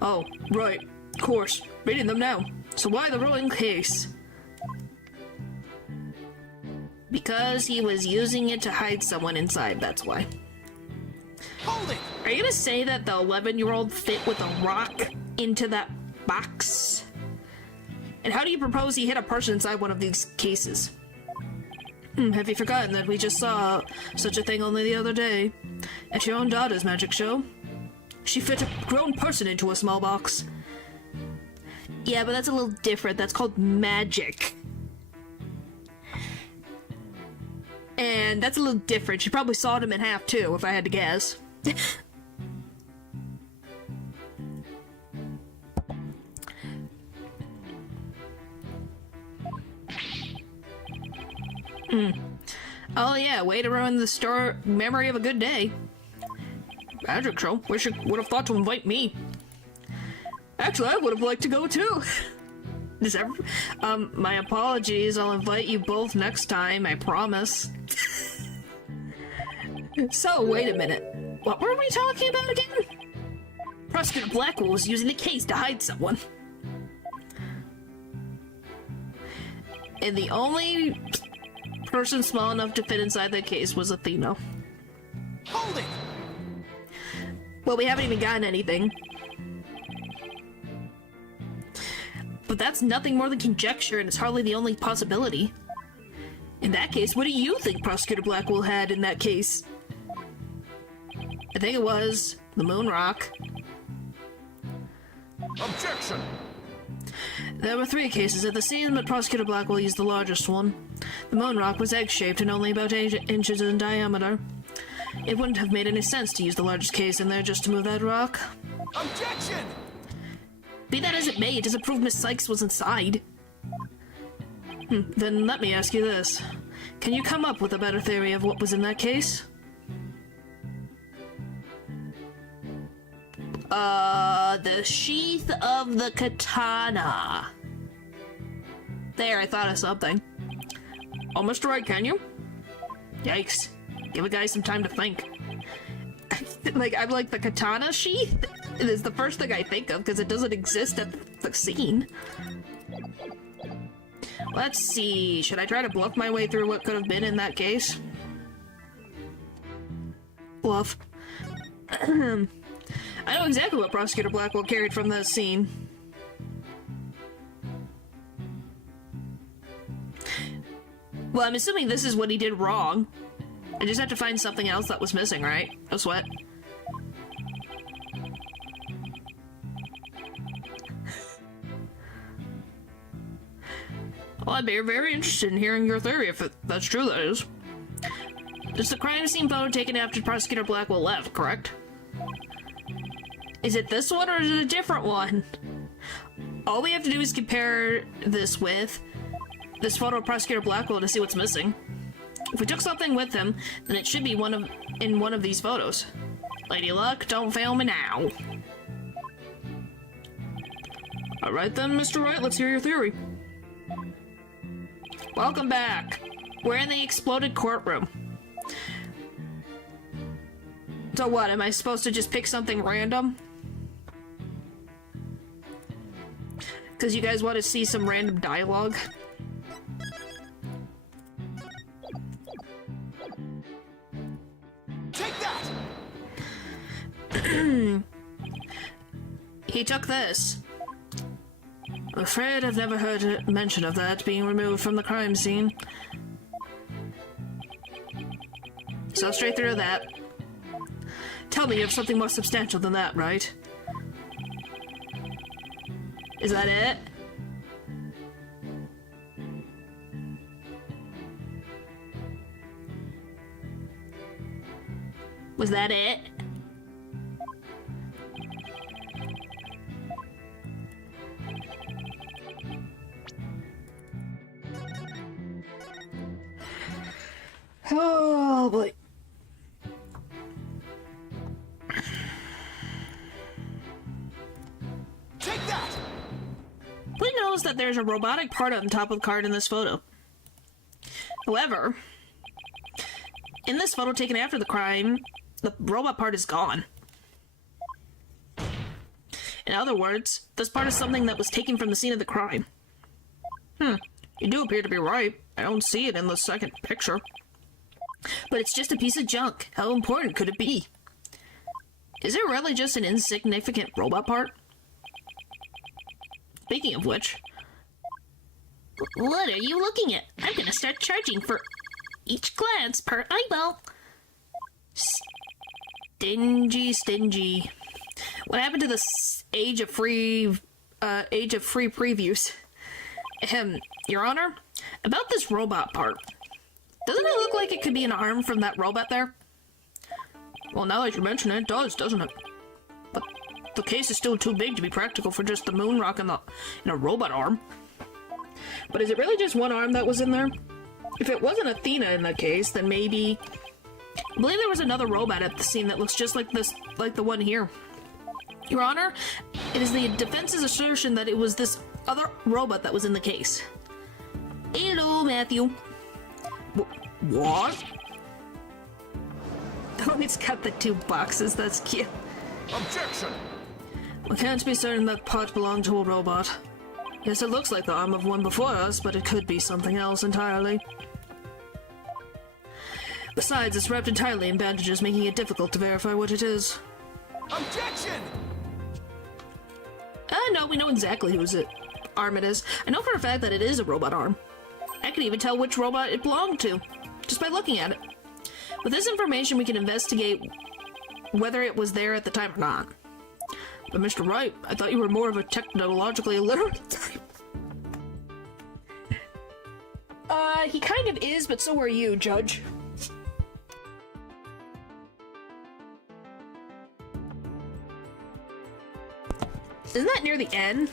Oh, right. Of course. Reading them now. So why the rolling case? Because he was using it to hide someone inside, that's why. Hold it! Are you gonna say that the 11-year-old fit with a rock into that box? And how do you propose he hit a person inside one of these cases? Have you forgotten that we just saw such a thing only the other day? At your own daughter's magic show? She fit a grown person into a small box. Yeah, but that's a little different. That's called magic. And that's a little different. She probably sawed him in half too, if I had to guess. Oh yeah, way to ruin the store memory of a good day. Magic show? Wish you would have thought to invite me. Actually, I would have liked to go too. My apologies. I'll invite you both next time, I promise. So, wait a minute. What were we talking about again? Prosecutor Blackwell was using the case to hide someone. And the only person small enough to fit inside that case was Athena. Hold it! Well, we haven't even gotten anything. But that's nothing more than conjecture, and it's hardly the only possibility. In that case, what do you think Prosecutor Blackwell had in that case? I think it was the moon rock. Objection! There were 3 cases at the scene, but Prosecutor Blackwell used the largest one. The moon rock was egg-shaped and only about 8 inches in diameter. It wouldn't have made any sense to use the largest case in there just to move that rock. Objection! Be that as it may, it doesn't prove Miss Sykes was inside. Then let me ask you this. Can you come up with a better theory of what was in that case? The sheath of the katana. There, I thought of something. Almost right, can you? Yikes. Give a guy some time to think. I'm like, the katana sheath is the first thing I think of because it doesn't exist at the scene. Let's see. Should I try to bluff my way through what could have been in that case? Bluff. I know exactly what Prosecutor Blackwell carried from that scene. Well, I'm assuming this is what he did wrong. I just have to find something else that was missing, right? No sweat. Well, I'd be very interested in hearing your theory, if that's true, that is. It's the crime scene photo taken after Prosecutor Blackwell left, correct? Is it this one or is it a different one? All we have to do is compare this with this photo of Prosecutor Blackwell to see what's missing. If we took something with him, then it should be in one of these photos. Lady Luck, don't fail me now. Alright then, Mr. Wright, let's hear your theory. Welcome back. We're in the exploded courtroom. So what, am I supposed to just pick something random? Because you guys want to see some random dialogue? He took this. I'm afraid I've never heard mention of that being removed from the crime scene. So straight through that. Tell me you have something more substantial than that, right? Is that it? Was that it? Oh boy. Take that! We knows that there's a robotic part on top of the card in this photo. However, in this photo taken after the crime, the robot part is gone. In other words, this part is something that was taken from the scene of the crime. You do appear to be right. I don't see it in the second picture. But it's just a piece of junk. How important could it be? Is it really just an insignificant robot part? Speaking of which... What are you looking at? I'm gonna start charging for each glance per eyeball. Stingy. What happened to the age of free previews? Your Honor, about this robot part. Doesn't it look like it could be an arm from that robot there? Well, now that you mention it, it does, doesn't it? But the case is still too big to be practical for just the moon rock and a robot arm. But is it really just one arm that was in there? If it wasn't Athena in the case, then maybe... I believe there was another robot at the scene that looks just like this, like the one here. Your Honor, it is the defense's assertion that it was this other robot that was in the case. Hello, Matthew. What? Oh, it's got the two boxes. That's cute. Objection! We can't be certain that part belonged to a robot. Yes, it looks like the arm of one before us, but it could be something else entirely. Besides, it's wrapped entirely in bandages, making it difficult to verify what it is. Objection! No, we know exactly whose arm it is. I know for a fact that it is a robot arm. I can even tell which robot it belonged to, just by looking at it. With this information, we can investigate whether it was there at the time or not. But Mr. Wright, I thought you were more of a technologically illiterate type. He kind of is, but so are you, Judge. Isn't that near the end?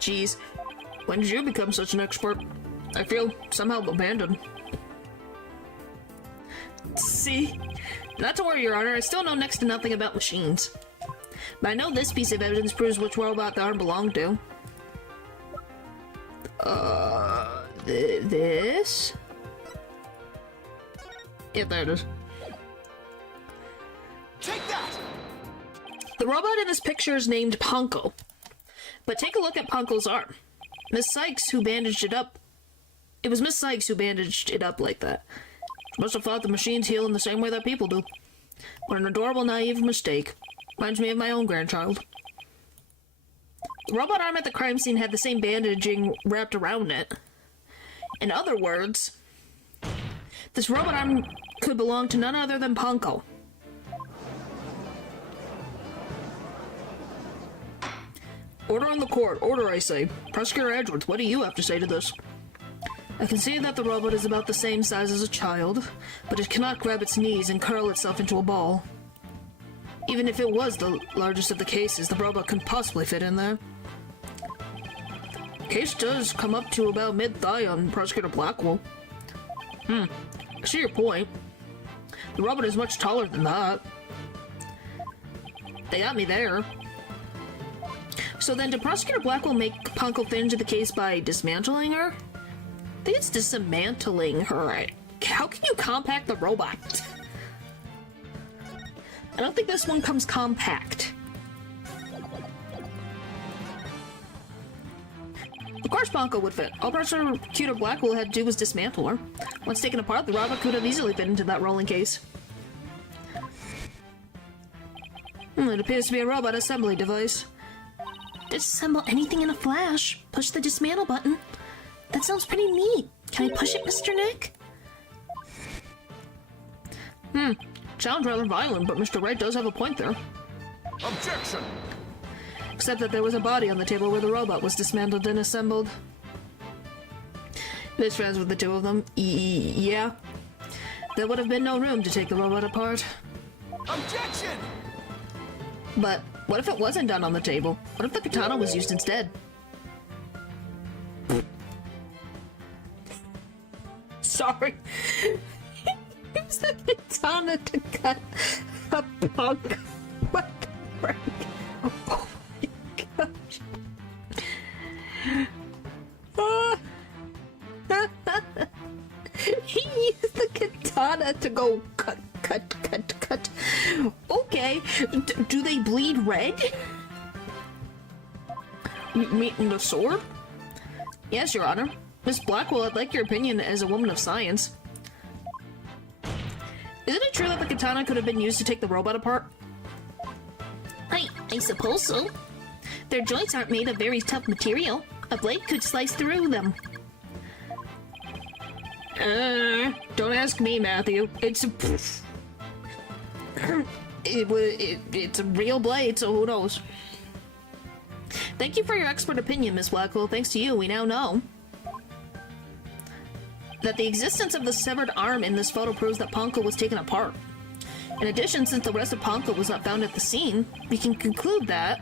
Jeez, when did you become such an expert? I feel somehow abandoned. See? Not to worry, Your Honor, I still know next to nothing about machines. But I know this piece of evidence proves which robot the arm belonged to. This? Yeah, there it is. Take that! The robot in this picture is named Ponko. But take a look at Ponko's arm. Miss Sykes, who bandaged it up. It was Miss Sykes who bandaged it up like that. She must have thought the machines heal in the same way that people do. What an adorable, naive mistake. Reminds me of my own grandchild. The robot arm at the crime scene had the same bandaging wrapped around it. In other words, this robot arm could belong to none other than Ponko. Order on the court. Order, I say. Prosecutor Edwards, what do you have to say to this? I can see that the robot is about the same size as a child, but it cannot grab its knees and curl itself into a ball. Even if it was the largest of the cases, the robot couldn't possibly fit in there. The case does come up to about mid-thigh on Prosecutor Blackwell. I see your point. The robot is much taller than that. They got me there. So then, did Prosecutor Blackwell make Ponko fit into the case by dismantling her? I think it's dismantling her. How can you compact the robot? I don't think this one comes compact. Of course course Bonko would fit. All Prosecutor Blackwell had to do was dismantle her. Once taken apart, the robot could have easily fit into that rolling case. It appears to be a robot assembly device. Disassemble anything in a flash. Push the dismantle button. That sounds pretty neat. Can I push it, Mr. Nick? Sounds rather violent, but Mr. Wright does have a point there. Objection! Except that there was a body on the table where the robot was dismantled and assembled. Best friends with the two of them? Yeah. There would have been no room to take the robot apart. Objection! But what if it wasn't done on the table? What if the katana was used instead? Sorry. Use the katana to cut a punk. What the frick? Oh my gosh. He used the katana to go cut. Okay, do they bleed red? Meaning the sword? Yes, Your Honor. Miss Blackwell, I'd like your opinion as a woman of science. Isn't it true that the katana could have been used to take the robot apart? I suppose so. Their joints aren't made of very tough material. A blade could slice through them. Don't ask me, Matthew. It's it's a real blade, so who knows? Thank you for your expert opinion, Miss Blackwell. Thanks to you, we now know that the existence of the severed arm in this photo proves that Ponko was taken apart. In addition, since the rest of Ponko was not found at the scene, we can conclude that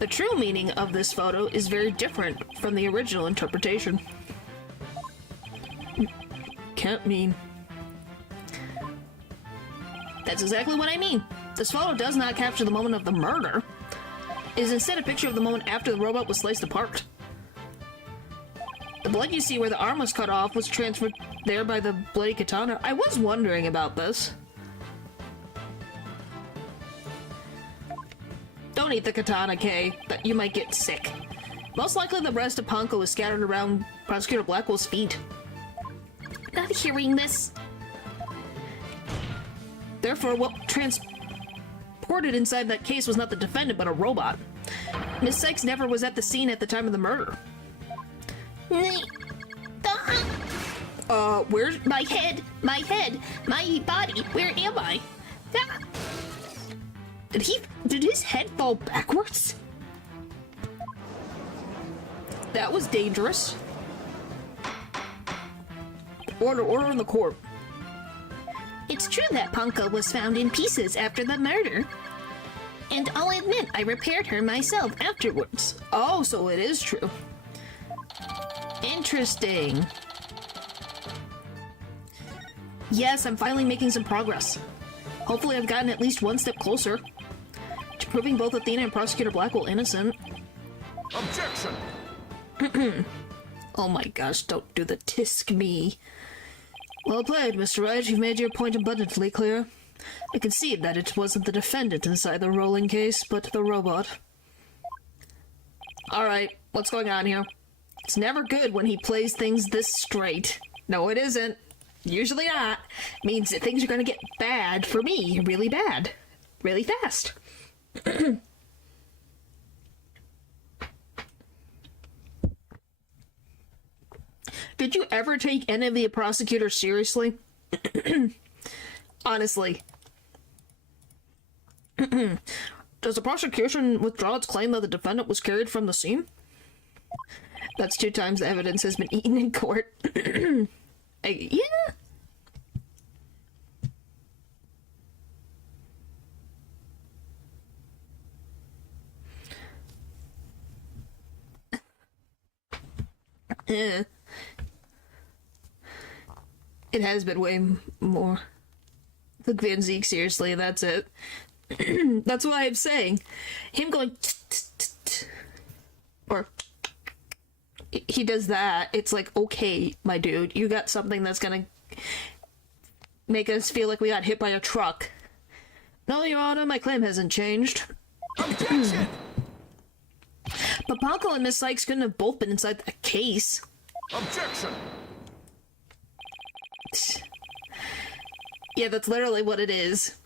the true meaning of this photo is very different from the original interpretation. Can't mean. That's exactly what I mean. This photo does not capture the moment of the murder. It is instead a picture of the moment after the robot was sliced apart. The blood you see where the arm was cut off was transferred there by the bloody katana. I was wondering about this. Don't eat the katana, Kay. That you might get sick. Most likely the rest of Ponko is scattered around Prosecutor Blackwell's feet. Not hearing this. Therefore, what transported inside that case was not the defendant, but a robot. Miss Sykes never was at the scene at the time of the murder. Where's My head, my body, where am I? Did his head fall backwards? That was dangerous. Order in the court. It's true that Ponko was found in pieces after the murder. And I'll admit, I repaired her myself afterwards. Oh, so it is true. Interesting. Yes, I'm finally making some progress. Hopefully I've gotten at least one step closer to proving both Athena and Prosecutor Blackwell innocent. Objection! Oh my gosh, don't do the tisk me. Well played, Mr. Wright. You've made your point abundantly clear. I concede that it wasn't the defendant inside the rolling case, but the robot. Alright, what's going on here? It's never good when he plays things this straight. No, it isn't. Usually not. Means that things are gonna get bad for me. Really bad. Really fast. Did you ever take any of the prosecutors seriously? Honestly. Does the prosecution withdraw its claim that the defendant was carried from the scene? That's 2 times the evidence has been eaten in court. Yeah. It has been way more. Took Van Zeke seriously, that's it. That's why I'm saying. Him going... Or... He does that. It's like, okay, my dude, you got something that's gonna make us feel like we got hit by a truck. No, Your Honor, my claim hasn't changed. Objection! But Ponko and Miss Sykes couldn't have both been inside that case. Objection! Yeah, that's literally what it is.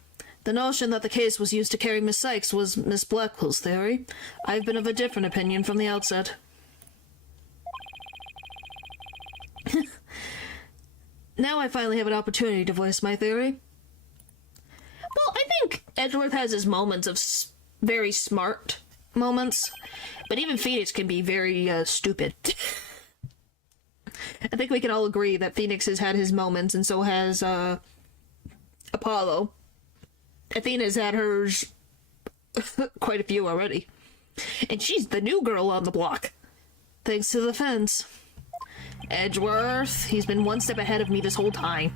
The notion that the case was used to carry Miss Sykes was Miss Blackwell's theory. I've been of a different opinion from the outset. Now I finally have an opportunity to voice my theory. Well, I think Edgeworth has his moments of very smart moments, but even Phoenix can be very stupid. I think we can all agree that Phoenix has had his moments, and so has Apollo. Athena's had hers quite a few already. And she's the new girl on the block. Thanks to the fence. Edgeworth, he's been one step ahead of me this whole time.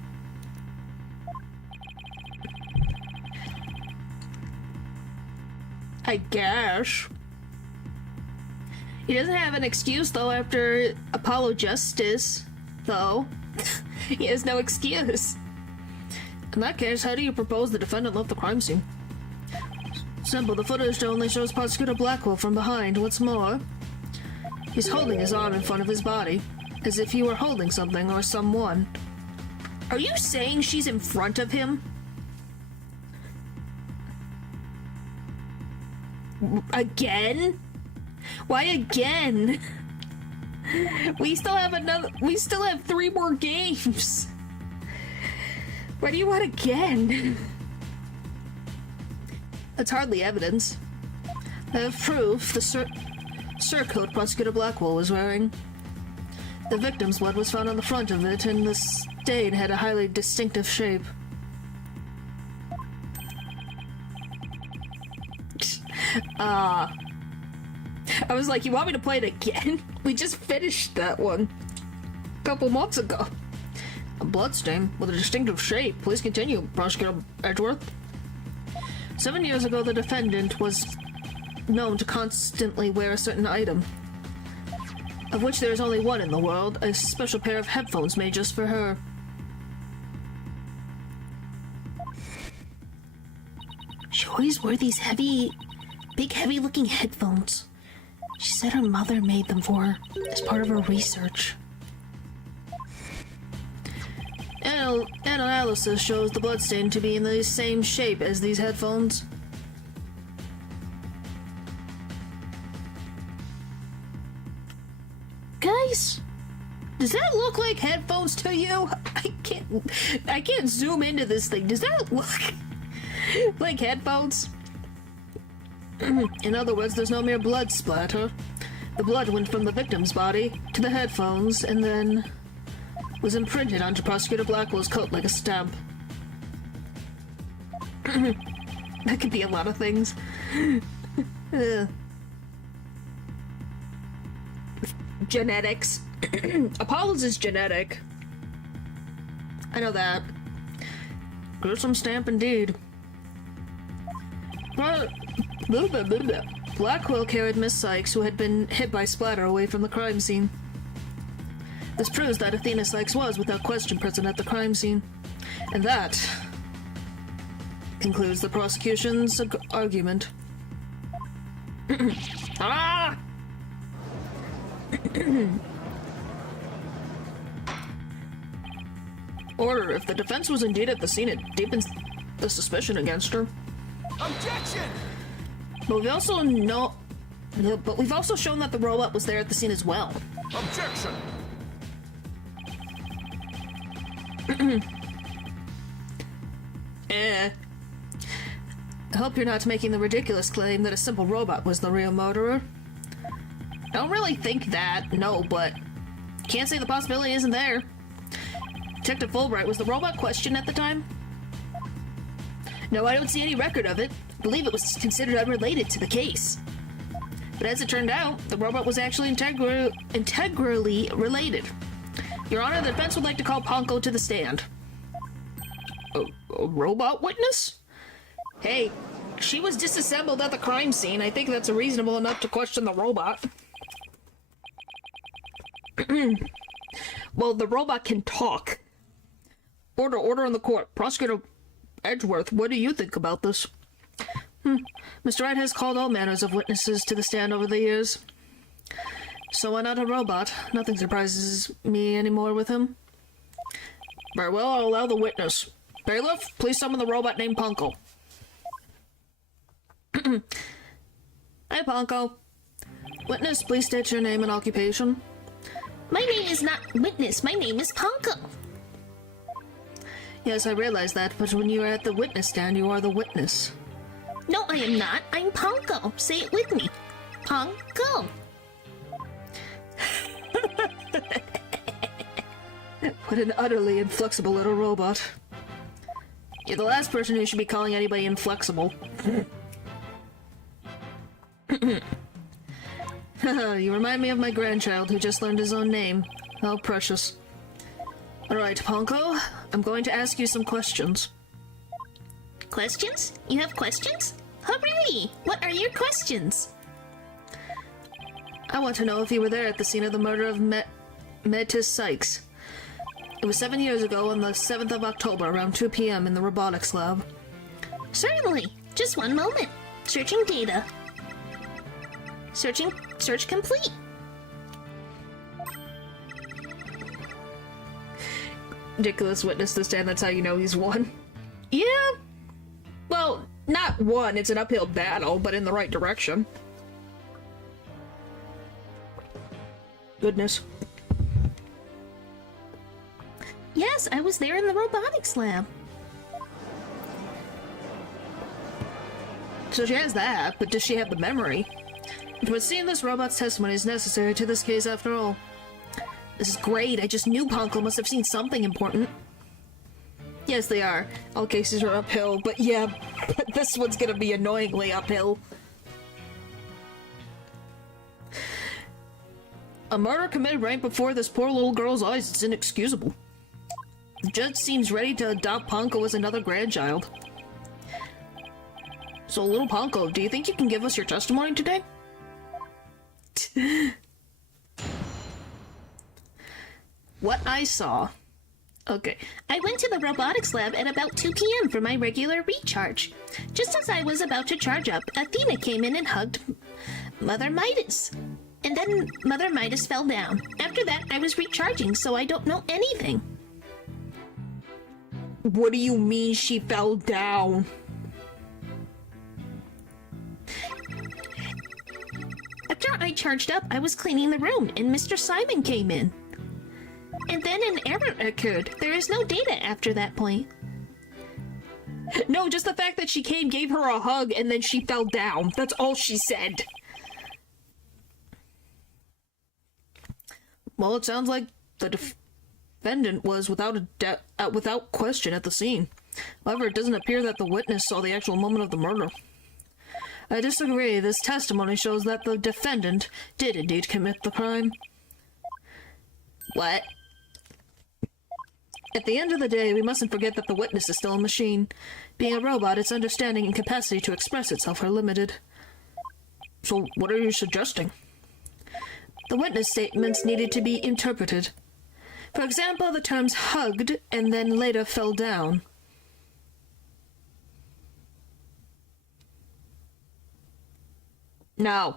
I guess. He doesn't have an excuse, though, after Apollo Justice, though. He has no excuse. In that case, how do you propose the defendant left the crime scene? Simple, the footage only shows Prosecutor Blackwell from behind. What's more, he's holding his arm in front of his body, as if he were holding something or someone. Are you saying she's in front of him? Again? Why again? We still have 3 more games. Why do you want again? That's hardly evidence. I have proof the surcoat Prosecutor Blackwell was wearing. The victim's blood was found on the front of it, and the stain had a highly distinctive shape. I was like, you want me to play it again? We just finished that one a couple months ago. A bloodstain with a distinctive shape. Please continue, Prosecutor Edgeworth. 7 years ago, the defendant was known to constantly wear a certain item, of which there is only one in the world, a special pair of headphones made just for her. She always wore these big heavy-looking headphones. She said her mother made them for her as part of her research. Analysis shows the bloodstain to be in the same shape as these headphones. Guys, does that look like headphones to you? I can't zoom into this thing. Does that look like headphones? In other words, there's no mere blood splatter. The blood went from the victim's body to the headphones and then was imprinted onto Prosecutor Blackwell's coat like a stamp. That could be a lot of things. Genetics. Apollo's is genetic. I know that. Gruesome stamp indeed. Blackwell carried Miss Sykes, who had been hit by splatter, away from the crime scene. This proves that Athena Sykes was, without question, present at the crime scene. And that concludes the prosecution's argument. Ah! Order. If the defense was indeed at the scene, it deepens the suspicion against her. Objection! But we've also shown that the robot was there at the scene as well. Objection! I hope you're not making the ridiculous claim that a simple robot was the real murderer. I don't really think that, no, but can't say the possibility isn't there. Detective Fulbright, was the robot questioned at the time? No, I don't see any record of it. I believe it was considered unrelated to the case. But as it turned out, the robot was actually integrally related. Your Honor, the defense would like to call Ponko to the stand. A robot witness? Hey, she was disassembled at the crime scene. I think that's reasonable enough to question the robot. Well, the robot can talk. Order in the court. Prosecutor Edgeworth, what do you think about this? Mr. Wright has called all manners of witnesses to the stand over the years. So why not a robot? Nothing surprises me anymore with him. Very well, I'll allow the witness. Bailiff, please summon the robot named Punko. Hi, Punko. Witness, please state your name and occupation. My name is not Witness, my name is Punko. Yes, I realize that, but when you are at the witness stand, you are the witness. No, I am not. I'm Punko. Say it with me. Punko. What an utterly inflexible little robot. You're the last person who should be calling anybody inflexible. You remind me of my grandchild who just learned his own name. How precious. Alright, Punko, I'm going to ask you some questions. Questions? You have questions? Hooray! What are your questions? I want to know if you were there at the scene of the murder of Metis Sykes. It was 7 years ago on the 7th of October around 2 p.m. in the robotics lab. Certainly. Just one moment. Searching data. Search complete. Ridiculous witness to stand, that's how you know he's won. Yeah. Well, not won, it's an uphill battle, but in the right direction. Goodness. Yes, I was there in the robotics lab. So she has that, but does she have the memory? It would seem this robot's testimony is necessary to this case after all. This is great, I just knew Punko must have seen something important. Yes, they are. All cases are uphill, but yeah, but this one's gonna be annoyingly uphill. A murder committed right before this poor little girl's eyes is inexcusable. The judge seems ready to adopt Punko as another grandchild. So, little Punko, do you think you can give us your testimony today? What I saw. Okay. I went to the robotics lab at about 2 p.m. for my regular recharge. Just as I was about to charge up, Athena came in and hugged Mother Midas. And then Mother Midas fell down. After that, I was recharging, so I don't know anything. What do you mean she fell down? After I charged up, I was cleaning the room, and Mr. Simon came in. And then an error occurred. There is no data after that point. No, just the fact that she came, gave her a hug, and then she fell down. That's all she said. Well, it sounds like the defendant was without question at the scene. However, it doesn't appear that the witness saw the actual moment of the murder. I disagree. This testimony shows that the defendant did indeed commit the crime. What? At the end of the day, we mustn't forget that the witness is still a machine. Being a robot, its understanding and capacity to express itself are limited. So, what are you suggesting? The witness statements needed to be interpreted. For example, the terms hugged and then later fell down. No.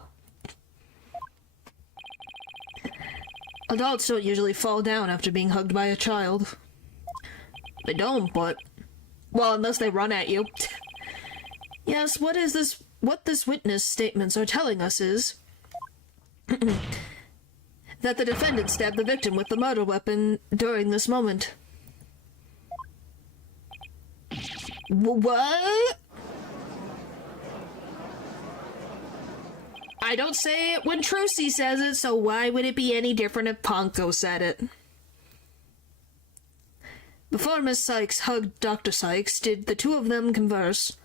Adults don't usually fall down after being hugged by a child. They don't, but... well, unless they run at you. Yes, what this witness statements are telling us is... that the defendant stabbed the victim with the murder weapon during this moment. What? I don't say it when Trucy says it, so why would it be any different if Punko said it? Before Miss Sykes hugged Dr. Sykes, did the two of them converse?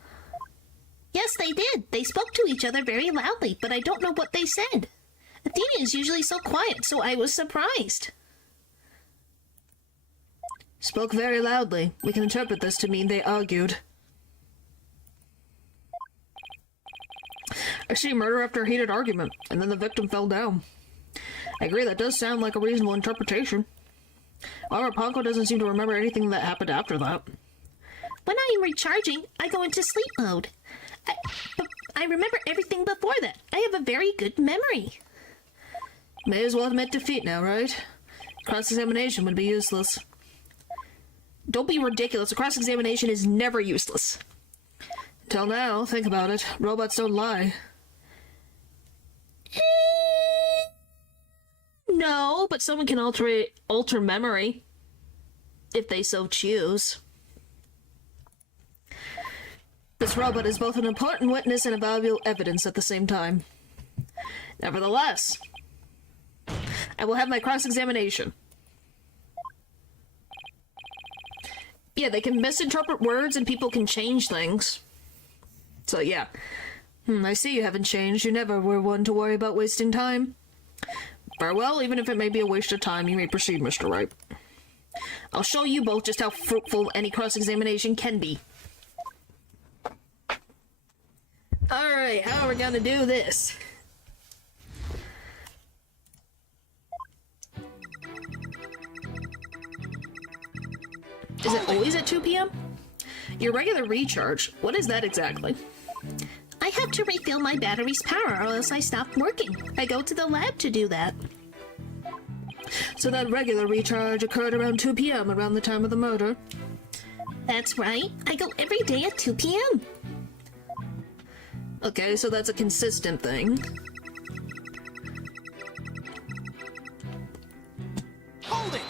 Yes, they did. They spoke to each other very loudly, but I don't know what they said. Athena is usually so quiet, so I was surprised. Spoke very loudly. We can interpret this to mean they argued. I see murder after a heated argument, and then the victim fell down. I agree, that does sound like a reasonable interpretation. However, Punko doesn't seem to remember anything that happened after that. When I am recharging, I go into sleep mode. But I remember everything before that. I have a very good memory. May as well admit defeat now, right? Cross-examination would be useless. Don't be ridiculous. A cross-examination is never useless. Until now, think about it. Robots don't lie. No, but someone can alter memory. If they so choose. This robot is both an important witness and a valuable evidence at the same time. Nevertheless, I will have my cross-examination. Yeah, they can misinterpret words and people can change things. So yeah. I see you haven't changed. You never were one to worry about wasting time. Farewell, even if it may be a waste of time, you may proceed, Mr. Wright. I'll show you both just how fruitful any cross-examination can be. Alright, how are we gonna do this? Is it always at 2 p.m.? Your regular recharge, what is that exactly? I have to refill my battery's power or else I stop working. I go to the lab to do that. So that regular recharge occurred around 2 p.m., around the time of the murder? That's right. I go every day at 2 p.m. Okay, so that's a consistent thing. Hold it!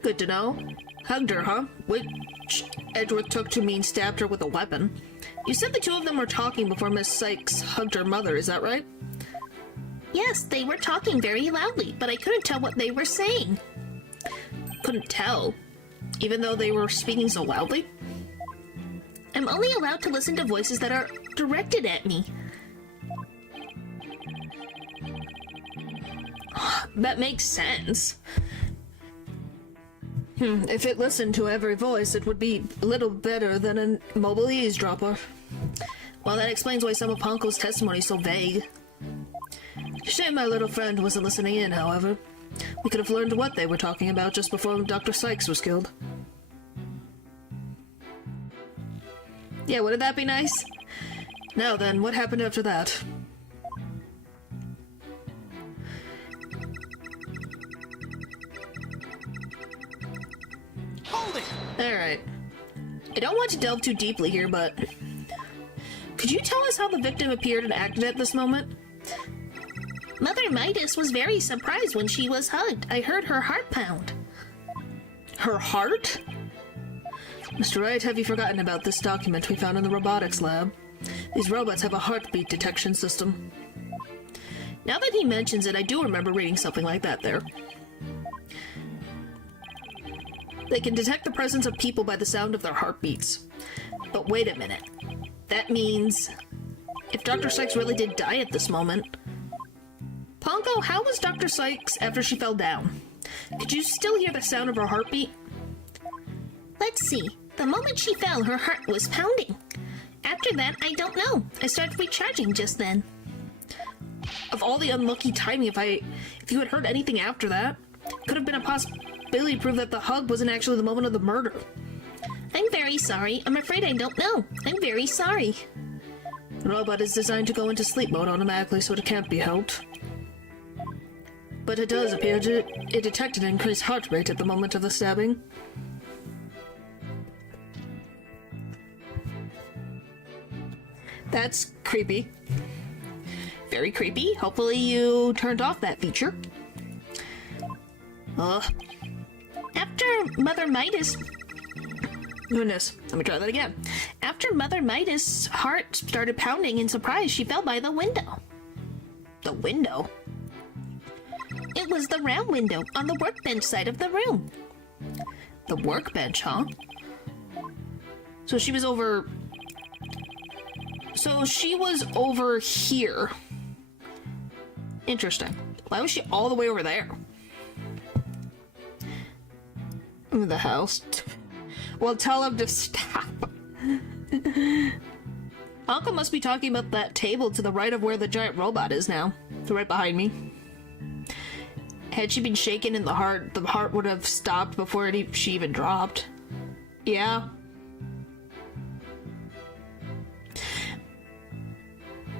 Good to know. Hugged her, huh? Which Edgeworth took to mean stabbed her with a weapon. You said the two of them were talking before Miss Sykes hugged her mother, is that right? Yes, they were talking very loudly, but I couldn't tell what they were saying. Couldn't tell? Even though they were speaking so loudly? I'm only allowed to listen to voices that are directed at me. That makes sense. If it listened to every voice, it would be a little better than a mobile eavesdropper. Well, that explains why some of Ponko's testimony is so vague. Shame my little friend wasn't listening in, however. We could have learned what they were talking about just before Dr. Sykes was killed. Yeah, wouldn't that be nice? Now then, what happened after that? Hold it! Alright. I don't want to delve too deeply here, but... could you tell us how the victim appeared and acted at this moment? Mother Midas was very surprised when she was hugged. I heard her heart pound. Her heart? Mr. Wright, have you forgotten about this document we found in the robotics lab? These robots have a heartbeat detection system. Now that he mentions it, I do remember reading something like that there. They can detect the presence of people by the sound of their heartbeats. But wait a minute. That means... if Dr. Sykes really did die at this moment... Ponko, how was Dr. Sykes after she fell down? Could you still hear the sound of her heartbeat? Let's see. The moment she fell, her heart was pounding. After that, I don't know. I started recharging just then. Of all the unlucky timing, if you had heard anything after that, could have been a possibility to prove that the hug wasn't actually the moment of the murder. I'm very sorry. I'm afraid I don't know. I'm very sorry. The robot is designed to go into sleep mode automatically, so it can't be helped. But it does appear it detected an increased heart rate at the moment of the stabbing. That's creepy. Very creepy. Hopefully you turned off that feature. After Mother Midas... goodness. Let me try that again. After Mother Midas' heart started pounding in surprise, she fell by the window. The window? It was the round window on the workbench side of the room. The workbench, huh? So she was over... so she was over here. Interesting. Why was she all the way over there? The house. Well, tell him to stop. Uncle must be talking about that table to the right of where the giant robot is now. Right behind me. Had she been shaken in the heart would have stopped before she even dropped. Yeah.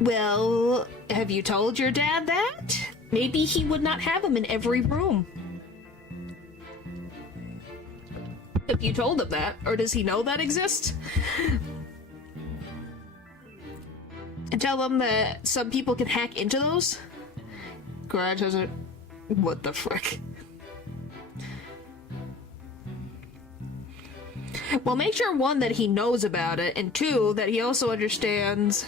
Well, have you told your dad that? Maybe he would not have him in every room. Have you told him that? Or does he know that exists? And tell him that some people can hack into those? Garage has it. What the frick? Well, make sure, one, that he knows about it, and two, that he also understands...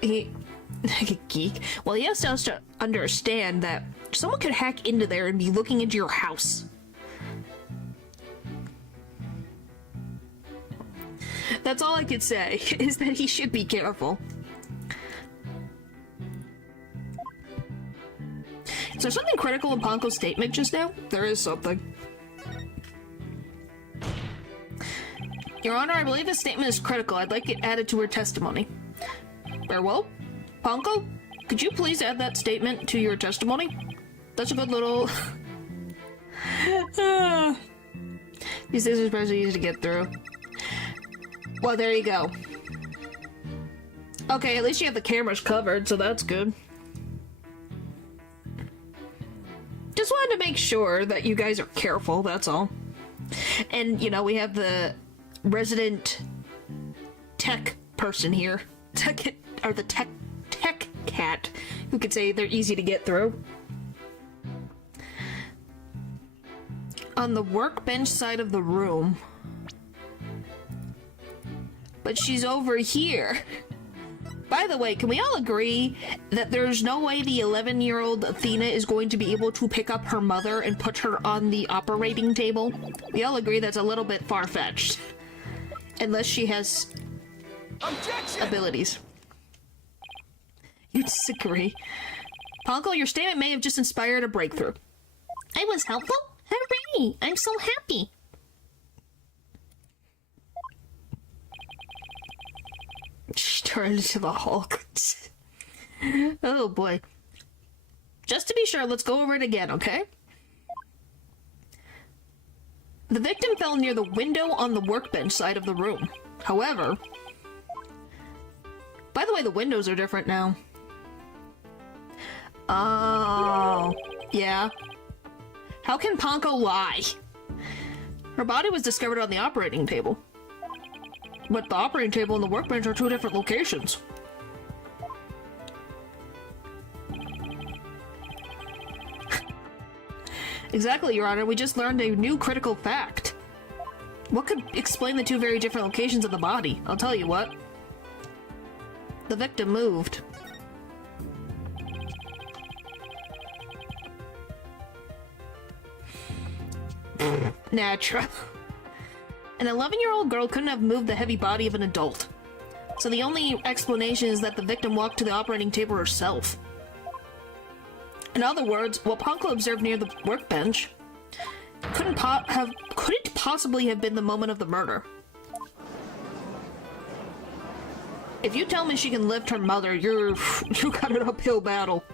Like a geek? Well, he has to understand that someone could hack into there and be looking into your house. That's all I could say, is that he should be careful. Is there something critical in Ponko's statement just now? There is something. Your Honor, I believe this statement is critical. I'd like it added to her testimony. Very well. Ponko, could you please add that statement to your testimony? That's a good little... These things are supposed to be easy to get through. Well, there you go. Okay, at least you have the cameras covered, so that's good. Just wanted to make sure that you guys are careful, that's all. And, you know, we have the resident tech person here. Or the tech cat, who could say they're easy to get through. On the workbench side of the room. But she's over here. By the way, can we all agree that there's no way the 11-year-old Athena is going to be able to pick up her mother and put her on the operating table? We all agree that's a little bit far-fetched. Unless she has abilities. You disagree. Ponko, your statement may have just inspired a breakthrough. I was helpful? Hooray! I'm so happy. She turned into the Hulk. Oh boy. Just to be sure, let's go over it again, okay? The victim fell near the window on the workbench side of the room. However... By the way, the windows are different now. Oh... Yeah. How can Ponko lie? Her body was discovered on the operating table. But the operating table and the workbench are two different locations. Exactly, Your Honor. We just learned a new critical fact. What could explain the two very different locations of the body? I'll tell you what. The victim moved. Natural. An 11-year-old girl couldn't have moved the heavy body of an adult. So the only explanation is that the victim walked to the operating table herself. In other words, what Ponko observed near the workbench couldn't possibly have been the moment of the murder. If you tell me she can lift her mother, you got an uphill battle.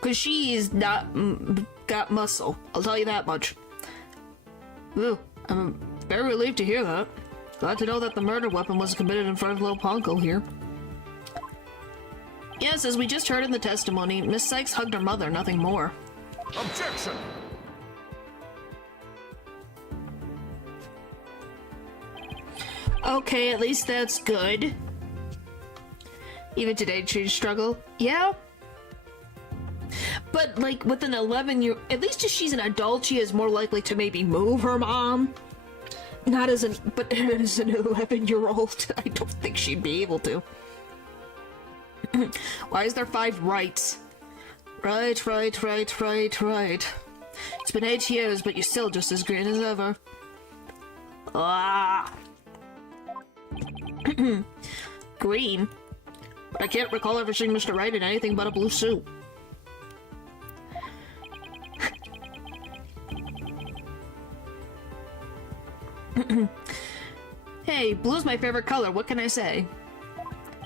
Cause she's not got muscle, I'll tell you that much. Ooh, I'm very relieved to hear that. Glad to know that the murder weapon was committed in front of little Ponko here. Yes, as we just heard in the testimony, Miss Sykes hugged her mother, nothing more. Objection! Okay, at least that's good. Even today, she'd struggle. Yeah. But, like, with an 11-year... At least if she's an adult, she is more likely to maybe move her mom. Not as an... But as an 11-year-old, I don't think she'd be able to. Why is there 5 rights? Right. It's been 8 years, but you're still just as green as ever. Ah. Green? But I can't recall ever seeing Mr. Wright in anything but a blue suit. Hey, blue's my favorite color, what can I say?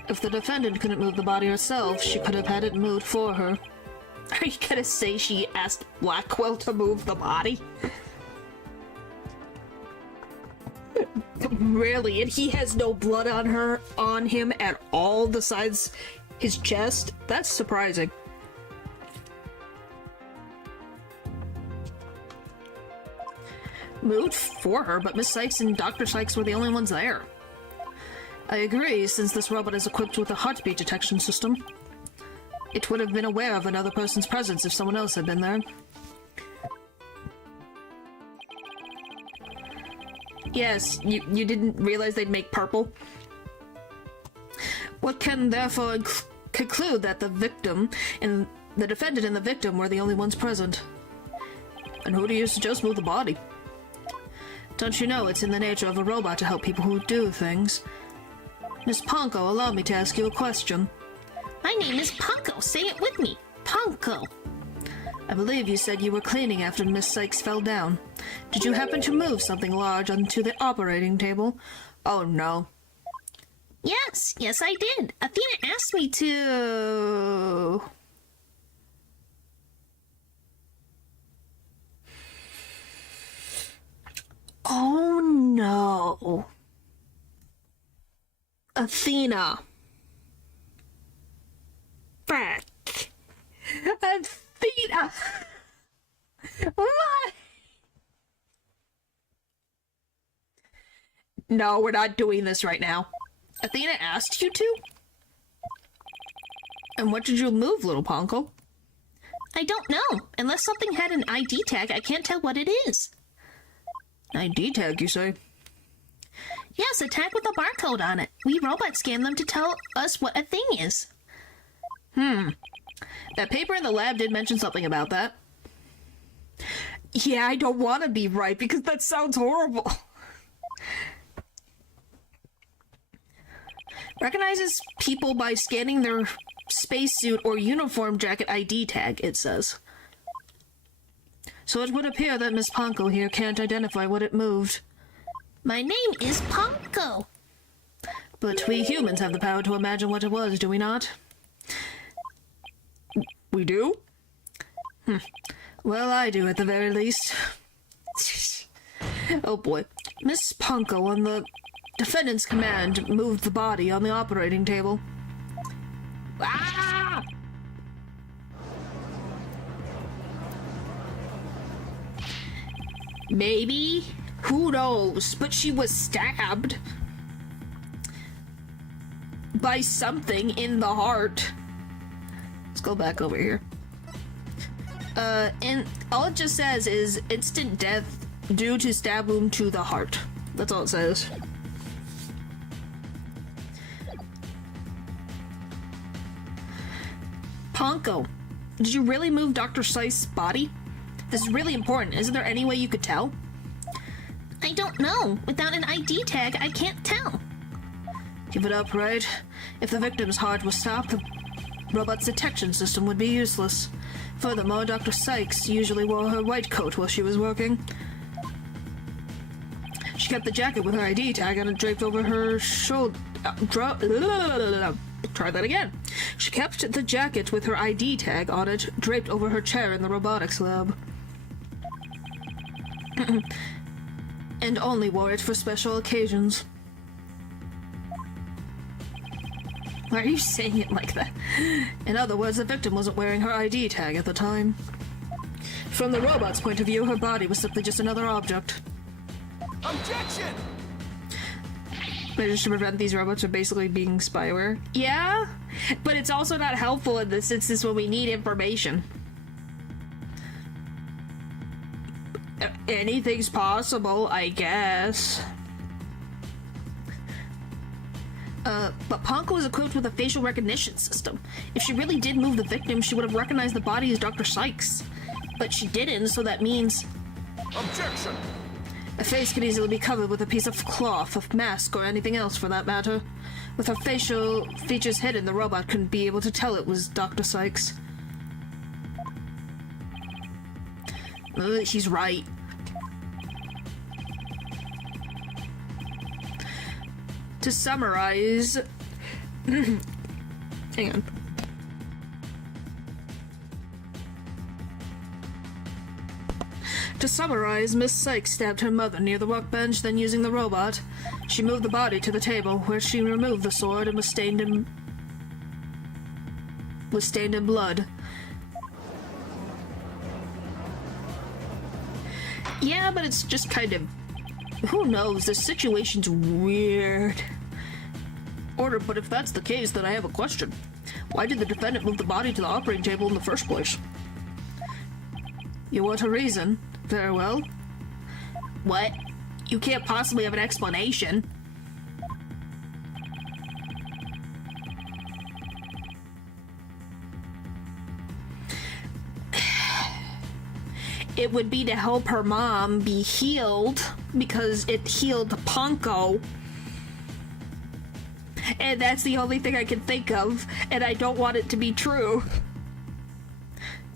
If the defendant couldn't move the body herself, she could have had it moved for her. Are you gonna say she asked Blackwell to move the body? Really? And he has no blood on him at all besides his chest? That's surprising. Moved for her, but Miss Sykes and Dr. Sykes were the only ones there. I agree, since this robot is equipped with a heartbeat detection system. It would have been aware of another person's presence if someone else had been there. Yes, you didn't realize they'd make purple? What can therefore conclude that the victim and the defendant and the victim were the only ones present. And who do you suggest moved the body? Don't you know it's in the nature of a robot to help people who do things? Miss Ponko, allow me to ask you a question. My name is Ponko. Say it with me. Ponko. I believe you said you were cleaning after Miss Sykes fell down. Did you happen to move something large onto the operating table? Oh, no. Yes, I did. Athena asked me to... Oh, no. Athena. Frick. Athena. What? No, we're not doing this right now. Athena asked you to? And what did you move, little Ponko? I don't know. Unless something had an ID tag, I can't tell what it is. ID tag, you say? Yes, a tag with a barcode on it. We robots scan them to tell us what a thing is. That paper in the lab did mention something about that. Yeah, I don't want to be right because that sounds horrible. Recognizes people by scanning their spacesuit or uniform jacket ID tag, it says. So it would appear that Miss Ponko here can't identify what it moved. My name is Ponko. But we humans have the power to imagine what it was, do we not? We do? Well, I do at the very least. Oh boy. Miss Ponko, on the defendant's command, moved the body on the operating table. Ah! Maybe? Who knows? But she was stabbed. By something in the heart. Let's go back over here. And all it just says is instant death due to stab wound to the heart. That's all it says. Ponko, did you really move Dr. Seiss' body? This is really important. Isn't there any way you could tell? I don't know. Without an ID tag, I can't tell. Give it up, right? If the victim's heart was stopped, the robot's detection system would be useless. Furthermore, Dr. Sykes usually wore her white coat while she was working. She kept the jacket with her ID tag on it draped over her shoulder. Try that again. She kept the jacket with her ID tag on it draped over her chair in the robotics lab. And only wore it for special occasions. Why are you saying it like that? In other words, the victim wasn't wearing her ID tag at the time. From the robot's point of view, her body was simply just another object. Objection! Measures to prevent these robots from basically being spyware. Yeah, but it's also not helpful in this instance when we need information. Anything's possible, I guess. But Ponko was equipped with a facial recognition system. If she really did move the victim, she would have recognized the body as Dr. Sykes. But she didn't, so that means... Objection! A face can easily be covered with a piece of cloth, a mask, or anything else for that matter. With her facial features hidden, the robot couldn't be able to tell it was Dr. Sykes. She's right. To summarize... Hang on. To summarize, Miss Sykes stabbed her mother near the workbench, then using the robot, she moved the body to the table, where she removed the sword and was stained in blood. Yeah, but it's just kind of... Who knows? This situation's weird. Order, but if that's the case, then I have a question. Why did the defendant move the body to the operating table in the first place? You want a reason? Very well. What? You can't possibly have an explanation. It would be to help her mom be healed, because it healed Ponko. And that's the only thing I can think of, and I don't want it to be true.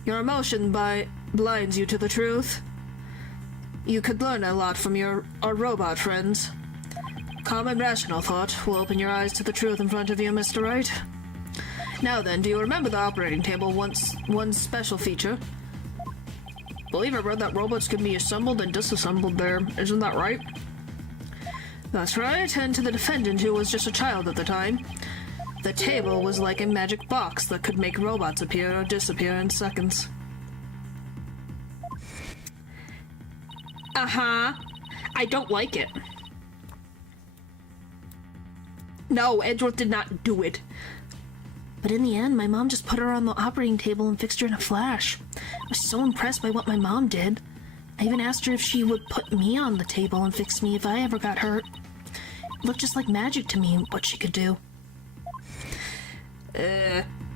Your emotion blinds you to the truth. You could learn a lot from our robot friends. Calm and rational thought will open your eyes to the truth in front of you, Mr. Wright. Now then, do you remember the operating table one special feature? Believe I read that robots can be assembled and disassembled there. Isn't that right? That's right, and to the defendant, who was just a child at the time, the table was like a magic box that could make robots appear or disappear in seconds. Uh-huh. I don't like it. No, Edgeworth did not do it. But in the end, my mom just put her on the operating table and fixed her in a flash. I was so impressed by what my mom did. I even asked her if she would put me on the table and fix me if I ever got hurt. It looked just like magic to me, what she could do.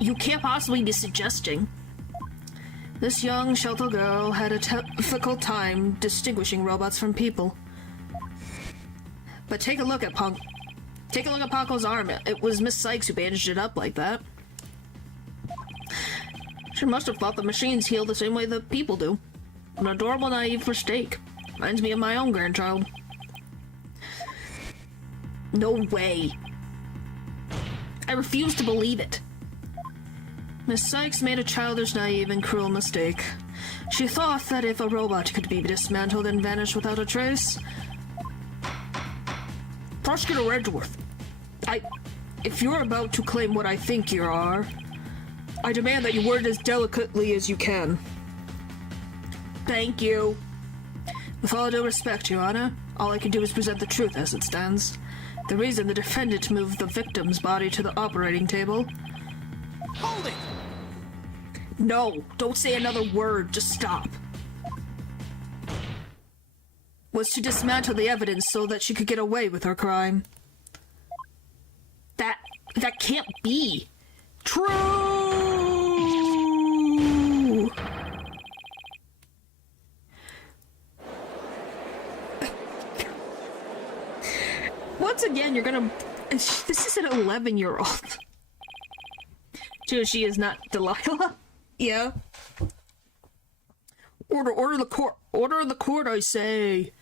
You can't possibly be suggesting. This young, sheltered girl had a difficult time distinguishing robots from people. But take a look at Ponko's arm. It was Miss Sykes who bandaged it up like that. She must have thought the machines heal the same way that people do. An adorable, naive mistake. Reminds me of my own grandchild. No way. I refuse to believe it. Miss Sykes made a childish, naive, and cruel mistake. She thought that if a robot could be dismantled and vanish without a trace... Prosecutor Edgeworth, if you're about to claim what I think you are, I demand that you word it as delicately as you can. Thank you. With all due respect, Your Honor, all I can do is present the truth as it stands. The reason the defendant moved the victim's body to the operating table... Hold it! No, don't say another word, just stop. Was to dismantle the evidence so that she could get away with her crime. That can't be true! Once again, you're gonna... This is an 11-year-old. Dude, she is not Delilah. Yeah. Order the court. Order the court, I say.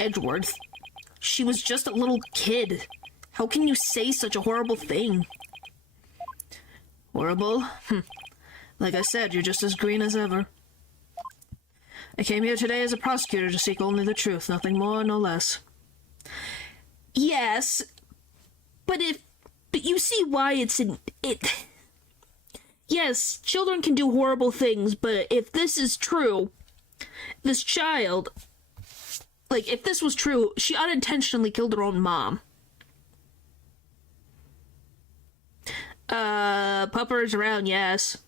Edgeworth. She was just a little kid. How can you say such a horrible thing? Horrible? Like I said, you're just as green as ever. I came here today as a prosecutor to seek only the truth, nothing more, no less. Yes, but you see why it's Yes, children can do horrible things, but if this is true, this child, like, if this was true, she unintentionally killed her own mom. Pupper is around, yes.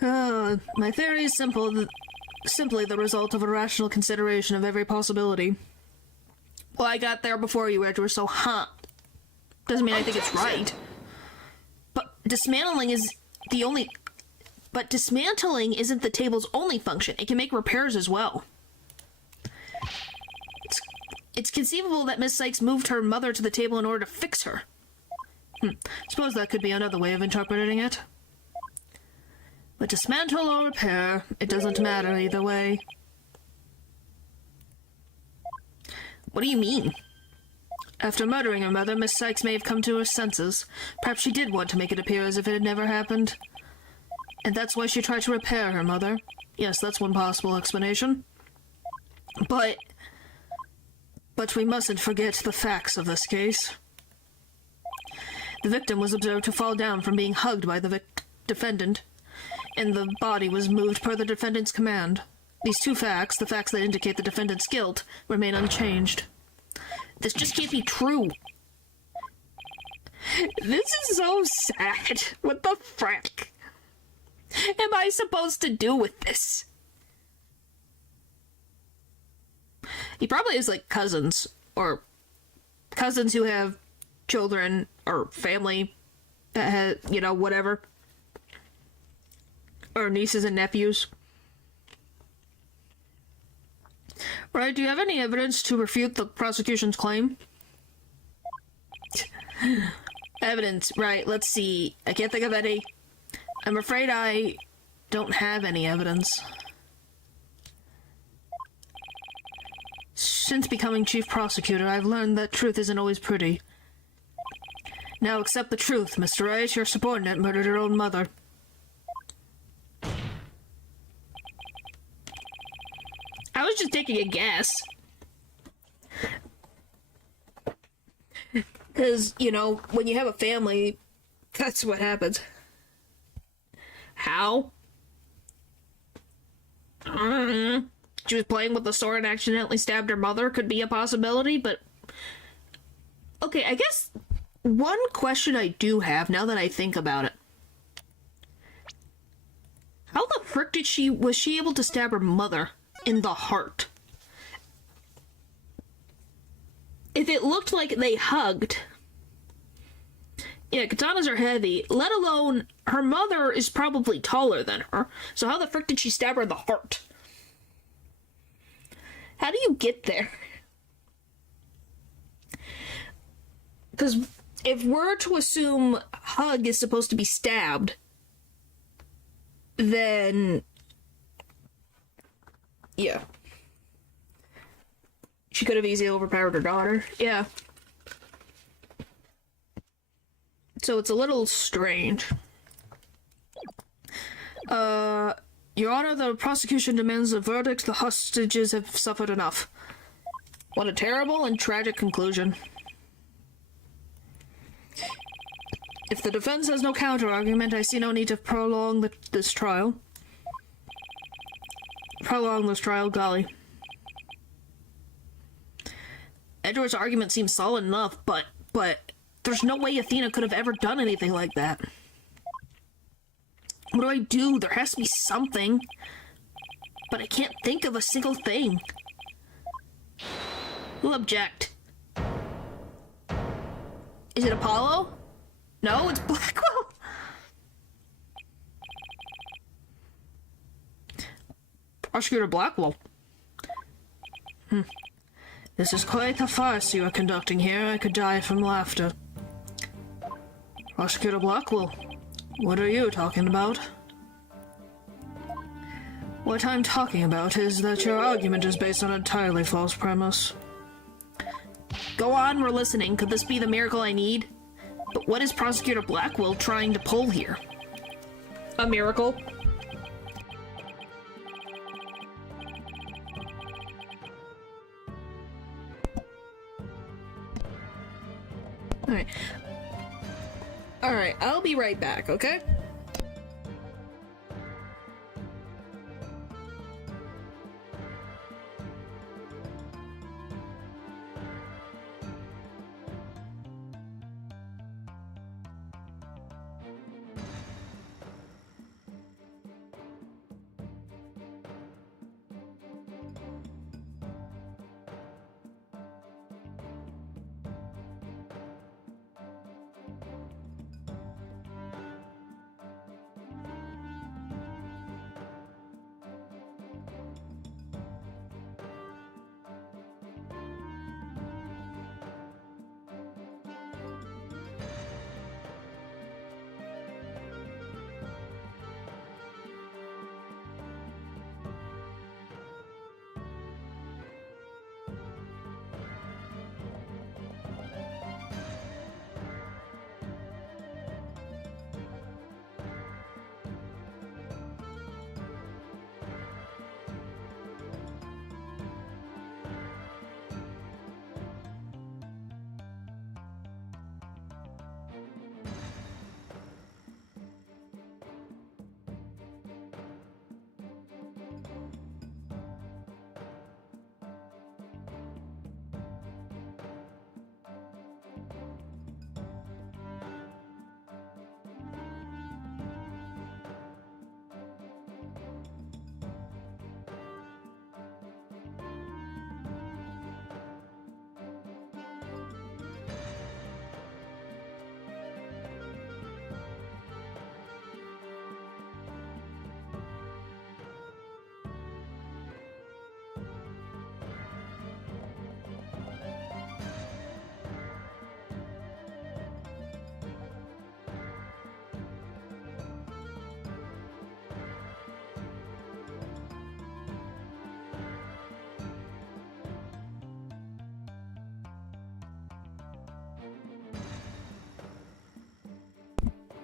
My theory is simply the result of a rational consideration of every possibility. Well, I got there before you, Edward, so doesn't mean I think it's right. But dismantling isn't the table's only function. It can make repairs as well. It's conceivable that Miss Sykes moved her mother to the table in order to fix her. Suppose that could be another way of interpreting it. But dismantle or repair, it doesn't matter either way. What do you mean? After murdering her mother, Miss Sykes may have come to her senses. Perhaps she did want to make it appear as if it had never happened. And that's why she tried to repair her mother. Yes, that's one possible explanation. But we mustn't forget the facts of this case. The victim was observed to fall down from being hugged by the defendant, and the body was moved per the defendant's command. These two facts, the facts that indicate the defendant's guilt, remain unchanged. This just can't be true. This is so sad. What the frick am I supposed to do with this? He probably has, like, cousins, or cousins who have children, or family that has, you know, whatever. Or nieces and nephews. Right, do you have any evidence to refute the prosecution's claim? Evidence, right, let's see. I can't think of any. I'm afraid I don't have any evidence. Since becoming chief prosecutor, I've learned that truth isn't always pretty. Now accept the truth, Mr. Wright. Your subordinate murdered her own mother. I was just taking a guess. Because, you know, when you have a family, that's what happens. How? She was playing with the sword and accidentally stabbed her mother. Could be a possibility, but... Okay, I guess one question I do have, now that I think about it. How the frick was she able to stab her mother in the heart? If it looked like they hugged... Yeah, katanas are heavy, let alone her mother is probably taller than her. So how the frick did she stab her in the heart? How do you get there? Because if we're to assume hug is supposed to be stabbed, then... yeah. She could have easily overpowered her daughter. Yeah. So it's a little strange. Your Honor, the prosecution demands a verdict. The hostages have suffered enough. What a terrible and tragic conclusion. If the defense has no counter-argument, I see no need to prolong this trial. Prolong this trial, golly. Edward's argument seems solid enough, but there's no way Athena could have ever done anything like that. What do I do? There has to be something. But I can't think of a single thing. Who'll object? Is it Apollo? No, it's Blackwell. Prosecutor Blackwell. This is quite a farce you are conducting here. I could die from laughter. Prosecutor Blackwell, what are you talking about? What I'm talking about is that your argument is based on an entirely false premise. Go on, we're listening. Could this be the miracle I need? But what is Prosecutor Blackwell trying to pull here? A miracle? Alright, I'll be right back, okay?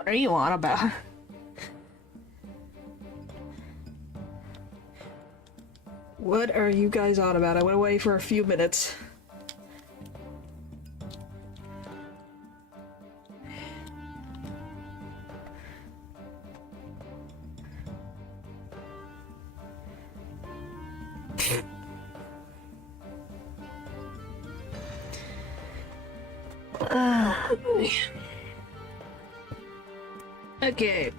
What are you on about? What are you guys on about? I went away for a few minutes. Okay.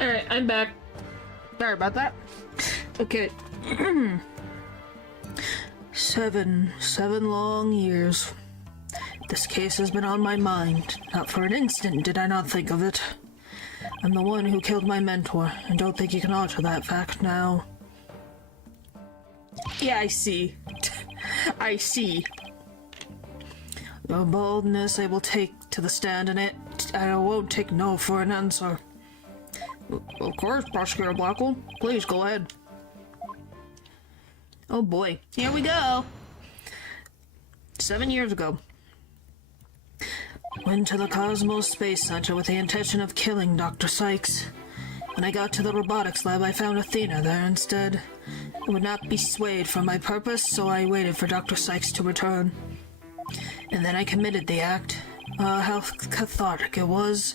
Alright, I'm back. Sorry about that. Okay. 7 long years. This case has been on my mind. Not for an instant did I not think of it. I'm the one who killed my mentor, and don't think you can alter that fact now. Yeah, I see. I see. Your boldness I will take to the stand in it. I won't take no for an answer. Of course, Prosecutor Blackwell. Please, go ahead. Oh boy. Here we go. 7 years ago. Went to the Cosmos Space Center with the intention of killing Dr. Sykes. When I got to the robotics lab, I found Athena there instead. I would not be swayed from my purpose, so I waited for Dr. Sykes to return. And then I committed the act. How cathartic it was.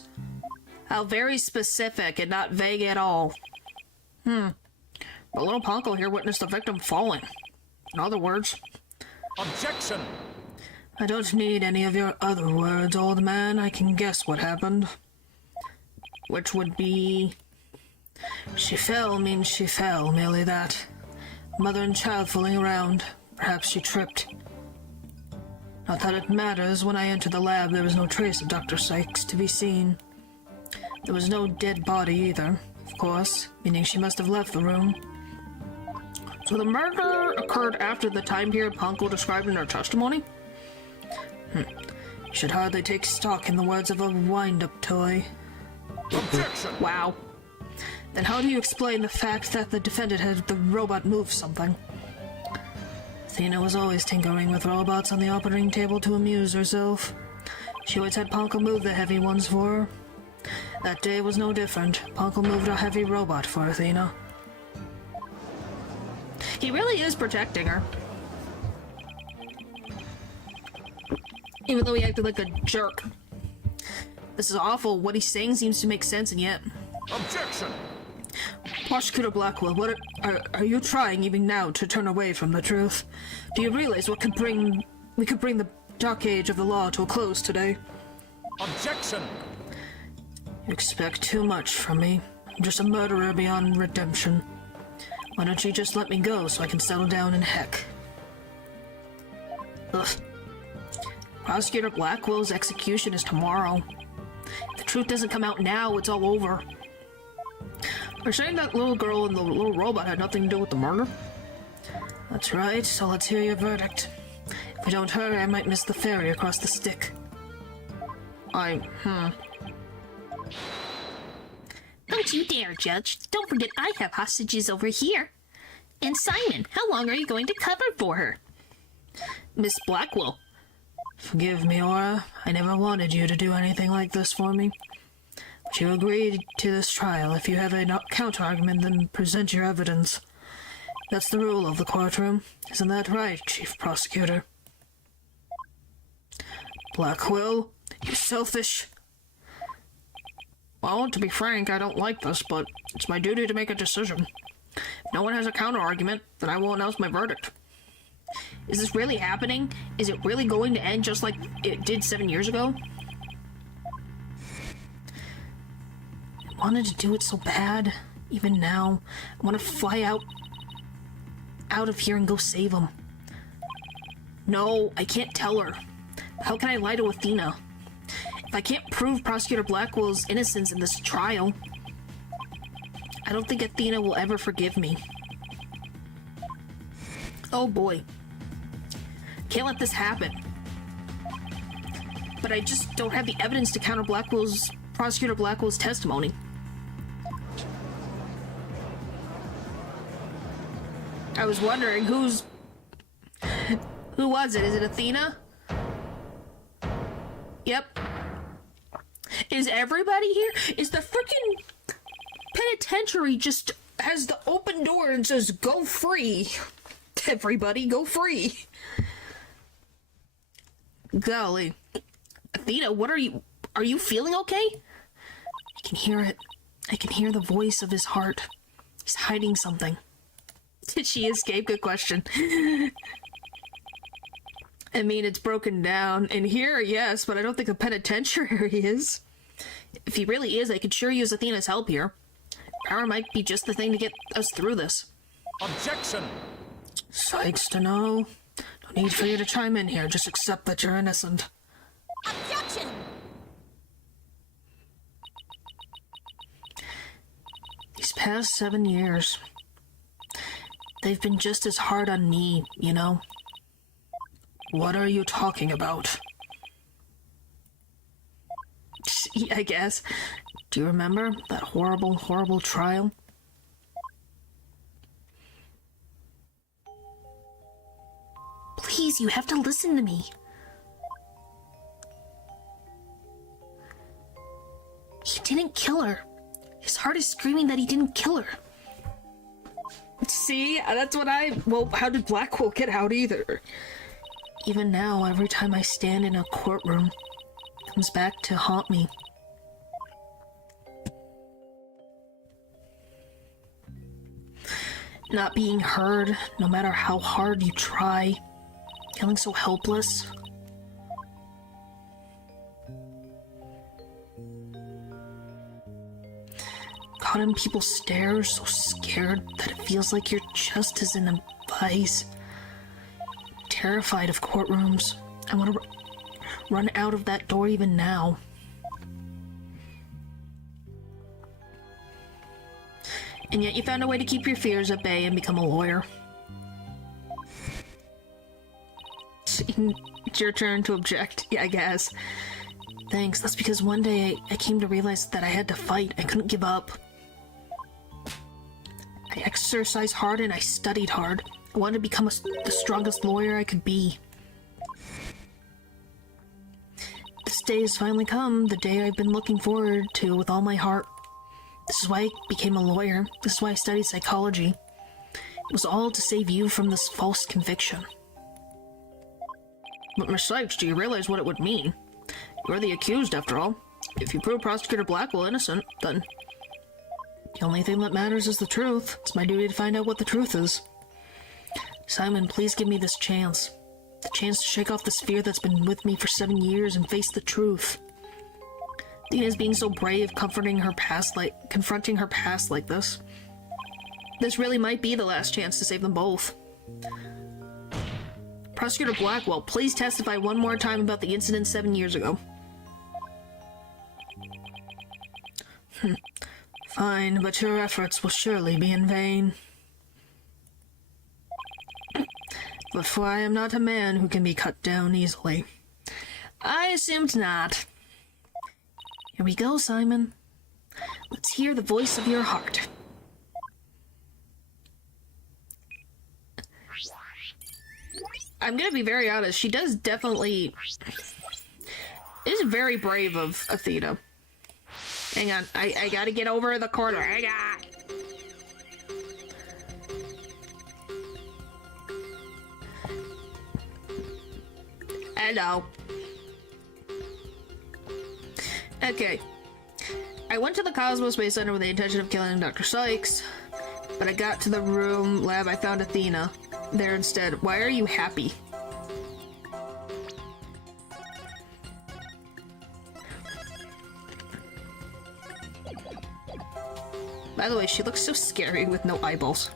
How very specific and not vague at all. The little Ponko here witnessed the victim falling. In other words... Objection! I don't need any of your other words, old man. I can guess what happened. Which would be... She fell means she fell, merely that. Mother and child fooling around. Perhaps she tripped. Not that it matters. When I entered the lab, there was no trace of Dr. Sykes to be seen. There was no dead body either, of course, meaning she must have left the room. So the murder occurred after the time period Ponko described in her testimony? You should hardly take stock in the words of a wind-up toy. Objection! Wow. Then how do you explain the fact that the defendant had the robot move something? Athena was always tinkering with robots on the operating table to amuse herself. She always had Ponko move the heavy ones for her. That day was no different. Ponko moved a heavy robot for Athena. He really is protecting her. Even though he acted like a jerk. This is awful. What he's saying seems to make sense, and yet... Objection! Prosecutor Blackwell, what are you trying even now to turn away from the truth? Do you realize what we could bring the dark age of the law to a close today? Objection! You expect too much from me. I'm just a murderer beyond redemption. Why don't you just let me go so I can settle down in heck? Ugh. Prosecutor Blackwell's execution is tomorrow. If the truth doesn't come out now, it's all over. They're saying that little girl and the little robot had nothing to do with the murder? That's right, so let's hear your verdict. If we don't hurry, I might miss the ferry across the stick. Don't you dare, Judge. Don't forget I have hostages over here. And Simon, how long are you going to cover for her? Miss Blackwell. Forgive me, Aura. I never wanted you to do anything like this for me. But you agreed to this trial. If you have a counter-argument, then present your evidence. That's the rule of the courtroom. Isn't that right, Chief Prosecutor? Blackwell, you selfish... Well, to be frank, I don't like this, but it's my duty to make a decision. If no one has a counter-argument, then I will announce my verdict. Is this really happening? Is it really going to end just like it did 7 years ago? I wanted to do it so bad. Even now, I want to fly out of here and go save him. No, I can't tell her. How can I lie to Athena? If I can't prove Prosecutor Blackwell's innocence in this trial, I don't think Athena will ever forgive me. Oh boy. Can't let this happen. But I just don't have the evidence to counter Prosecutor Blackwell's testimony. I was wondering who was it? Is it Athena? Yep. Is everybody here? Is the freaking penitentiary just has the open door and says, go free? Everybody, go free. Golly. Athena, what are you feeling okay? I can hear it. I can hear the voice of his heart. He's hiding something. Did she escape? Good question. I mean, it's broken down. In here, yes, but I don't think a penitentiary is. If he really is, I could sure use Athena's help here. Power might be just the thing to get us through this. Objection! Sykes to know. No need for you to chime in here. Just accept that you're innocent. Objection! These past 7 years, they've been just as hard on me, you know? What are you talking about? I guess. Do you remember that horrible, horrible trial? Please, you have to listen to me. He didn't kill her. His heart is screaming that he didn't kill her. See, that's what well, how did Blackwell get out either? Even now, every time I stand in a courtroom, it comes back to haunt me. Not being heard, no matter how hard you try. Feeling so helpless. Caught in people's stares, so scared that it feels like your chest is in a vice. Terrified of courtrooms. I want to run out of that door even now. And yet you found a way to keep your fears at bay and become a lawyer. It's your turn to object, yeah, I guess. Thanks, that's because one day I came to realize that I had to fight. I couldn't give up. I exercised hard and I studied hard. I wanted to become the strongest lawyer I could be. This day has finally come, the day I've been looking forward to with all my heart. This is why I became a lawyer. This is why I studied psychology. It was all to save you from this false conviction. But Miss Sykes, do you realize what it would mean? You're the accused, after all. If you prove Prosecutor Blackwell innocent, then the only thing that matters is the truth. It's my duty to find out what the truth is. Simon, please give me this chance. The chance to shake off this fear that's been with me for 7 years and face the truth. Dina's being so brave, confronting her past like this. This really might be the last chance to save them both. Prosecutor Blackwell, please testify one more time about the incident 7 years ago. Fine, but your efforts will surely be in vain. But for I am not a man who can be cut down easily. I assumed not. Here we go, Simon. Let's hear the voice of your heart. I'm gonna be very honest, she does definitely... is very brave of Athena. Hang on, I gotta get over the corner. Hello. Okay. I went to the Cosmos Space Center with the intention of killing Dr. Sykes, but I got to the lab, I found Athena there instead. Why are you happy? By the way, she looks so scary with no eyeballs.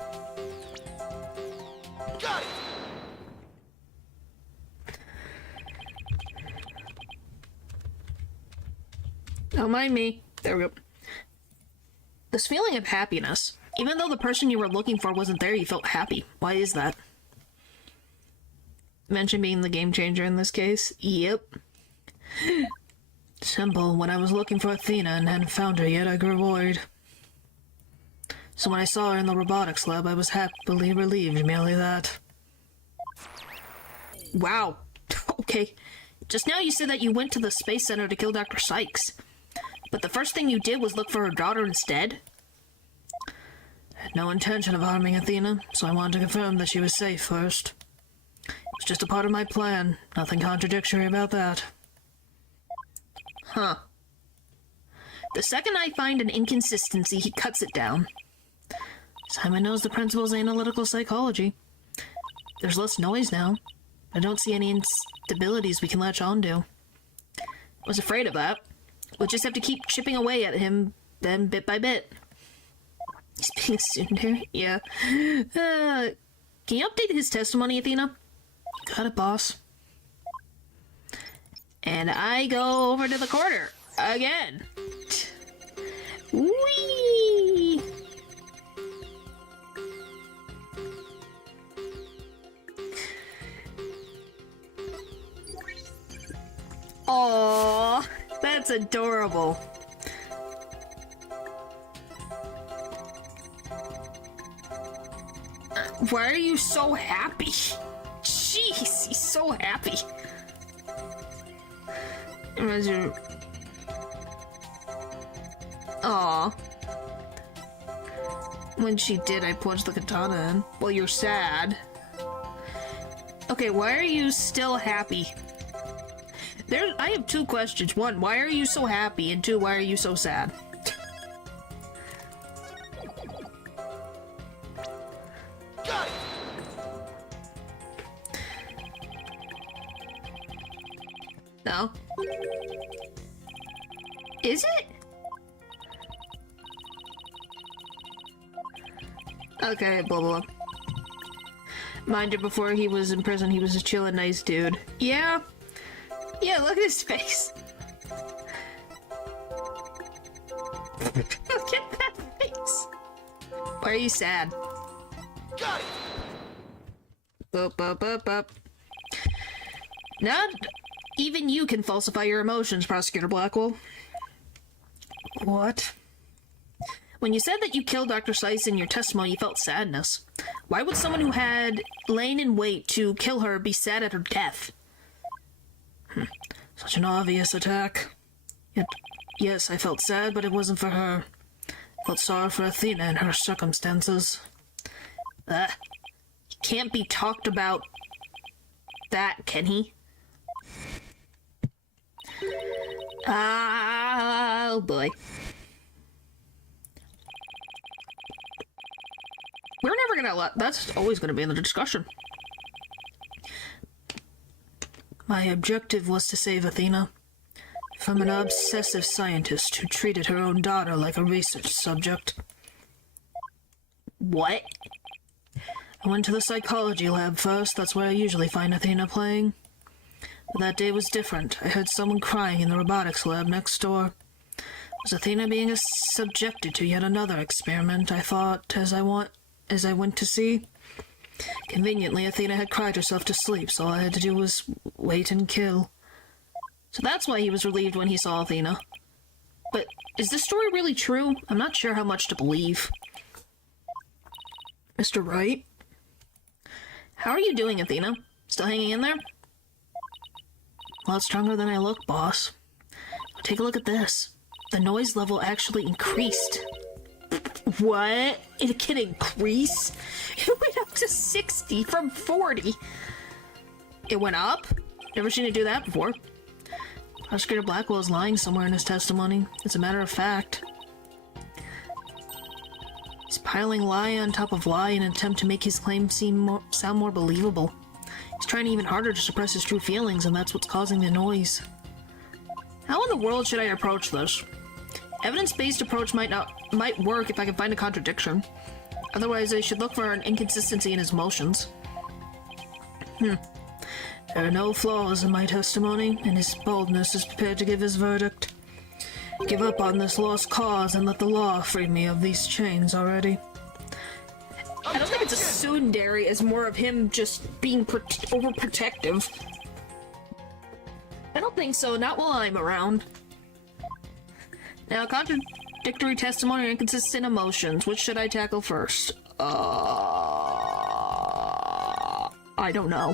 Got it! Don't mind me. There we go. This feeling of happiness. Even though the person you were looking for wasn't there, you felt happy. Why is that? Mention being the game changer in this case? Yep. Simple. When I was looking for Athena and hadn't found her yet, I grew worried. So when I saw her in the robotics lab, I was happily relieved, merely that. Wow. Okay. Just now you said that you went to the Space Center to kill Dr. Sykes. But the first thing you did was look for her daughter instead? I had no intention of harming Athena, so I wanted to confirm that she was safe first. It was just a part of my plan. Nothing contradictory about that. Huh. The second I find an inconsistency, he cuts it down. Simon knows the principles of analytical psychology. There's less noise now. I don't see any instabilities we can latch onto. I was afraid of that. We'll just have to keep chipping away at him, then bit by bit. He's being a student here? Yeah. Can you update his testimony, Athena? Got it, boss. And I go over to the corner. Again. Whee! Aww, that's adorable. Why are you so happy? Jeez, he's so happy. Aww. When she did, I plunged the katana in. Well, you're sad. Okay, why are you still happy? I have two questions. One, why are you so happy? And two, why are you so sad? No? Is it? Okay, blah blah. Mind you, before he was in prison, he was a chillin' nice dude. Yeah. Yeah, look at his face. Look at that face. Why are you sad? Got it. Up. Not even you can falsify your emotions, Prosecutor Blackwell. What? When you said that you killed Dr. Sykes in your testimony, you felt sadness. Why would someone who had lain in wait to kill her be sad at her death? Such an obvious attack. Yet, yes, I felt sad, but it wasn't for her. I felt sorry for Athena and her circumstances. He can't be talked about that, can he? Oh boy. We're never gonna let... That's always gonna be in the discussion. My objective was to save Athena from an obsessive scientist who treated her own daughter like a research subject. What? I went to the psychology lab first. That's where I usually find Athena playing. But that day was different. I heard someone crying in the robotics lab next door. Was Athena being subjected to yet another experiment? I thought as I went to see. Conveniently, Athena had cried herself to sleep, so all I had to do was wait and kill. So that's why he was relieved when he saw Athena. But is this story really true? I'm not sure how much to believe. Mr. Wright? How are you doing, Athena? Still hanging in there? A lot stronger than I look, boss. Take a look at this. The noise level actually increased. What? It can increase? It went up to 60 from 40. It went up? Never seen it do that before. Prosecutor Blackwell is lying somewhere in his testimony. As a matter of fact. He's piling lie on top of lie in an attempt to make his claim sound more believable. He's trying even harder to suppress his true feelings, and that's what's causing the noise. How in the world should I approach this? Evidence-based approach might work if I can find a contradiction. Otherwise, I should look for an inconsistency in his motions. There are no flaws in my testimony, and his boldness is prepared to give his verdict. Give up on this lost cause and let the law free me of these chains already. I don't think it's a tsundere, it's more of him just being overprotective. I don't think so, not while I'm around. Now, contradictory testimony or inconsistent emotions. Which should I tackle first? I don't know.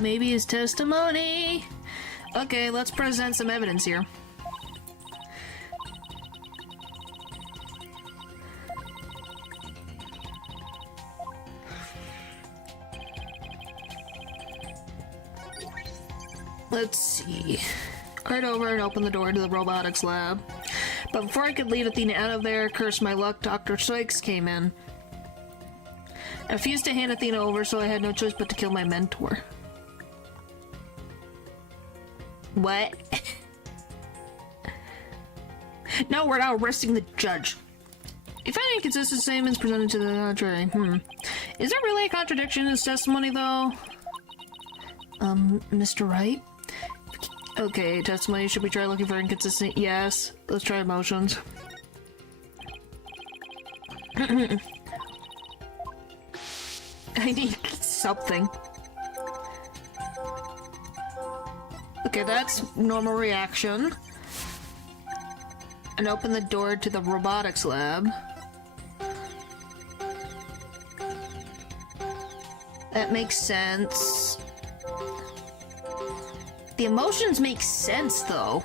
Maybe his testimony. Okay, let's present some evidence here. Let's see. Right over and open the door to the robotics lab. But before I could lead Athena out of there, curse my luck, Dr. Sykes came in. I refused to hand Athena over, so I had no choice but to kill my mentor. What? No, we're now arresting the judge. If any inconsistent statements presented to the jury, Is there really a contradiction in his testimony, though? Mr. Wright? Okay, testimony, should we try looking for inconsistent? Yes. Let's try emotions. I need something. Okay, that's normal reaction. And open the door to the robotics lab. That makes sense. The emotions make sense, though.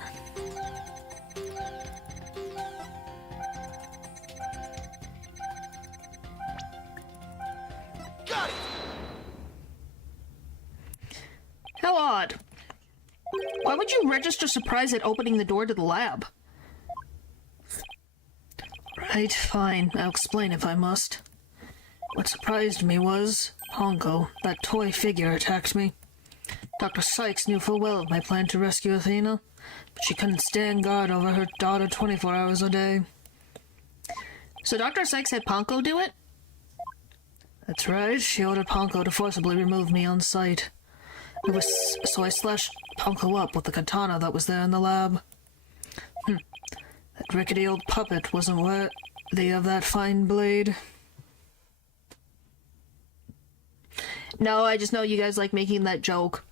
Got it! How odd. Why would you register surprise at opening the door to the lab? Right, fine. I'll explain if I must. What surprised me was Honko, that toy figure, attacked me. Dr. Sykes knew full well of my plan to rescue Athena, but she couldn't stand guard over her daughter 24 hours a day. So Dr. Sykes had Ponko do it? That's right, she ordered Ponko to forcibly remove me on sight. So I slashed Ponko up with the katana that was there in the lab. That rickety old puppet wasn't worthy of that fine blade. No, I just know you guys like making that joke.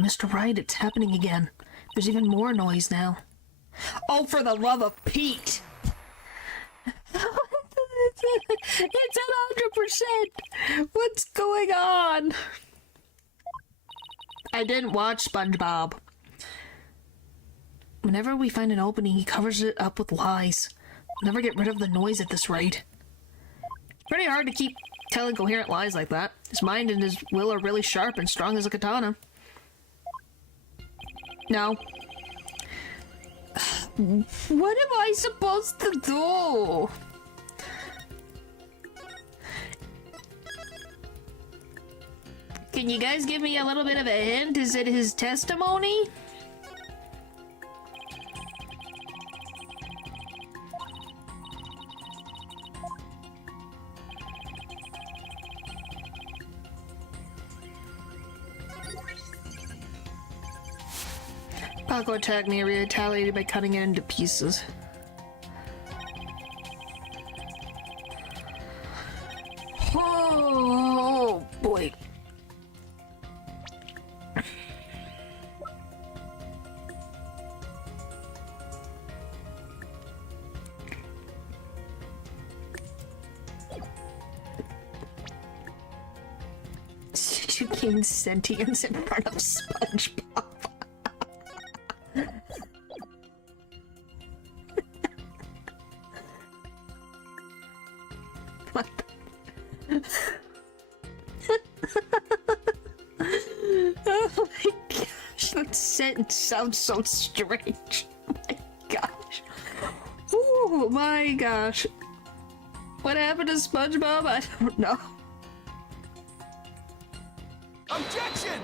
Mr. Wright, it's happening again. There's even more noise now. Oh, for the love of Pete! It's 100%! What's going on? I didn't watch SpongeBob. Whenever we find an opening, he covers it up with lies. We'll never get rid of the noise at this rate. It's pretty hard to keep telling coherent lies like that. His mind and his will are really sharp and strong as a katana. No. What am I supposed to do? Can you guys give me a little bit of a hint? Is it his testimony? Paco attacked me and retaliated by cutting it into pieces. Oh boy. You gain sentience in front of SpongeBob. What the... Oh my gosh, that sentence sounds so strange. Oh my gosh. Oh my gosh. What happened to SpongeBob? I don't know. Objection!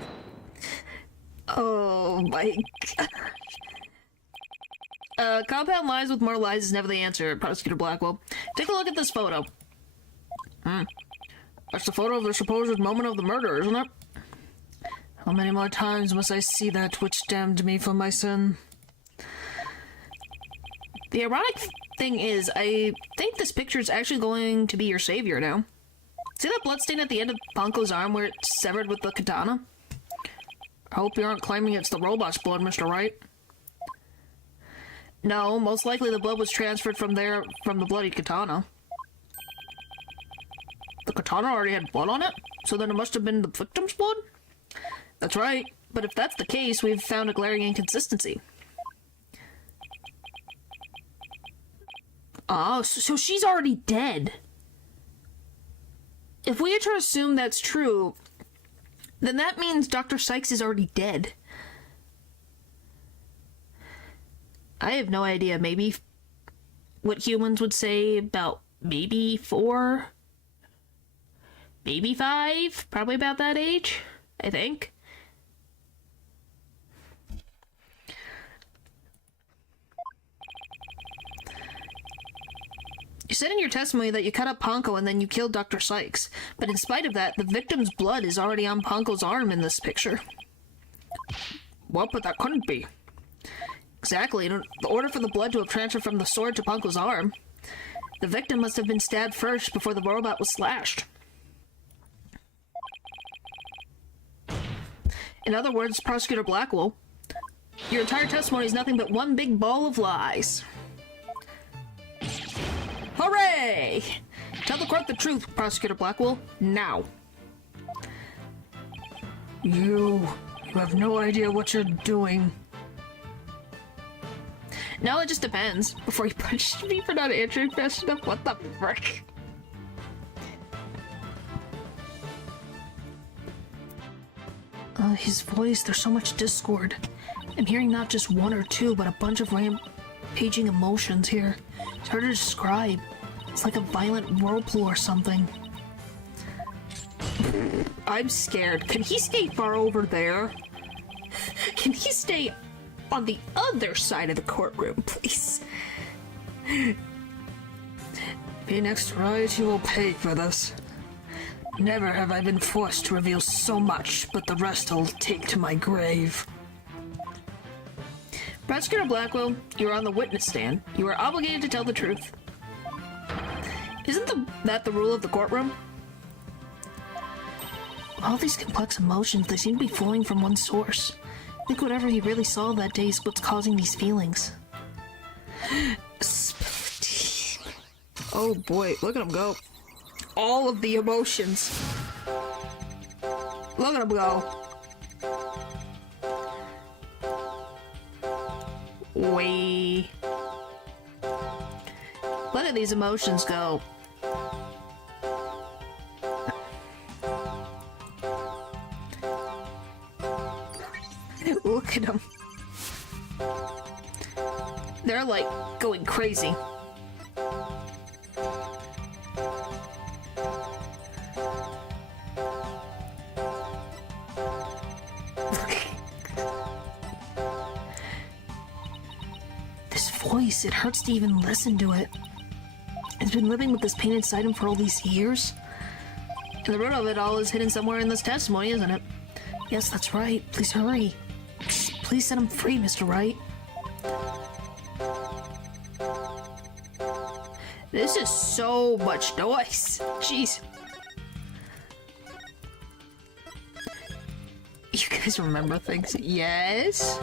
Oh my gosh. Compound lies with more lies is never the answer, Prosecutor Blackwell. Take a look at this photo. That's the photo of the supposed moment of the murder, isn't it? How many more times must I see that which damned me for my sin? The ironic thing is, I think this picture is actually going to be your savior now. See that bloodstain at the end of Ponko's arm where it's severed with the katana? I hope you aren't claiming it's the robot's blood, Mr. Wright. No, most likely the blood was transferred from the bloody katana. The katana already had blood on it? So then it must have been the victim's blood? That's right, but if that's the case, we've found a glaring inconsistency. Oh, so she's already dead. If we are to assume that's true, then that means Dr. Sykes is already dead. I have no idea, maybe what humans would say about maybe 4, maybe 5, probably about that age, I think. You said in your testimony that you cut up Ponko and then you killed Dr. Sykes, but in spite of that, the victim's blood is already on Ponko's arm in this picture. What? But that couldn't be. Exactly. In order for the blood to have transferred from the sword to Ponko's arm, the victim must have been stabbed first before the robot was slashed. In other words, Prosecutor Blackwell, your entire testimony is nothing but one big ball of lies. Hooray! Tell the court the truth, Prosecutor Blackwell, now. You have no idea what you're doing. No, it just depends. Before you punched me for not answering fast enough, what the frick? His voice, there's so much discord. I'm hearing not just one or two, but a bunch of rampaging emotions here. It's hard to describe. It's like a violent whirlpool or something. I'm scared. Can he stay far over there? Can he stay on the other side of the courtroom, please? Be next right, you will pay for this. Never have I been forced to reveal so much, but the rest I'll take to my grave. Prosecutor Blackwell, you are on the witness stand. You are obligated to tell the truth. Isn't that the rule of the courtroom? All these complex emotions, they seem to be flowing from one source. I think whatever he really saw that day is what's causing these feelings. Oh boy, look at him go. All of the emotions. Look at him go. Wait. Look at these emotions go. Look at them. They're like going crazy. This voice, it hurts to even listen to it. He's been living with this pain inside him for all these years. And the root of it all is hidden somewhere in this testimony, isn't it? Yes, that's right. Please hurry. Please set him free, Mr. Wright. This is so much noise. Jeez. You guys remember things? Yes?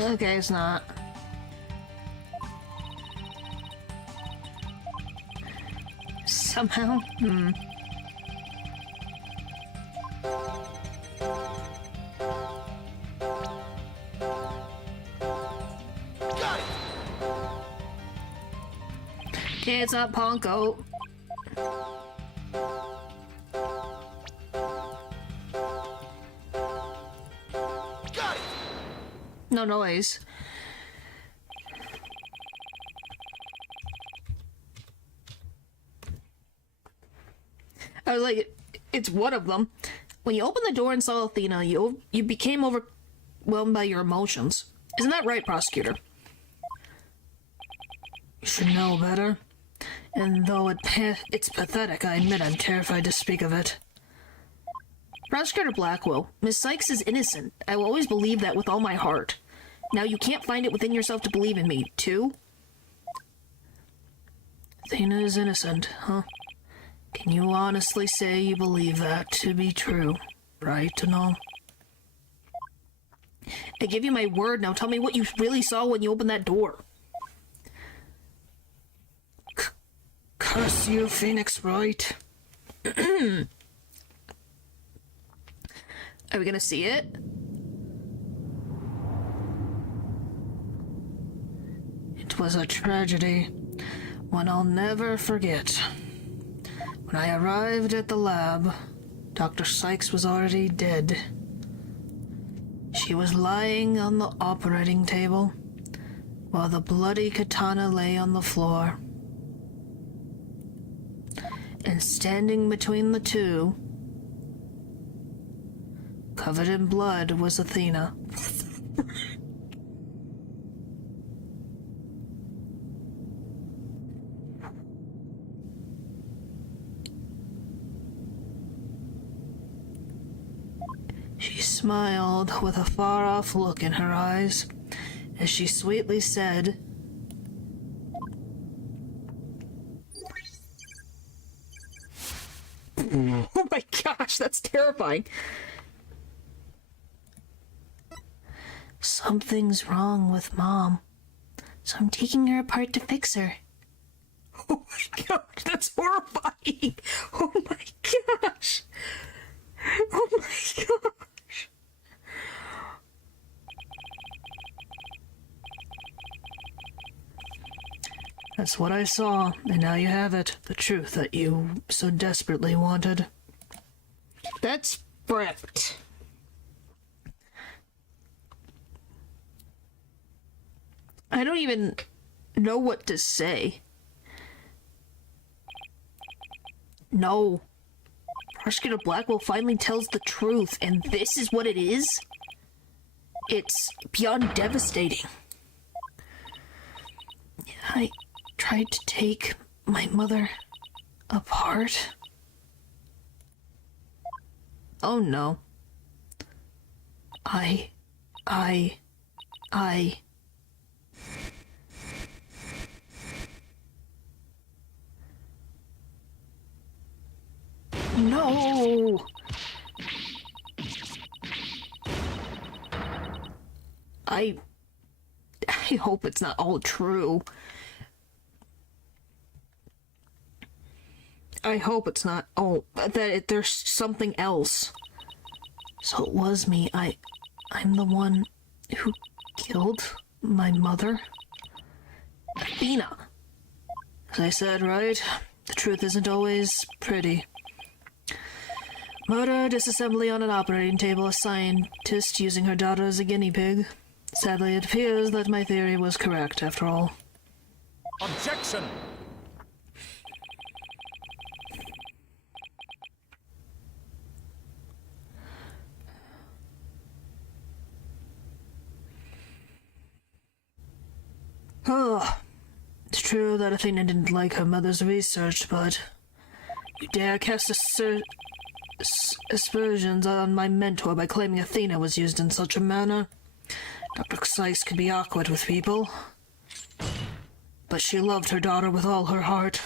Okay, it's not. Somehow, Okay, it's not Ponko. No noise. I was like, it's one of them. When you opened the door and saw Athena, you became overwhelmed by your emotions. Isn't that right, prosecutor? You should know better. And though it's pathetic, I admit I'm terrified to speak of it. Prosecutor Blackwell, Miss Sykes is innocent. I will always believe that with all my heart. Now you can't find it within yourself to believe in me, too? Athena is innocent, huh? Can you honestly say you believe that to be true, right, Tanal? I give you my word, now tell me what you really saw when you opened that door. Curse you, Phoenix Wright. Are we gonna see it? It was a tragedy, one I'll never forget. When I arrived at the lab, Dr. Sykes was already dead. She was lying on the operating table, while the bloody katana lay on the floor. And standing between the two, covered in blood, was Athena. She smiled with a far-off look in her eyes as she sweetly said, "Oh my gosh, that's terrifying. Something's wrong with Mom, so I'm taking her apart to fix her." Oh my gosh, that's horrifying. Oh my gosh. Oh my gosh. That's what I saw, and now you have it. The truth that you so desperately wanted. That's prepped. I don't even know what to say. No. Prosecutor Blackwell finally tells the truth, and this is what it is? It's beyond devastating. I tried to take my mother apart. Oh no. I... No! I hope it's not all true. I hope it's not all... there's something else. So it was me. I'm the one who killed my mother? Athena! As I said, right? The truth isn't always pretty. Murder, disassembly on an operating table, a scientist using her daughter as a guinea pig. Sadly, it appears that my theory was correct, after all. Objection! Oh, it's true that Athena didn't like her mother's research, but you dare cast aspersions on my mentor by claiming Athena was used in such a manner. Dr. Sykes could be awkward with people, but she loved her daughter with all her heart.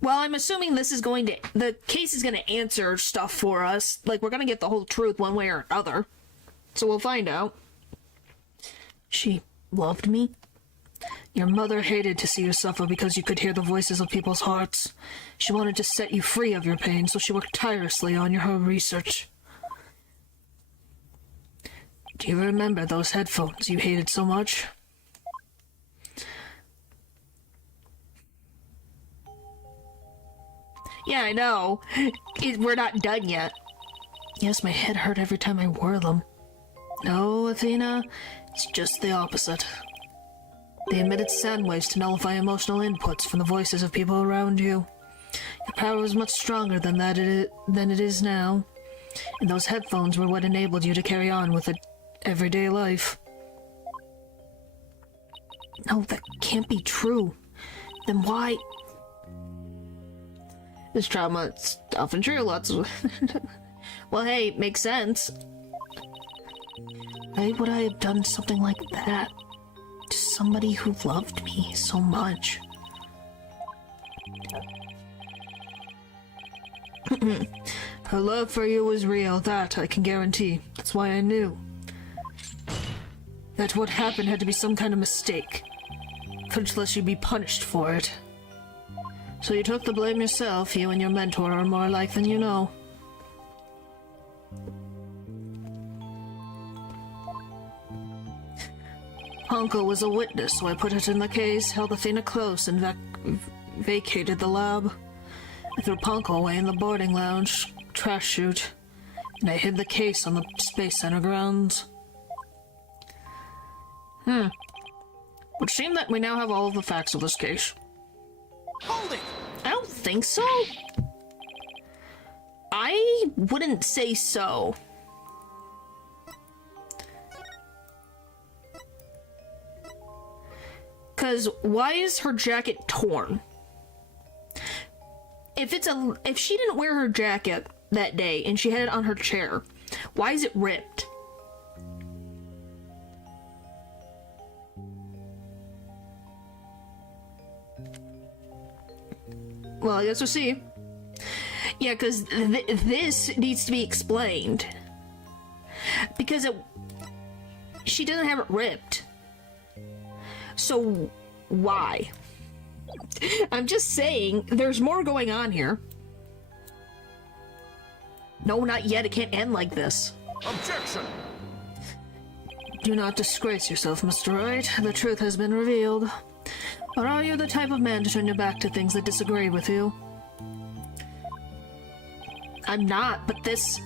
Well, I'm assuming the case is gonna answer stuff for us. Like, we're gonna get the whole truth one way or another. So we'll find out. She loved me. Your mother hated to see you suffer because you could hear the voices of people's hearts. She wanted to set you free of your pain, so she worked tirelessly on her research. Do you remember those headphones you hated so much? Yeah, I know. We're not done yet. Yes, my head hurt every time I wore them. No, Athena, it's just the opposite. They emitted sound waves to nullify emotional inputs from the voices of people around you. Your power was much stronger than than it is now. And those headphones were what enabled you to carry on with everyday life. No, that can't be true. Then why? This trauma, it's often true, lots of... Well, hey, makes sense. Why would I have done something like that to somebody who loved me so much? Her love for you was real, that I can guarantee. That's why I knew that what happened had to be some kind of mistake. Couldn't let you be punished for it. So you took the blame yourself. You and your mentor are more alike than you know. Uncle was a witness, so I put it in the case, held Athena close, and vacated the lab. I threw Ponko away in the boarding lounge, trash chute, and I hid the case on the Space Center grounds. Would seem that we now have all of the facts of this case. Hold it! I don't think so. I wouldn't say so. Cause why is her jacket torn? If she didn't wear her jacket that day and she had it on her chair, why is it ripped? Well, I guess we'll see. Yeah, because this needs to be explained. Because she doesn't have it ripped. So, why? I'm just saying, there's more going on here. No, not yet. It can't end like this. Objection! Do not disgrace yourself, Mr. Wright. The truth has been revealed. Or are you the type of man to turn your back to things that disagree with you? I'm not, but this...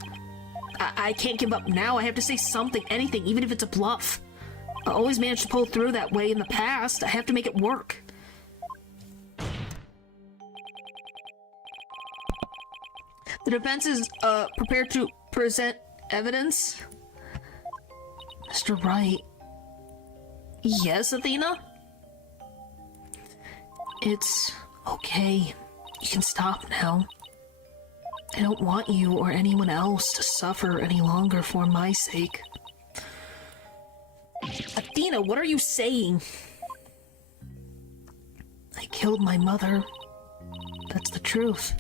I can't give up now. I have to say something, anything, even if it's a bluff. I always managed to pull through that way in the past. I have to make it work. The defense is prepared to present evidence. Mr. Wright. Yes, Athena? It's okay. You can stop now. I don't want you or anyone else to suffer any longer for my sake. Athena, what are you saying? I killed my mother. That's the truth.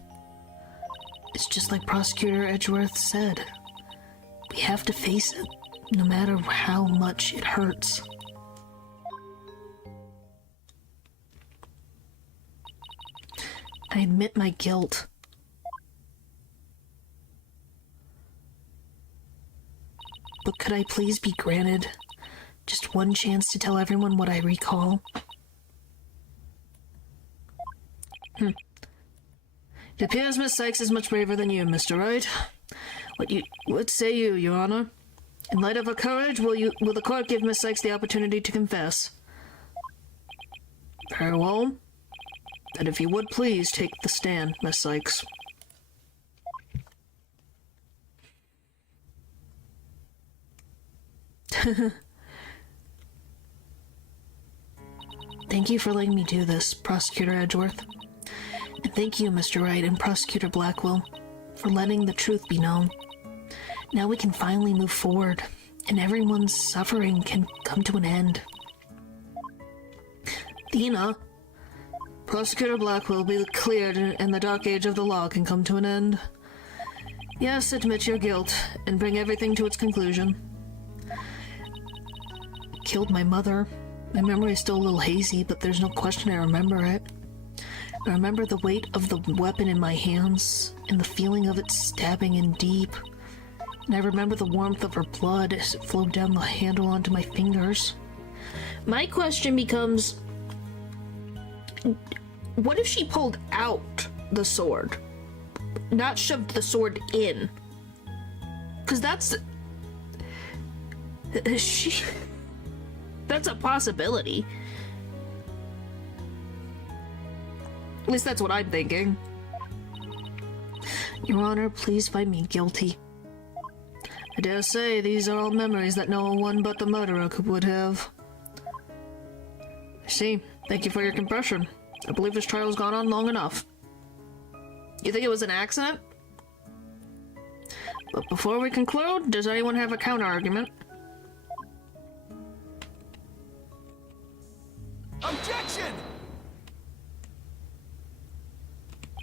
It's just like Prosecutor Edgeworth said. We have to face it, no matter how much it hurts. I admit my guilt. But could I please be granted just one chance to tell everyone what I recall? It appears Miss Sykes is much braver than you, Mr. Wright. What say you, Your Honor? In light of her courage, will the court give Miss Sykes the opportunity to confess? Very well. Then if you would please take the stand, Miss Sykes. Thank you for letting me do this, Prosecutor Edgeworth. And thank you, Mr. Wright and Prosecutor Blackwell, for letting the truth be known. Now we can finally move forward, and everyone's suffering can come to an end. Athena, Prosecutor Blackwell will be cleared and the dark age of the law can come to an end. Yes, admit your guilt and bring everything to its conclusion. I killed my mother. My memory is still a little hazy, but there's no question I remember it. I remember the weight of the weapon in my hands and the feeling of it stabbing in deep. And I remember the warmth of her blood as it flowed down the handle onto my fingers. My question becomes, what if she pulled out the sword? Not shoved the sword in? Because that's a possibility. At least that's what I'm thinking. Your Honor, please find me guilty. I dare say these are all memories that no one but the murderer would have. I see. Thank you for your confession. I believe this trial has gone on long enough. You think it was an accident? But before we conclude, does anyone have a counter-argument? Objection!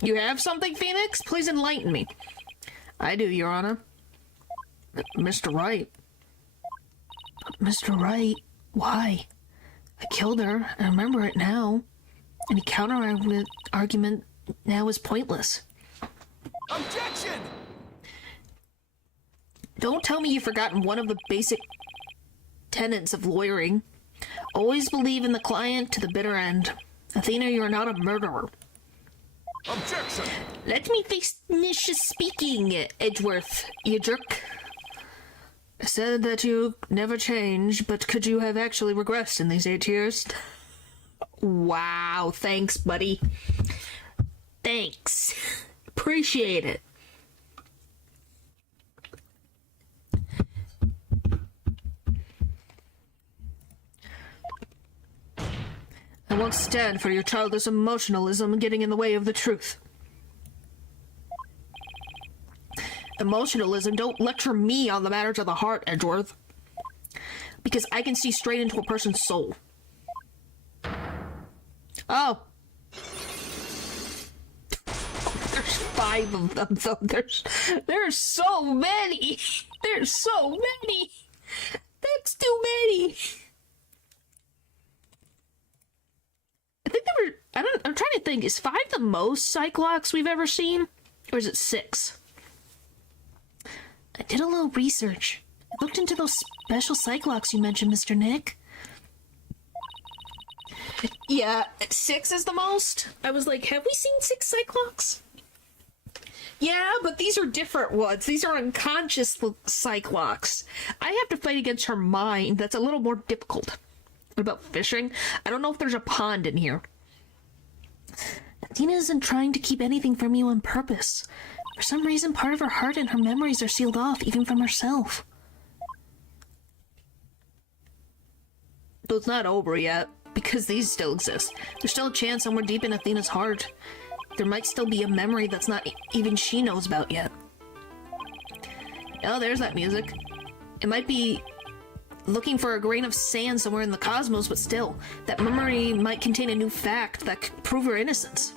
You have something, Phoenix? Please enlighten me. I do, Your Honor. Mr. Wright. Mr. Wright? Why? I killed her. I remember it now. Any counter-argument now is pointless. Objection! Don't tell me you've forgotten one of the basic tenets of lawyering. Always believe in the client to the bitter end. Athena, you are not a murderer. Objection! Let me finish speaking, Edgeworth, you jerk. I said that you never change, but could you have actually regressed in these 8 years? Wow, thanks, buddy. Thanks. Appreciate it. I won't stand for your childish emotionalism getting in the way of the truth. Emotionalism? Don't lecture me on the matters of the heart, Edgeworth. Because I can see straight into a person's soul. Oh. There's 5 of them, though. There's so many. There's so many. That's too many. I think there were... I'm trying to think. Is 5 the most Cyclops we've ever seen? Or is it 6? I did a little research. I looked into those special Cyclops you mentioned, Mr. Nick. Yeah, 6 is the most. I was like, have we seen 6 Cyclops? Yeah, but these are different ones. These are unconscious Cyclops. I have to fight against her mind. That's a little more difficult. What about fishing? I don't know if there's a pond in here. Athena isn't trying to keep anything from you on purpose. For some reason, part of her heart and her memories are sealed off, even from herself. So it's not over yet, because these still exist. There's still a chance somewhere deep in Athena's heart. There might still be a memory that's not even she knows about yet. Oh, there's that music. It might be looking for a grain of sand somewhere in the cosmos, but still, that memory might contain a new fact that could prove her innocence.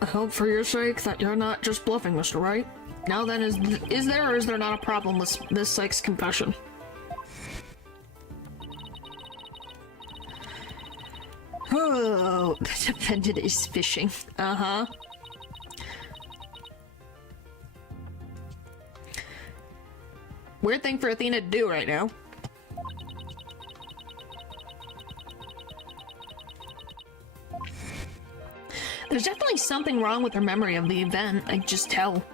I hope for your sake that you're not just bluffing, Mr. Wright. Now then, is there or is there not a problem with this Sykes' confession? Oh, the defendant is fishing. Uh-huh. Weird thing for Athena to do right now. There's definitely something wrong with her memory of the event, I can just tell.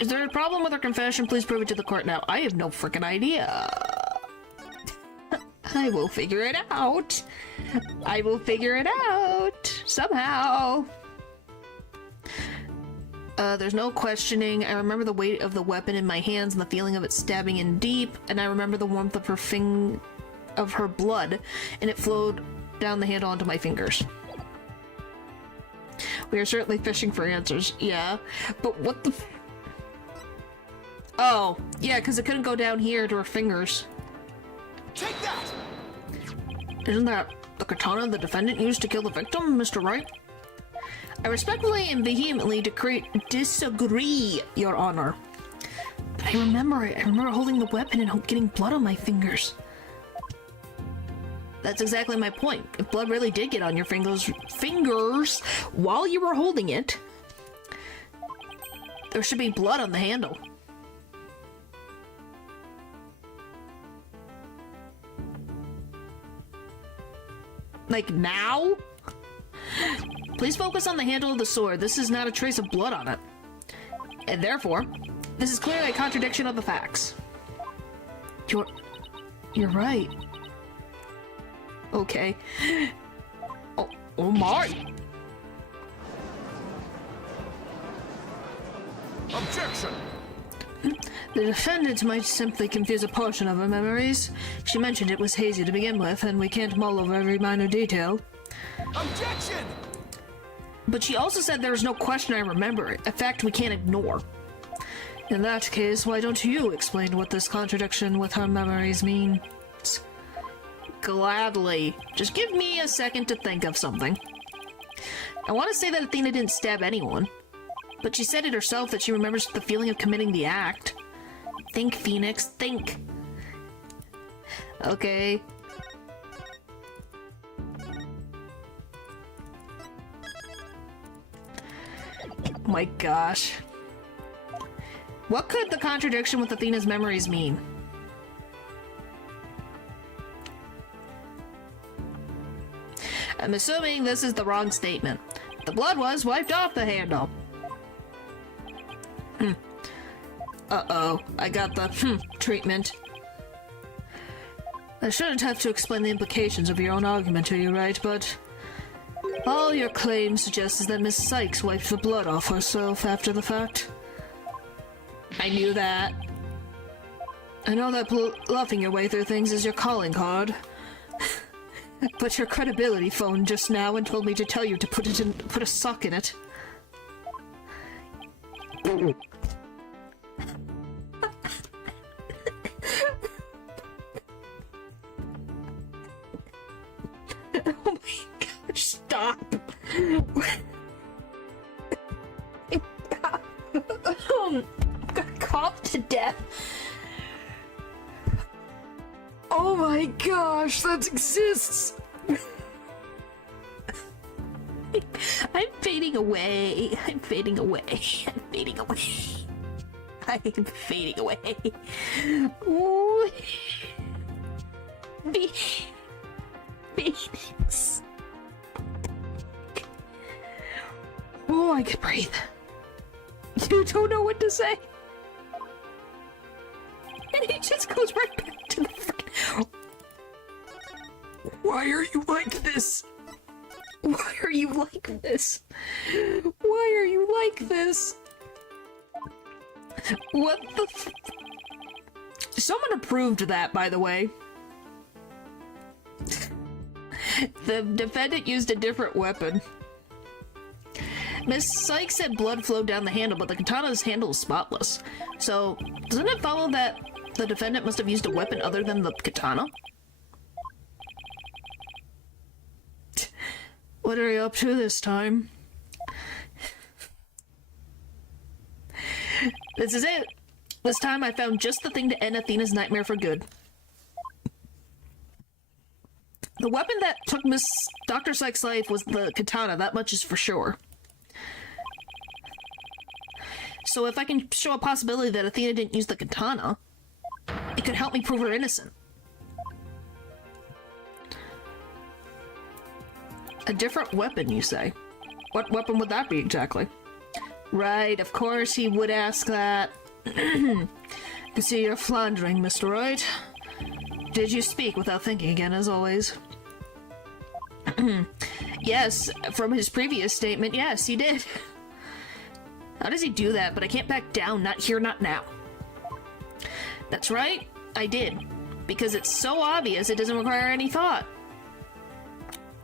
Is there a problem with her confession? Please prove it to the court now. I have no freaking idea. I will figure it out. I will figure it out. Somehow. There's no questioning. I remember the weight of the weapon in my hands and the feeling of it stabbing in deep, and I remember the warmth of her blood, and it flowed down the handle onto my fingers. We are certainly fishing for answers. Yeah, but what the oh, yeah, because it couldn't go down here to her fingers. Take that! Isn't that the katana the defendant used to kill the victim, Mr. Wright? I respectfully and vehemently disagree, Your Honor. But I remember it. I remember holding the weapon and getting blood on my fingers. That's exactly my point. If blood really did get on your fingers while you were holding it, there should be blood on the handle. Like now? Please focus on the handle of the sword. This is not a trace of blood on it. And therefore, this is clearly a contradiction of the facts. You're right. Okay. Oh my! Objection! The defendant might simply confuse a portion of her memories. She mentioned it was hazy to begin with, and we can't mull over every minor detail. Objection! But she also said there is no question I remember it, a fact we can't ignore. In that case, why don't you explain what this contradiction with her memories means? Gladly. Just give me a second to think of something. I want to say that Athena didn't stab anyone, but she said it herself that she remembers the feeling of committing the act. Think, Phoenix, think. Okay. My gosh. What could the contradiction with Athena's memories mean? I'm assuming this is the wrong statement. The blood was wiped off the handle. Uh-oh, I got the treatment. I shouldn't have to explain the implications of your own argument to you, right? But all your claim suggests is that Miss Sykes wiped the blood off herself after the fact. I knew that. I know that bluffing your way through things is your calling card. But your credibility phoned just now and told me to tell you to put a sock in it. Oh my gosh, stop. Got coughed to death. Oh my gosh, that exists! I'm fading away. I'm fading away. I'm fading away. I am fading away. Ooh. Phoenix. Oh, I can breathe. You don't know what to say. And he just goes right back to the freaking... Why are you like this? Why are you like this? Why are you like this? What the Someone approved that, by the way. The defendant used a different weapon. Miss Sykes said blood flowed down the handle, but the katana's handle is spotless. So, doesn't it follow that the defendant must have used a weapon other than the katana? What are you up to this time? This is it. This time I found just the thing to end Athena's nightmare for good. The weapon that took Miss Dr. Sykes' life was the katana, that much is for sure. So if I can show a possibility that Athena didn't use the katana, it could help me prove her innocent. A different weapon, you say? What weapon would that be exactly? Right, of course he would ask that. I see you're floundering, Mr. Wright. Did you speak without thinking again, as always? Yes, from his previous statement, yes, he did. How does he do that? But I can't back down, not here, not now. That's right, I did. Because it's so obvious it doesn't require any thought.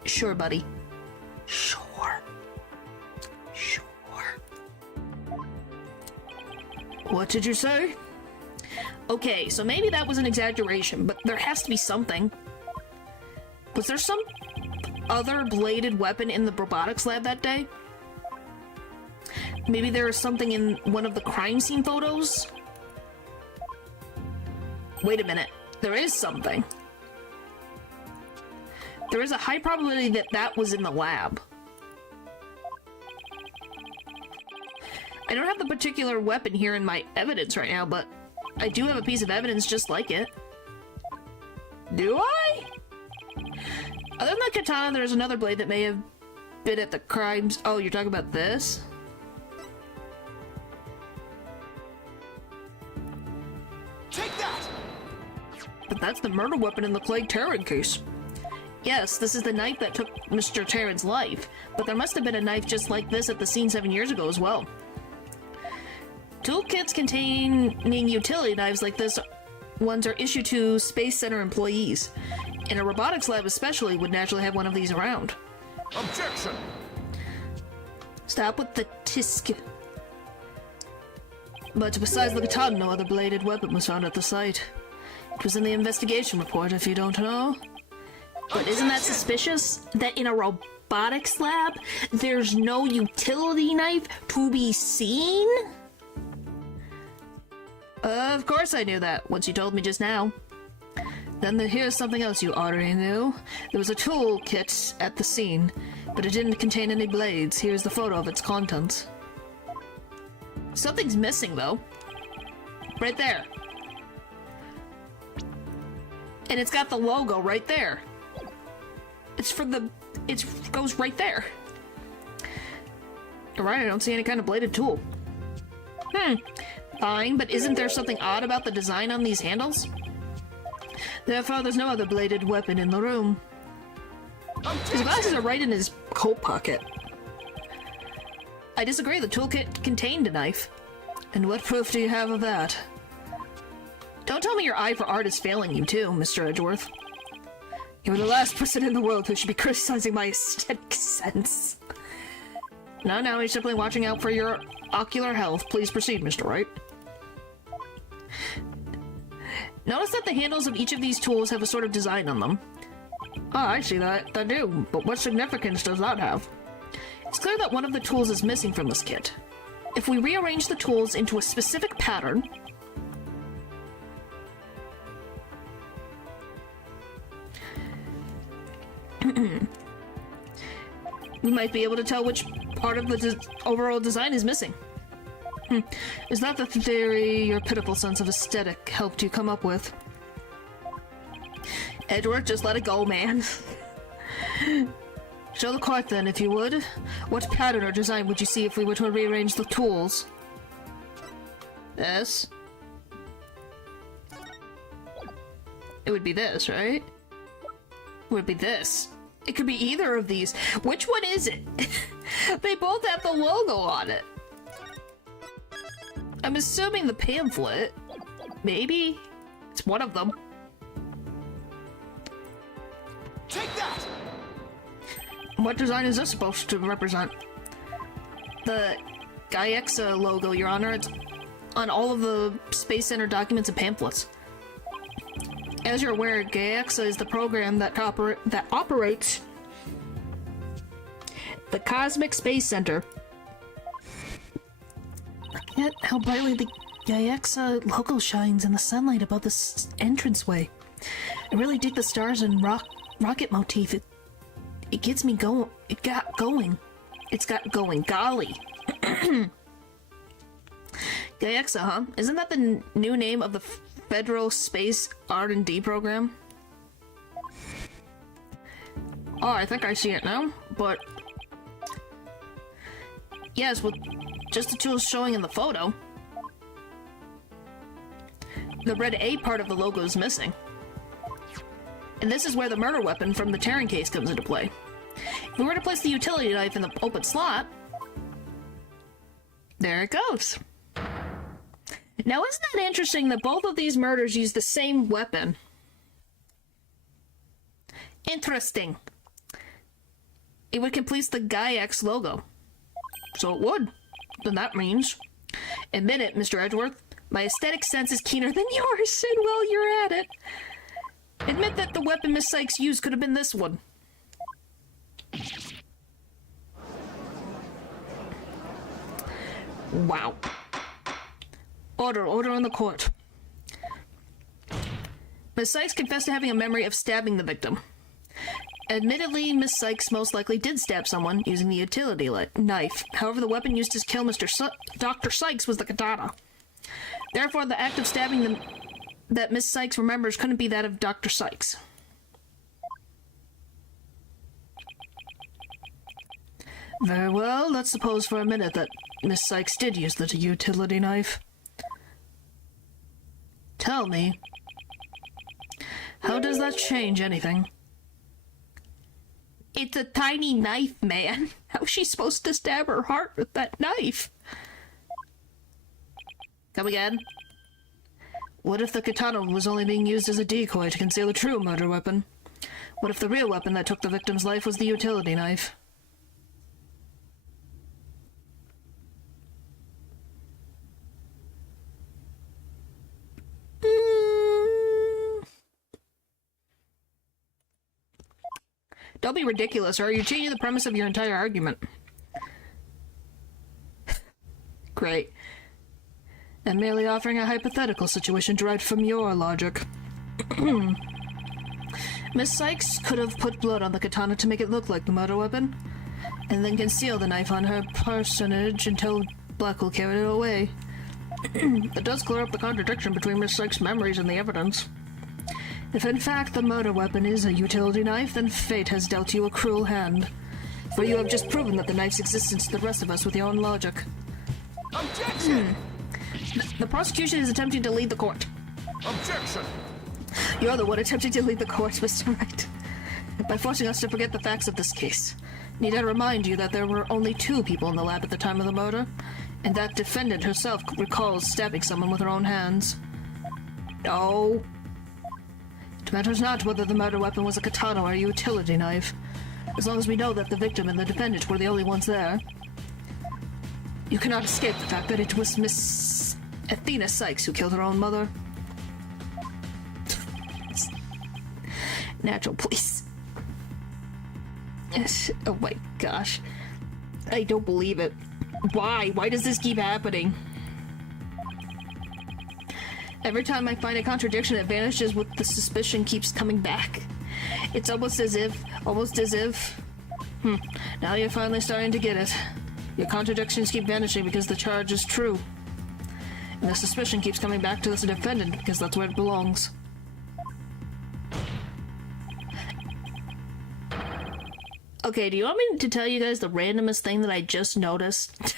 Sure, buddy. Sure. Sure. What did you say? Okay, so maybe that was an exaggeration, but there has to be something. Was there some other bladed weapon in the robotics lab that day? Maybe there was something in one of the crime scene photos? Wait a minute. There is something. There is a high probability that that was in the lab. I don't have the particular weapon here in my evidence right now, but I do have a piece of evidence just like it. Do I? Other than the katana, there's another blade that may have been at the crimes. Oh, you're talking about this? Take that! But that's the murder weapon in the Plague Terror case. Yes, this is the knife that took Mr. Tarrant's life, but there must have been a knife just like this at the scene 7 years ago as well. Toolkits containing utility knives like this ones are issued to Space Center employees, and a robotics lab especially would naturally have one of these around. Objection! Stop with the tisk. But besides the katana, no other bladed weapon was found at the site. It was in the investigation report, if you don't know. But isn't that suspicious? That in a robotics lab, there's no utility knife to be seen? Of course I knew that, once you told me just now. Then here's something else you already knew. There was a tool kit at the scene, but it didn't contain any blades. Here's the photo of its contents. Something's missing, though. Right there. And it's got the logo right there. It's for the... It goes right there. You're right, I don't see any kind of bladed tool. Fine, but isn't there something odd about the design on these handles? Therefore, there's no other bladed weapon in the room. His glasses are right in his coat pocket. I disagree, the toolkit contained a knife. And what proof do you have of that? Don't tell me your eye for art is failing you too, Mr. Edgeworth. You're the last person in the world who should be criticizing my aesthetic sense. No, you're simply watching out for your ocular health. Please proceed, Mr. Wright. Notice that the handles of each of these tools have a sort of design on them. Oh, I see that. They do. But what significance does that have? It's clear that one of the tools is missing from this kit. If we rearrange the tools into a specific pattern... we might be able to tell which part of the overall design is missing. Is that the theory your pitiful sense of aesthetic helped you come up with? Edward, just let it go, man. Show the court then, if you would. What pattern or design would you see if we were to rearrange the tools? This? It would be this, right? It would be this. It could be either of these. Which one is it? They both have the logo on it. I'm assuming the pamphlet. Maybe? It's one of them. Take that! What design is this supposed to represent? The Gaiexa logo, Your Honor. It's on all of the Space Center documents and pamphlets. As you're aware, Gaiexa is the program that operates the Cosmic Space Center. Look at how brightly the Gaiexa logo shines in the sunlight above this entranceway. I really dig the stars and rocket motif. It gets me going. It got going. It's got going. Golly. Gaiexa, huh? Isn't that the new name of the Federal Space R&D program? Oh, I think I see it now, but... yes, well, just the tools showing in the photo. The red A part of the logo is missing. And this is where the murder weapon from the Terran case comes into play. If we were to place the utility knife in the open slot... there it goes. Now, isn't that interesting that both of these murders use the same weapon? Interesting. It would complete the Gaiex logo. So it would. Then that means... admit it, Mr. Edgeworth. My aesthetic sense is keener than yours, and while you're at it... admit that the weapon Miss Sykes used could have been this one. Wow. Order in the court. Miss Sykes confessed to having a memory of stabbing the victim. Admittedly, Miss Sykes most likely did stab someone using the utility knife. However, the weapon used to kill Dr. Sykes was the katana. Therefore, the act of stabbing that Miss Sykes remembers couldn't be that of Dr. Sykes. Very well, let's suppose for a minute that Miss Sykes did use the utility knife. Tell me, how does that change anything? It's a tiny knife, man. How's she supposed to stab her heart with that knife? Come again? What if the katana was only being used as a decoy to conceal a true murder weapon? What if the real weapon that took the victim's life was the utility knife? Don't be ridiculous, or you're changing the premise of your entire argument. Great. I'm merely offering a hypothetical situation derived from your logic. Miss Sykes could have put blood on the katana to make it look like the murder weapon, and then conceal the knife on her personage until Blackwell carried it away. It does clear up the contradiction between Miss Sykes' memories and the evidence. If in fact the murder weapon is a utility knife, then fate has dealt you a cruel hand. For you have just proven that the knife's existence to the rest of us with your own logic. Objection! The prosecution is attempting to lead the court. Objection! You're the one attempting to lead the court, Mr. Wright. By forcing us to forget the facts of this case. Need I remind you that there were only 2 people in the lab at the time of the murder, and that defendant herself recalls stabbing someone with her own hands. No. It matters not whether the murder weapon was a katana or a utility knife, as long as we know that the victim and the defendant were the only ones there. You cannot escape the fact that it was Miss Athena Sykes who killed her own mother. Natural, please. Yes. Oh my gosh. I don't believe it. Why? Why does this keep happening? Every time I find a contradiction, it vanishes with the suspicion keeps coming back. It's almost as if... Now you're finally starting to get it. Your contradictions keep vanishing because the charge is true. And the suspicion keeps coming back to the defendant because that's where it belongs. Okay, do you want me to tell you guys the randomest thing that I just noticed?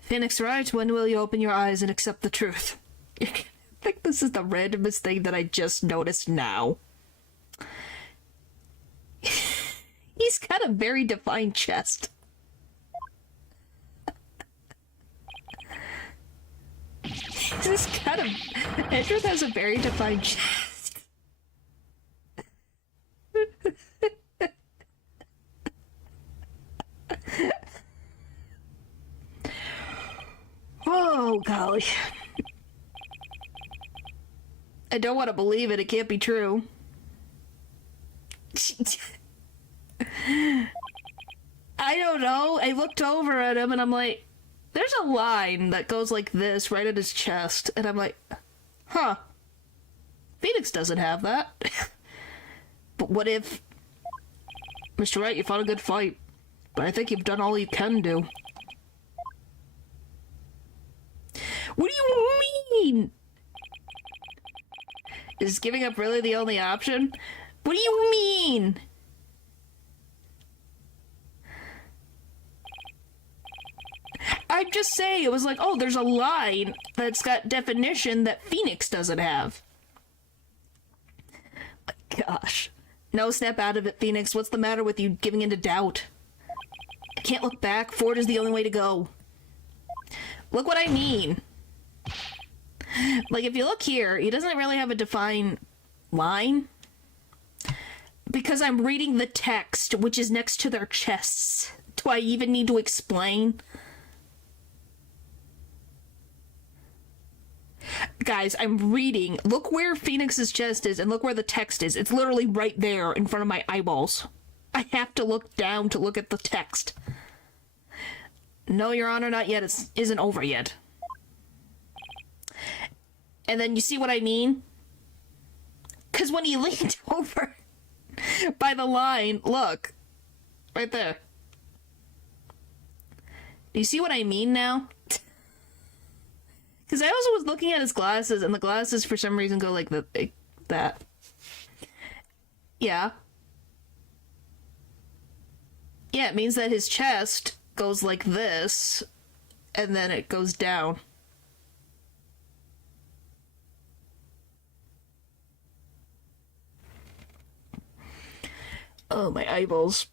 Phoenix Wright, when will you open your eyes and accept the truth? I think this is the randomest thing that I just noticed now. He's got a very defined chest. He's got a... Edward has a very defined chest. Oh, golly. I don't want to believe it. It can't be true. I don't know. I looked over at him and I'm like, there's a line that goes like this right at his chest. And I'm like, huh. Phoenix doesn't have that. But what if... Mr. Wright, you fought a good fight. But I think you've done all you can do. What do you mean? Is giving up really the only option? What do you mean? I'm just saying, it was like, oh, there's a line that's got definition that Phoenix doesn't have. My gosh. No, snap out of it, Phoenix. What's the matter with you giving into doubt? I can't look back. Forward is the only way to go. Look what I mean. Like, if you look here, he doesn't really have a defined line. Because I'm reading the text, which is next to their chests. Do I even need to explain? Guys, I'm reading. Look where Phoenix's chest is and look where the text is. It's literally right there in front of my eyeballs. I have to look down to look at the text. No, Your Honor, not yet. It isn't over yet. And then you see what I mean? Because when he leaned over by the line, look. Right there. Do you see what I mean now? Because I also was looking at his glasses, and the glasses for some reason go like that. Yeah. Yeah, it means that his chest goes like this, and then it goes down. Oh, my eyeballs.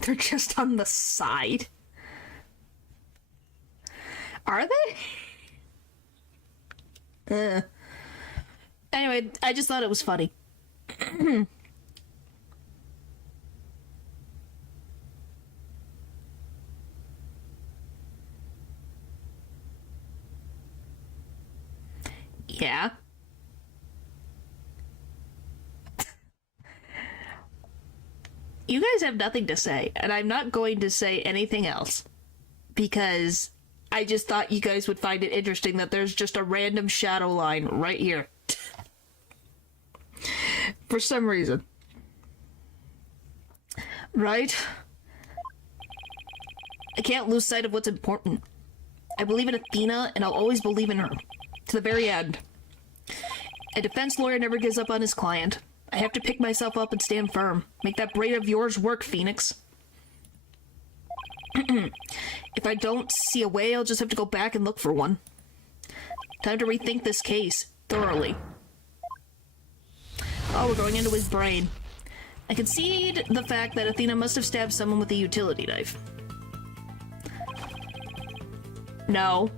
They're just on the side. Are they? Anyway, I just thought it was funny. Yeah. You guys have nothing to say, and I'm not going to say anything else. Because I just thought you guys would find it interesting that there's just a random shadow line right here. For some reason. Right? I can't lose sight of what's important. I believe in Athena, and I'll always believe in her. To the very end. A defense lawyer never gives up on his client. I have to pick myself up and stand firm. Make that braid of yours work, Phoenix. If I don't see a way, I'll just have to go back and look for one. Time to rethink this case thoroughly. Oh, we're going into his brain. I concede the fact that Athena must have stabbed someone with a utility knife. No.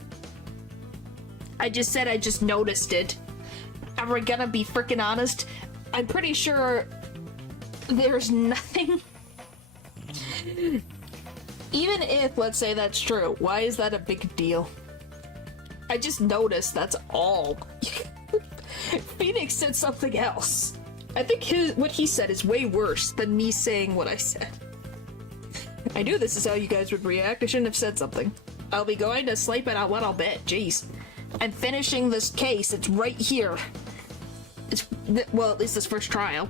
I just said I just noticed it. And we're gonna be freaking honest. I'm pretty sure there's nothing. Even if, let's say that's true, why is that a big deal? I just noticed, that's all. Phoenix said something else. I think what he said is way worse than me saying what I said. I knew this is how you guys would react. I shouldn't have said something. I'll be going to sleep and I'll bet. Jeez. I'm finishing this case. It's right here. Well, at least this first trial.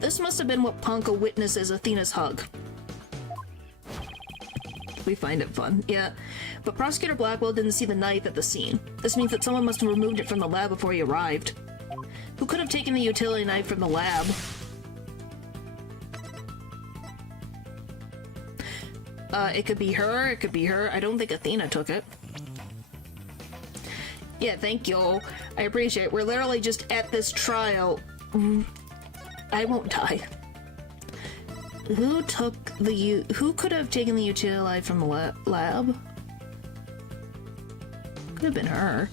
This must have been what Ponko witnessed as Athena's hug. We find it fun, yeah. But Prosecutor Blackwell didn't see the knife at the scene. This means that someone must have removed it from the lab before he arrived. Who could have taken the utility knife from the lab? It could be her, it could be her. I don't think Athena took it. Yeah, thank you. I appreciate it. We're literally just at this trial. I won't die. Who could have taken the utility knife from the lab? Could have been her.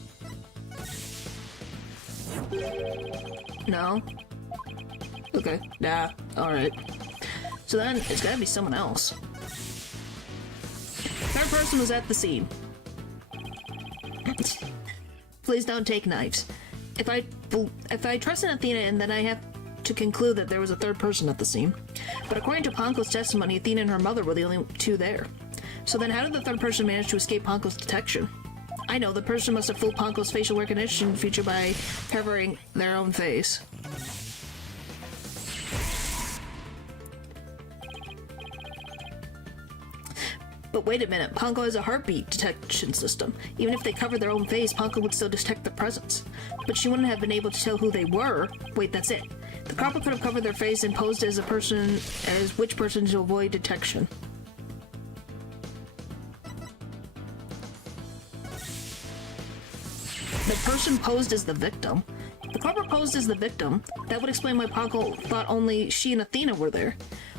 No? Okay, nah, alright. So then, it's gotta be someone else. Third person was at the scene. Please don't take knives. If I trust in Athena, and then I have to conclude that there was a third person at the scene. But according to Ponko's testimony, Athena and her mother were the only two there. So then how did the third person manage to escape Ponko's detection? I know, the person must have fooled Ponko's facial recognition feature by covering their own face. But wait a minute, Ponko has a heartbeat detection system. Even if they covered their own face, Ponko would still detect their presence. But she wouldn't have been able to tell who they were. Wait, that's it. The copper could have covered their face and posed as which person to avoid detection. The person posed as the victim. The copper posed as the victim. That would explain why Ponko thought only she and Athena were there.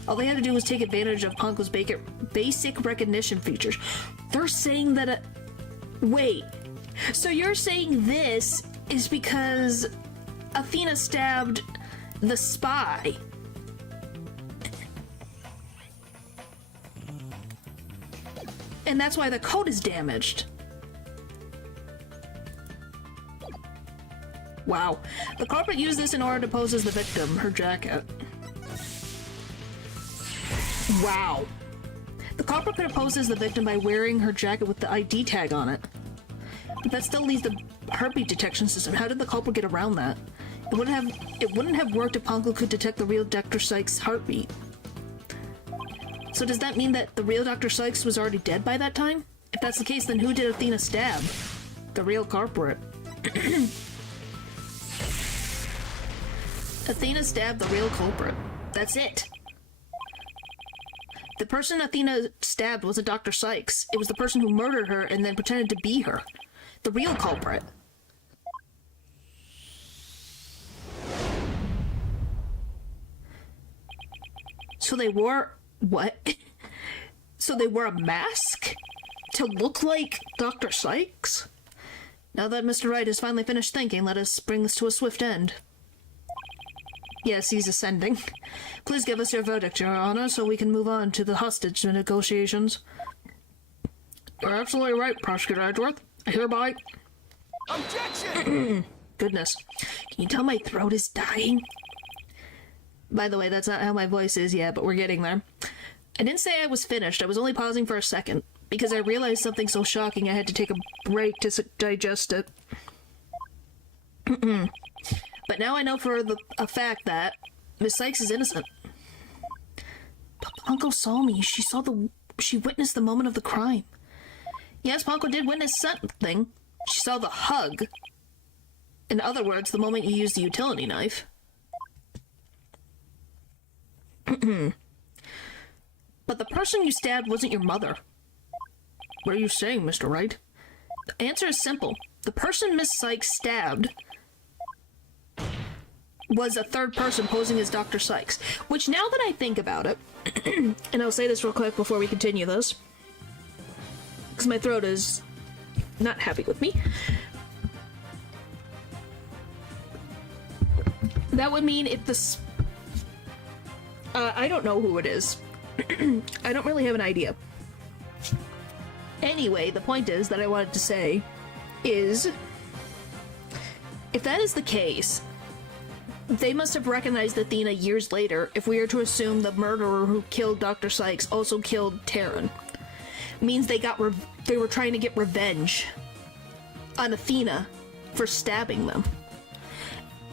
All they had to do was take advantage of Ponko's basic recognition features. They're saying that wait. So you're saying this is because Athena stabbed the spy? And that's why the code is damaged. Wow. The culprit used this in order to pose as the victim, her jacket. Wow. The culprit could have posed as the victim by wearing her jacket with the ID tag on it. But that still leaves the heartbeat detection system. How did the culprit get around that? It wouldn't have worked if Ponko could detect the real Dr. Sykes' heartbeat. So does that mean that the real Dr. Sykes was already dead by that time? If that's the case, then who did Athena stab? The real culprit. Athena stabbed the real culprit. That's it. The person Athena stabbed wasn't Dr. Sykes. It was the person who murdered her and then pretended to be her. The real culprit. So they wore... what? So they wore a mask? To look like Dr. Sykes? Now that Mr. Wright has finally finished thinking, let us bring this to a swift end. Yes, he's ascending. Please give us your verdict, Your Honor, so we can move on to the hostage negotiations. You're absolutely right, Prosecutor Edgeworth. I hereby... Objection! Goodness. Can you tell my throat is dying? By the way, that's not how my voice is yet, but we're getting there. I didn't say I was finished. I was only pausing for a second, because I realized something so shocking I had to take a break to digest it. But now I know for a fact that Miss Sykes is innocent. But Ponko saw me. She witnessed the moment of the crime. Yes, Ponko did witness something. She saw the hug. In other words, the moment you used the utility knife. But the person you stabbed wasn't your mother. What are you saying, Mr. Wright? The answer is simple. The person Miss Sykes stabbed was a third person posing as Dr. Sykes. Which, now that I think about it, and I'll say this real quick before we continue this, because my throat is not happy with me. That would mean if this... I don't know who it is. I don't really have an idea. Anyway, the point is that I wanted to say is, if that is the case, they must have recognized Athena years later if we are to assume the murderer who killed Dr. Sykes also killed Taryn. Means they were trying to get revenge on Athena for stabbing them.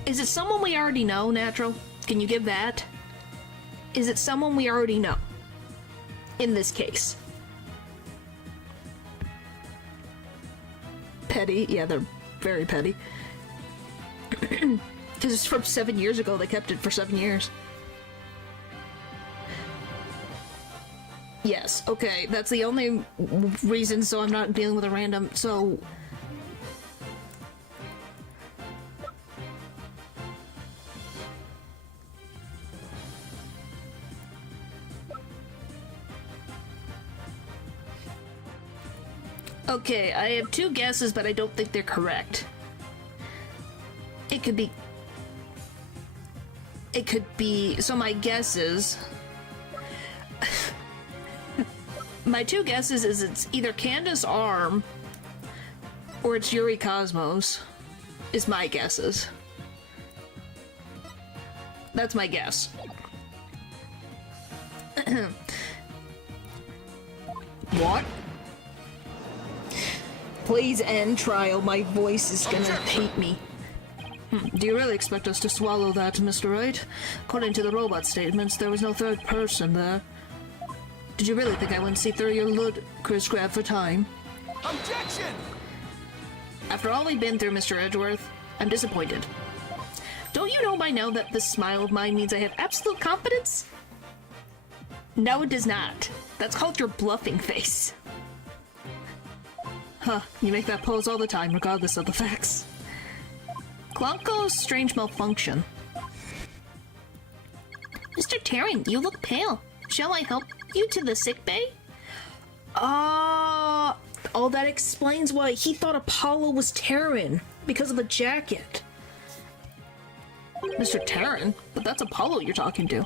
Is it someone we already know, Natural? Can you give that? Is it someone we already know? In this case. Petty? Yeah, they're very petty. Because it's from 7 years ago, they kept it for 7 years. Yes, okay, that's the only reason, so I'm not dealing with a random, so... Okay, I have two guesses, but I don't think they're correct. It could be, so my guesses... my two guesses is it's either Candace Arm or it's Yuri Cosmos, is my guesses. That's my guess. What? Please end trial, my voice is gonna hate me. Do you really expect us to swallow that, Mr. Wright? According to the robot statements, there was no third person there. Did you really think I wouldn't see through your ludicrous grab for time? Objection! After all we've been through, Mr. Edgeworth, I'm disappointed. Don't you know by now that this smile of mine means I have absolute confidence? No, it does not. That's called your bluffing face. Huh, you make that pose all the time, regardless of the facts. Glonko's strange malfunction. Mr. Taryn, you look pale. Shall I help you to the sick bay? Oh, that explains why he thought Apollo was Taryn, because of the jacket. Mr. Taryn? But that's Apollo you're talking to.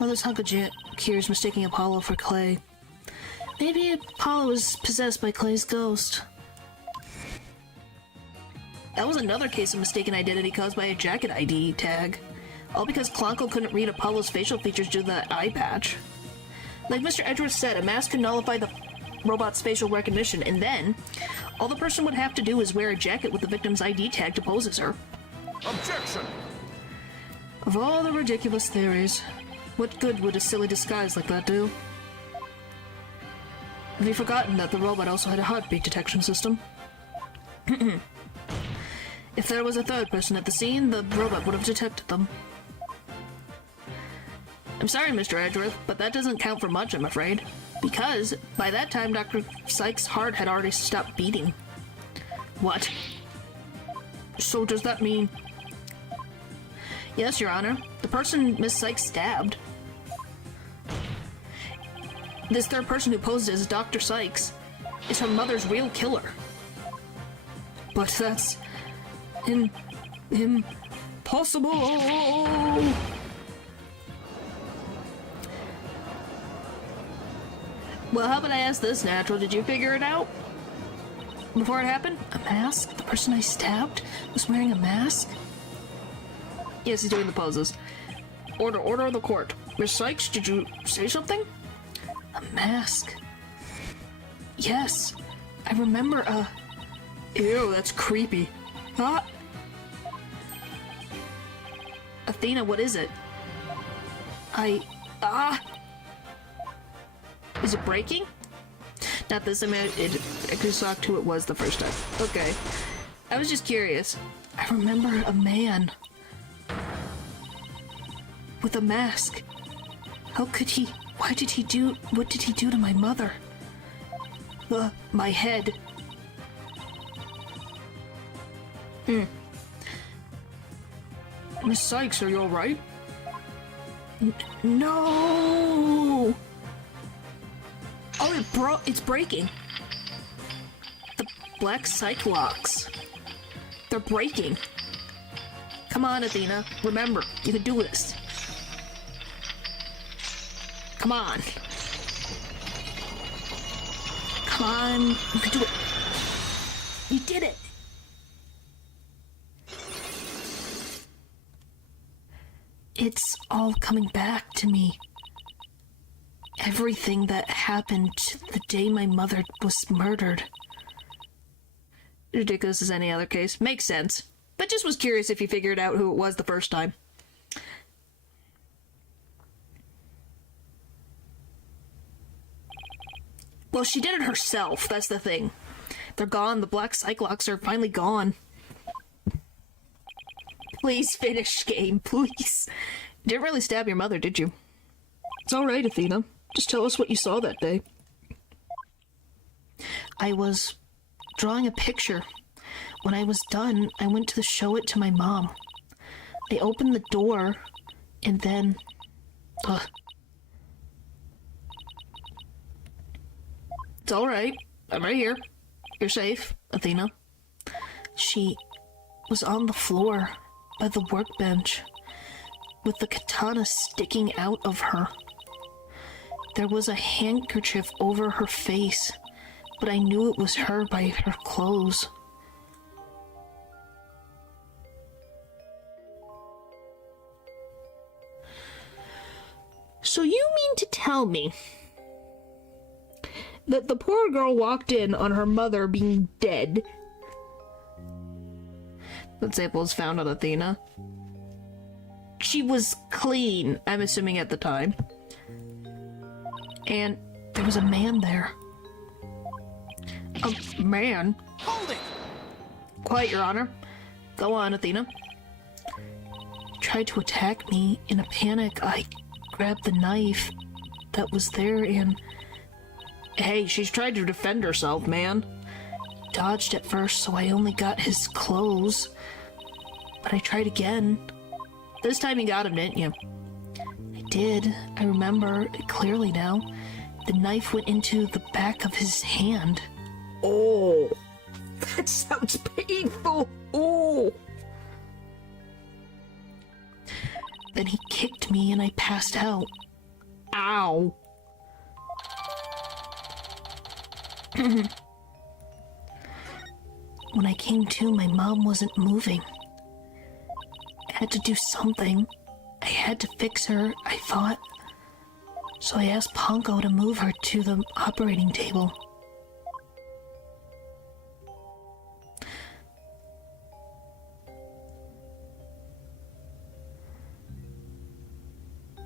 Well, this hunk of Kier's mistaking Apollo for Clay. Maybe Apollo was possessed by Clay's ghost. That was another case of mistaken identity caused by a jacket ID tag. All because Klonko couldn't read Apollo's facial features due to that eye patch. Like Mr. Edgeworth said, a mask could nullify the robot's facial recognition, and then all the person would have to do is wear a jacket with the victim's ID tag to pose as her. Objection! Of all the ridiculous theories, what good would a silly disguise like that do? Have you forgotten that the robot also had a heartbeat detection system? If there was a third person at the scene, the robot would have detected them. I'm sorry, Mr. Edgeworth, but that doesn't count for much, I'm afraid. Because, by that time, Dr. Sykes' heart had already stopped beating. What? So does that mean... Yes, Your Honor. The person Miss Sykes stabbed. This third person who posed as Dr. Sykes is her mother's real killer. But that's... impossible! Well, how about I ask this, Natural? Did you figure it out before it happened? A mask? The person I stabbed was wearing a mask? Yes, he's doing the poses. Order of the court. Miss Sykes, did you say something? A mask. Yes. I remember Ew, that's creepy. Huh? Athena, what is it? Is it breaking? Not this, I mean, I just saw who it was the first time. Okay. I was just curious. I remember a man with a mask. How could he... what did he do to my mother? My head. Miss Sykes, are you alright? No! Oh, it's breaking. The black psych locks. They're breaking. Come on, Athena. Remember, you can do this. Come on. Come on. You can do it. You did it. It's all coming back to me. Everything that happened the day my mother was murdered. Ridiculous as any other case. Makes sense. But just was curious if you figured out who it was the first time. Well, she did it herself. That's the thing. They're gone. The black Cyclops are finally gone. Please finish, game. Please. You didn't really stab your mother, did you? It's alright, Athena. Just tell us what you saw that day. I was drawing a picture. When I was done, I went to show it to my mom. I opened the door, and then... It's alright. I'm right here. You're safe, Athena. She was on the floor by the workbench with the katana sticking out of her. There was a handkerchief over her face, but I knew it was her by her clothes. So you mean to tell me that the poor girl walked in on her mother being dead? That sample was found on Athena. She was clean, I'm assuming at the time. And there was a man there. A man? Hold it! Quiet, Your Honor. Go on, Athena. He tried to attack me. In a panic, I grabbed the knife that was there and... Hey, she's tried to defend herself, man. He dodged at first, so I only got his clothes. But I tried again. This time you got him, didn't you? I did. I remember it clearly now. The knife went into the back of his hand. Oh, that sounds painful. Oh. Then he kicked me and I passed out. Ow. When I came to, my mom wasn't moving. I had to do something. I had to fix her, I thought. So I asked Ponko to move her to the operating table.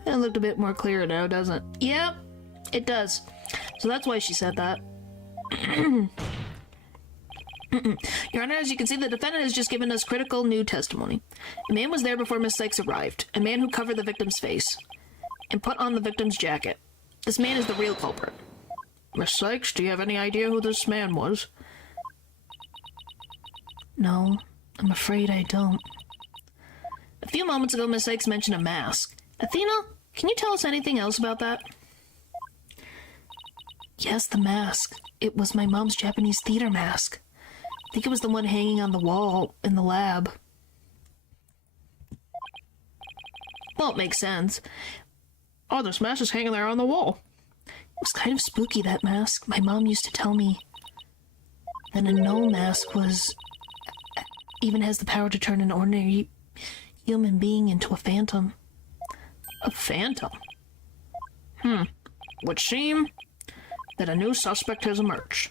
It looked a bit more clear now, doesn't it? Yep, it does. So that's why she said that. Your Honor, as you can see, the defendant has just given us critical new testimony. A man was there before Miss Sykes arrived. A man who covered the victim's face. and put on the victim's jacket. This man is the real culprit. Miss Sykes, do you have any idea who this man was? No, I'm afraid I don't. A few moments ago, Miss Sykes mentioned a mask. Athena, can you tell us anything else about that? Yes, the mask. It was my mom's Japanese theater mask. I think it was the one hanging on the wall in the lab. Well, it makes sense. Oh, this mask is hanging there on the wall. It was kind of spooky, that mask. My mom used to tell me that a no mask even has the power to turn an ordinary human being into a phantom. A phantom? Would seem that a new suspect has emerged.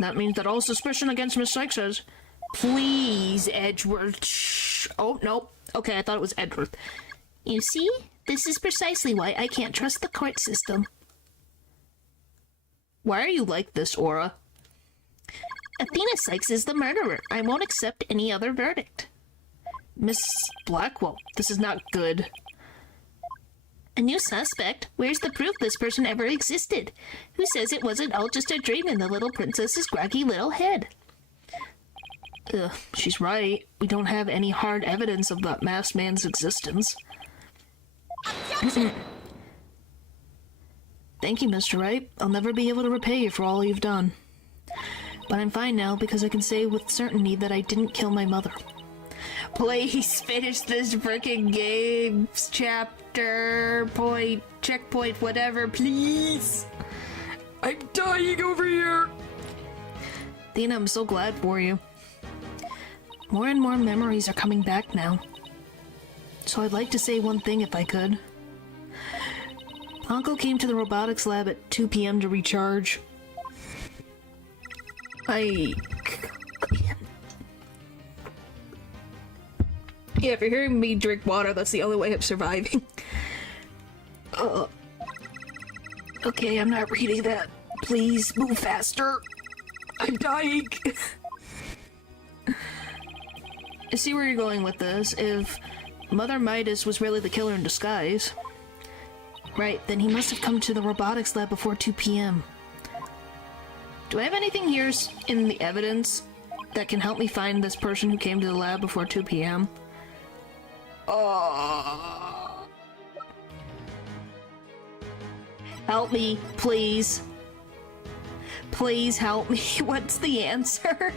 That means that all suspicion against Miss Sykes is... Please, Edgeworth. Shh. Oh, no. Okay, I thought it was Edgeworth. You see? This is precisely why I can't trust the court system. Why are you like this, Aura? Athena Sykes is the murderer. I won't accept any other verdict. Miss Blackwell, this is not good. A new suspect? Where's the proof this person ever existed? Who says it wasn't all just a dream in the little princess's groggy little head? Ugh, she's right. We don't have any hard evidence of that masked man's existence. Thank you, Mr. Wright. I'll never be able to repay you for all you've done. But I'm fine now because I can say with certainty that I didn't kill my mother. Please finish this frickin' game's chapter, point, checkpoint, whatever, please. I'm dying over here. Dina, I'm so glad for you. More and more memories are coming back now. So I'd like to say one thing if I could. Uncle came to the robotics lab at 2 p.m. to recharge. Yeah, if you're hearing me drink water, that's the only way I'm surviving. Okay, I'm not reading that. Please, move faster. I'm dying. I see where you're going with this. If Mother Midas was really the killer in disguise... Right, then he must have come to the robotics lab before 2 p.m. Do I have anything here in the evidence that can help me find this person who came to the lab before 2 p.m.? Help me, please. Please help me. What's the answer?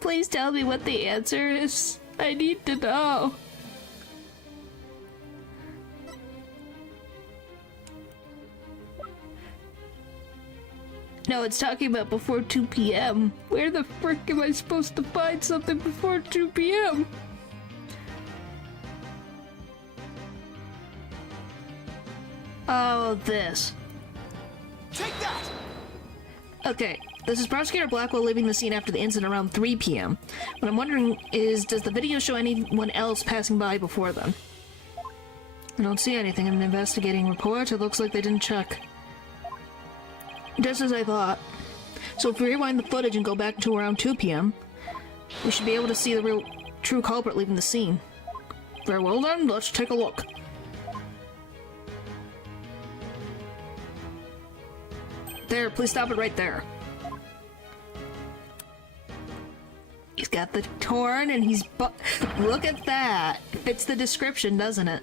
Please tell me what the answer is. I need to know. No, it's talking about before 2 p.m. Where the frick am I supposed to find something before 2 p.m.? Oh, this. Take that! Okay, this is Prosecutor Blackwell leaving the scene after the incident around 3 p.m. What I'm wondering is, does the video show anyone else passing by before then? I don't see anything in an investigating report. It looks like they didn't check. Just as I thought. So if we rewind the footage and go back to around 2 p.m., we should be able to see the true culprit leaving the scene. Very well then, let's take a look. There, please stop it right there. He's got the torn and he's look at that. Fits the description, doesn't it?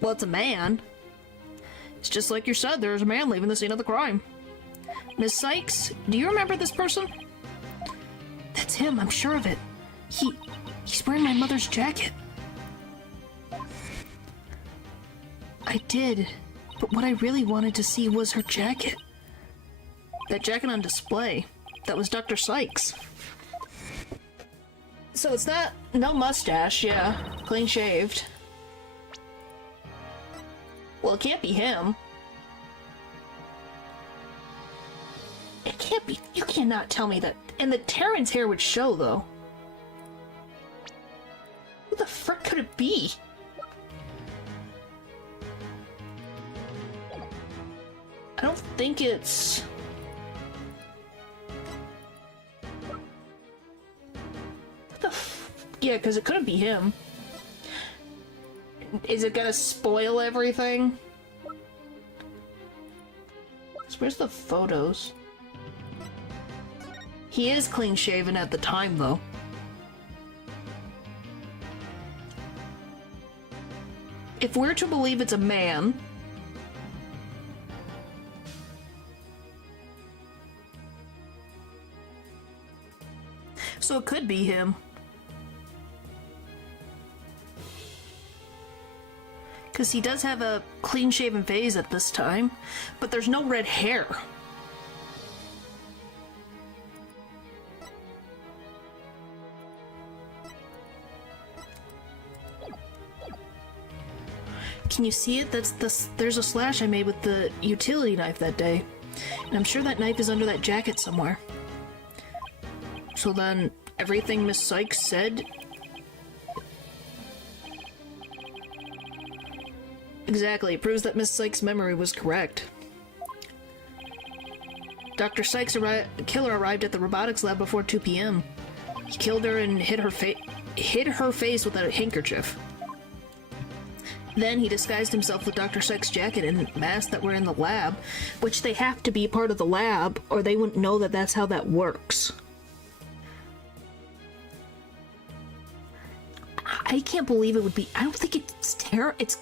Well, it's a man. It's just like you said, there's a man leaving the scene of the crime. Miss Sykes, do you remember this person? That's him, I'm sure of it. He's wearing my mother's jacket. I did, but what I really wanted to see was her jacket. That jacket on display. That was Dr. Sykes. So it's not... no mustache, yeah. Clean shaved. Well, it can't be him. It can't be... you cannot tell me that... and the Terran's hair would show, though. Who the frick could it be? I don't think it's... what the f... yeah, because it couldn't be him. Is it gonna spoil everything? So where's the photos? He is clean-shaven at the time, though. If we're to believe it's a man... So it could be him. Because he does have a clean-shaven face at this time, but there's no red hair. Can you see it? There's a slash I made with the utility knife that day. And I'm sure that knife is under that jacket somewhere. So then, everything Miss Sykes said... Exactly, it proves that Miss Sykes' memory was correct. Dr. Sykes' killer arrived at the robotics lab before 2 p.m. He killed her and hid her face with a handkerchief. Then he disguised himself with Dr. Sykes' jacket and mask that were in the lab, which they have to be part of the lab, or they wouldn't know that that's how that works. I can't believe it would be... I don't think it's terrible. It's...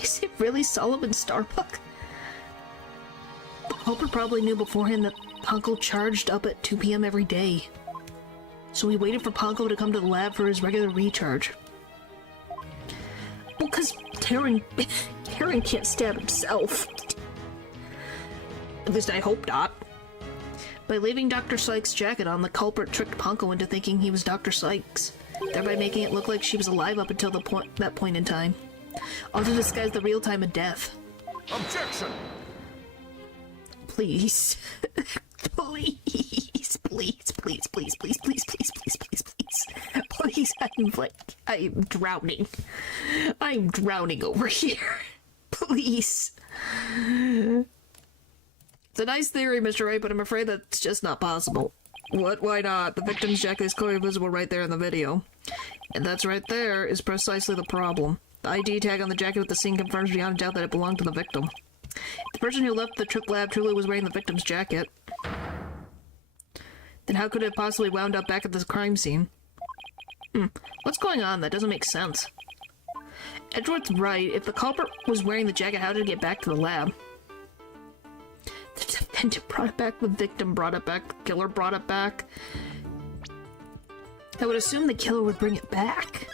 Is it really Solomon Starbuck? The culprit probably knew beforehand that Ponko charged up at 2 p.m. every day. So he waited for Ponko to come to the lab for his regular recharge. Well, because Karen can't stab himself. At least I hope not. By leaving Dr. Sykes' jacket on, the culprit tricked Ponko into thinking he was Dr. Sykes, thereby making it look like she was alive up until that point in time. All to disguise the real time of death. Objection! Please. Please. Please, please, please, please, please, please, please, please, please. Please, I'm drowning. I'm drowning over here. Please. It's a nice theory, Mr. Wright, but I'm afraid that's just not possible. What? Why not? The victim's jacket is clearly visible right there in the video. And that's right there is precisely the problem. The ID tag on the jacket with the scene confirms beyond a doubt that it belonged to the victim. If the person who left the trip lab truly was wearing the victim's jacket, then how could it have possibly wound up back at this crime scene? What's going on? That doesn't make sense. Edgeworth's right. If the culprit was wearing the jacket, how did it get back to the lab? The defendant brought it back, the victim brought it back, the killer brought it back. I would assume the killer would bring it back.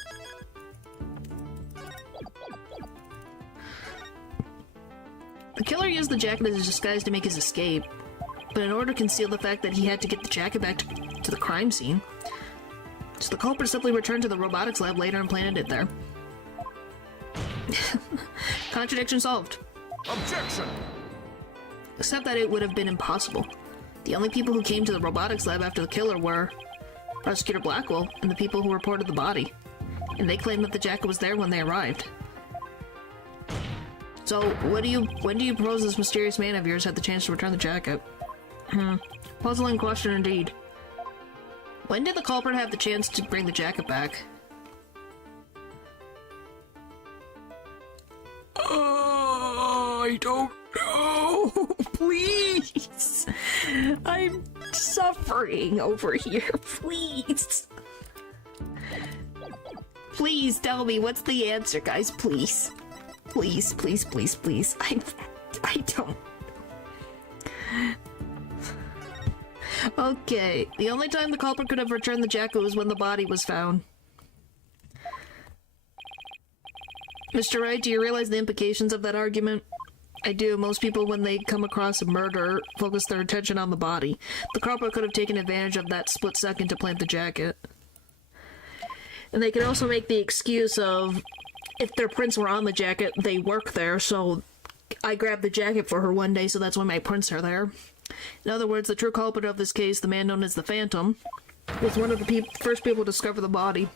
The killer used the jacket as a disguise to make his escape, but in order to conceal the fact that he had to get the jacket back to the crime scene. So the culprit simply returned to the robotics lab later and planted it there. Contradiction solved. Objection! Except that it would have been impossible. The only people who came to the robotics lab after the killer were Prosecutor Blackwell and the people who reported the body. And they claimed that the jacket was there when they arrived. So, when do you propose this mysterious man of yours had the chance to return the jacket? Puzzling question indeed. When did the culprit have the chance to bring the jacket back? I don't know. Please. I'm suffering over here. Please. Please tell me what's the answer, guys. Please. Please, please, please, please. I don't. Okay, the only time the culprit could have returned the jacket was when the body was found. Mr. Wright, do you realize the implications of that argument? I do. Most people, when they come across a murder, focus their attention on the body. The culprit could have taken advantage of that split second to plant the jacket. And they could also make the excuse of, if their prints were on the jacket, they work there, so I grabbed the jacket for her one day, so that's why my prints are there. In other words, the true culprit of this case, the man known as the Phantom, was one of the first people to discover the body.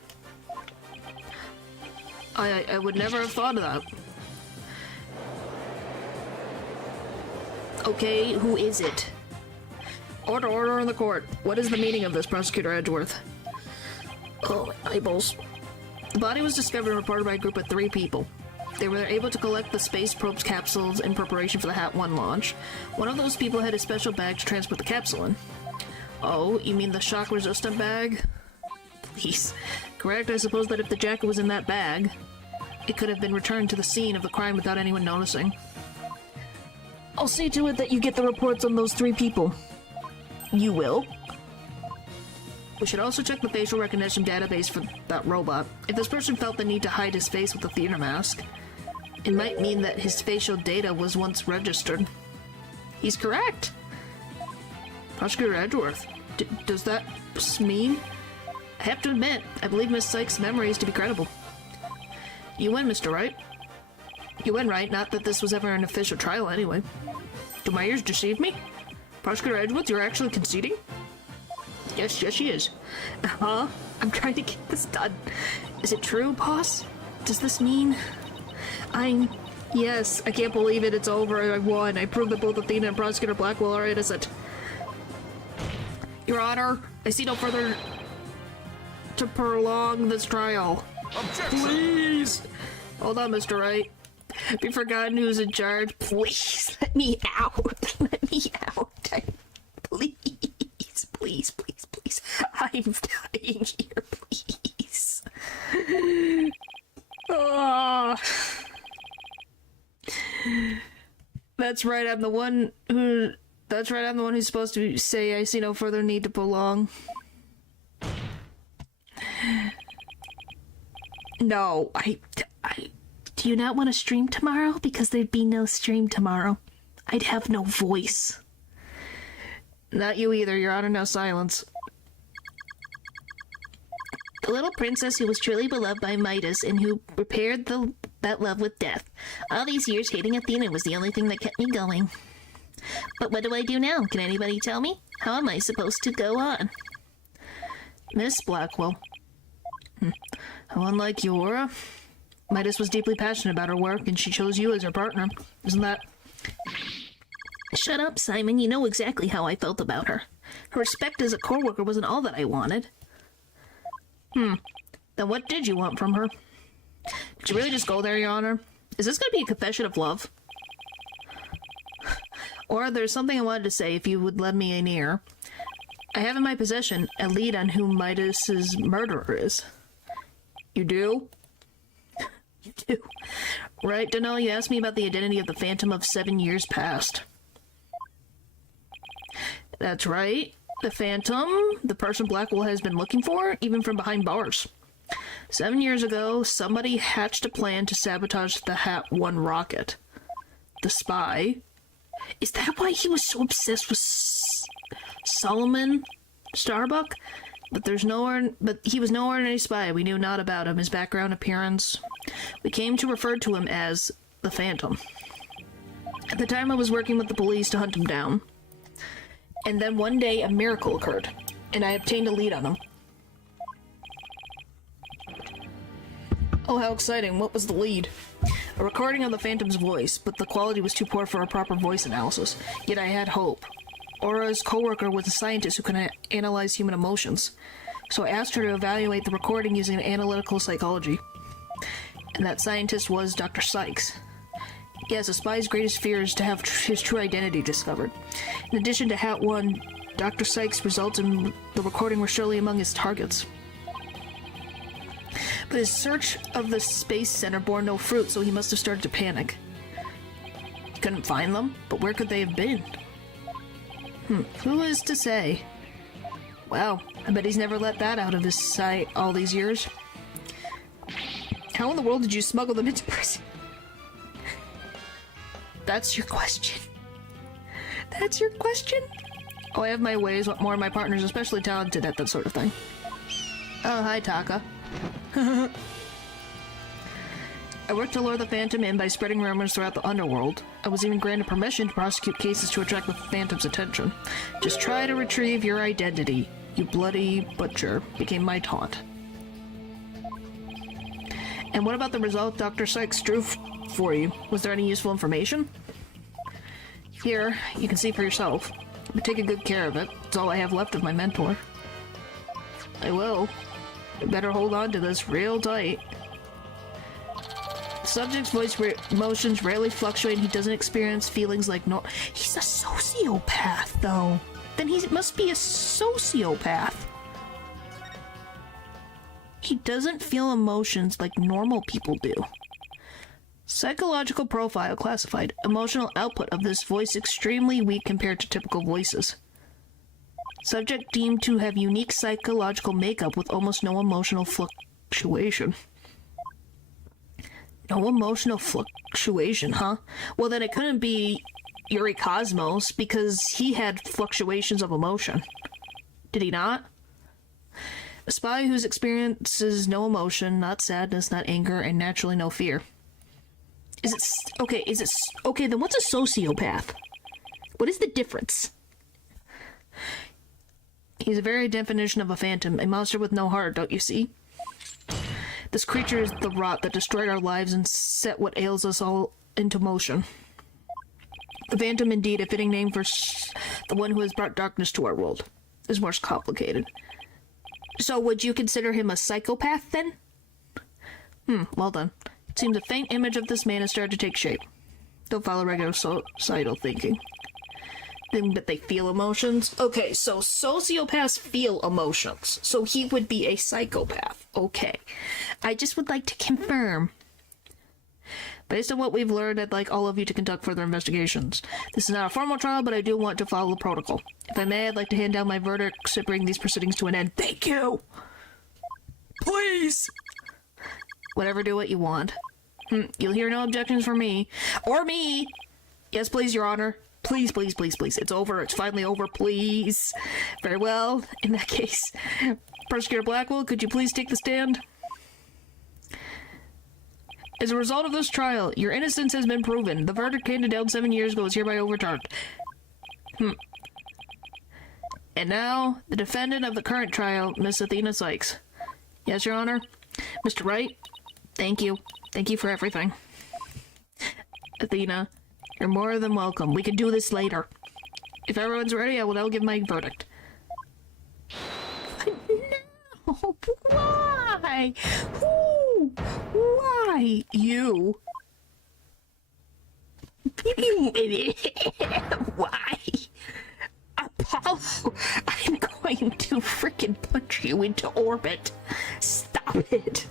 I would never have thought of that. Okay, who is it? Order in the court. What is the meaning of this, Prosecutor Edgeworth? Oh, my eyeballs. The body was discovered and reported by a group of 3 people. They were able to collect the space probe's capsules in preparation for the Hat-1 launch. One of those people had a special bag to transport the capsule in. Oh, you mean the shock-resistant bag? Please. Correct, I suppose that if the jacket was in that bag, it could have been returned to the scene of the crime without anyone noticing. I'll see to it that you get the reports on those 3 people. You will? We should also check the facial recognition database for that robot. If this person felt the need to hide his face with a theater mask, it might mean that his facial data was once registered. He's correct. Prosecutor Edgeworth, does that mean? I have to admit, I believe Miss Sykes' memories to be credible. You win, Mr. Wright. You win, right? Not that this was ever an official trial anyway. Do my ears deceive me? Prosecutor Edgeworth, you're actually conceding? Yes, she is. Uh-huh. I'm trying to get this done. Is it true, boss? Does this mean... Yes, I can't believe it. It's over. I won. I proved that both Athena and Prosecutor Blackwell are innocent. Your Honor, I see no further to prolong this trial. Objection! Please! Hold on, Mr. Wright. Have you forgotten who's in charge? Please, let me out. Let me out. Please. Please, please, please. I'm dying here, please. Oh. That's right, I'm the one who's supposed to say I see no further need to prolong. No, do you not want to stream tomorrow? Because there'd be no stream tomorrow. I'd have no voice. Not you either, Your Honor, no silence. The little princess who was truly beloved by Midas and who repaired that love with death. All these years hating Athena was the only thing that kept me going. But what do I do now? Can anybody tell me? How am I supposed to go on? Miss Blackwell. How unlike you, Aura. Midas was deeply passionate about her work, and she chose you as her partner. Isn't that... Shut up, Simon. You know exactly how I felt about her. Her respect as a co-worker wasn't all that I wanted. Then what did you want from her? Did you really just go there, Your Honor? Is this going to be a confession of love? Or there's something I wanted to say if you would lend me an ear. I have in my possession a lead on who Midas's murderer is. You do? You do. Right, Donnell, you asked me about the identity of the Phantom of 7 years past. That's right. The Phantom, the person Blackwell has been looking for, even from behind bars. 7 years ago, somebody hatched a plan to sabotage the Hat-1 rocket. The spy. Is that why he was so obsessed with Solomon Starbuck? But he was no ordinary spy. We knew not about him, his background, appearance. We came to refer to him as the Phantom. At the time, I was working with the police to hunt him down. And then one day, a miracle occurred, and I obtained a lead on him. Oh, how exciting. What was the lead? A recording of the Phantom's voice, but the quality was too poor for a proper voice analysis. Yet I had hope. Aura's co-worker was a scientist who can analyze human emotions. So I asked her to evaluate the recording using analytical psychology. And that scientist was Dr. Sykes. Yes, a spy's greatest fear is to have his true identity discovered. In addition to Hat-1, Dr. Sykes' results in the recording were surely among his targets. But his search of the Space Center bore no fruit, so he must have started to panic. He couldn't find them, but where could they have been? Who is to say? Wow, I bet he's never let that out of his sight all these years. How in the world did you smuggle them into prison? That's your question. That's your question? Oh, I have my ways. What more, my partner's especially talented at that sort of thing. Oh, hi, Taka. I worked to lure the Phantom in by spreading rumors throughout the underworld. I was even granted permission to prosecute cases to attract the Phantom's attention. Just try to retrieve your identity, you bloody butcher, became my taunt. And what about the result Dr. Sykes drew for you? Was there any useful information? Here, you can see for yourself. But take good care of it. It's all I have left of my mentor. I will. Better hold on to this real tight. Subject's voice emotions rarely fluctuate. He doesn't experience feelings like no. He's a sociopath, though. Then he must be a sociopath. He doesn't feel emotions like normal people do. Psychological profile classified. Emotional output of this voice extremely weak compared to typical voices. Subject deemed to have unique psychological makeup with almost no emotional fluctuation. No emotional fluctuation, huh? Well, then it couldn't be Yuri Cosmos because he had fluctuations of emotion. Did he not? A spy whose experiences no emotion, not sadness, not anger, and naturally no fear. Okay, then what's a sociopath? What is the difference? He's a very definition of a phantom, a monster with no heart, don't you see? This creature is the rot that destroyed our lives and set what ails us all into motion. The Phantom, indeed, a fitting name for the one who has brought darkness to our world, is more complicated. So would you consider him a psychopath, then? Well done. It seems a faint image of this man has started to take shape. Don't follow regular societal thinking. But they feel emotions? Okay, so sociopaths feel emotions. So he would be a psychopath. Okay. I just would like to confirm. Based on what we've learned, I'd like all of you to conduct further investigations. This is not a formal trial, but I do want to follow the protocol. If I may, I'd like to hand down my verdict to bring these proceedings to an end. Thank you! Please! Whatever, do what you want. You'll hear no objections from me. Or me! Yes, please, Your Honor. Please, please, please, please. It's over. It's finally over, please. Very well. In that case, Prosecutor Blackwell, could you please take the stand? As a result of this trial, your innocence has been proven. The verdict handed down 7 years ago is hereby overturned. And now, the defendant of the current trial, Miss Athena Sykes. Yes, Your Honor? Mr. Wright, thank you. Thank you for everything. Athena, you're more than welcome. We can do this later. If everyone's ready, I will now give my verdict. No! Why? Who? Why? You? Why? Apollo, I'm going to frickin' punch you into orbit. Stop it.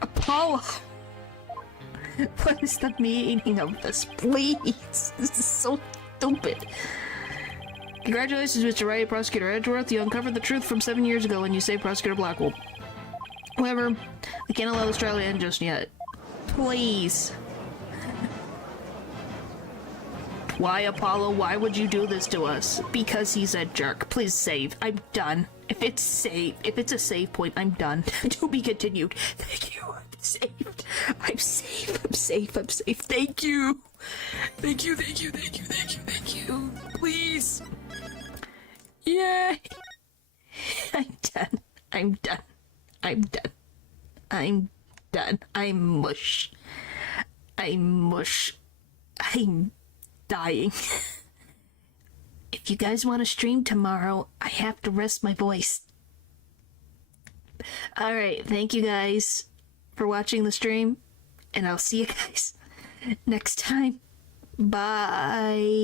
Apollo. What is the meaning of this? Please. This is so stupid. Congratulations, Mr. Wright, Prosecutor Edgeworth. You uncovered the truth from 7 years ago and you saved Prosecutor Blackwell. However, I can't allow this trial to end just yet. Please. Why, Apollo? Why would you do this to us? Because he's a jerk. Please save. I'm done. If it's a save point, I'm done. To be continued. Thank you. I'm saved. I'm safe. I'm safe. I'm safe. Thank you. Thank you. Thank you. Thank you. Thank you. Thank you. Please. Yay. I'm done. I'm done. I'm done. I'm done. I'm mush. I'm mush. I'm dying. If you guys want to stream tomorrow, I have to rest my voice. Alright, thank you guys for watching the stream, and I'll see you guys next time. Bye.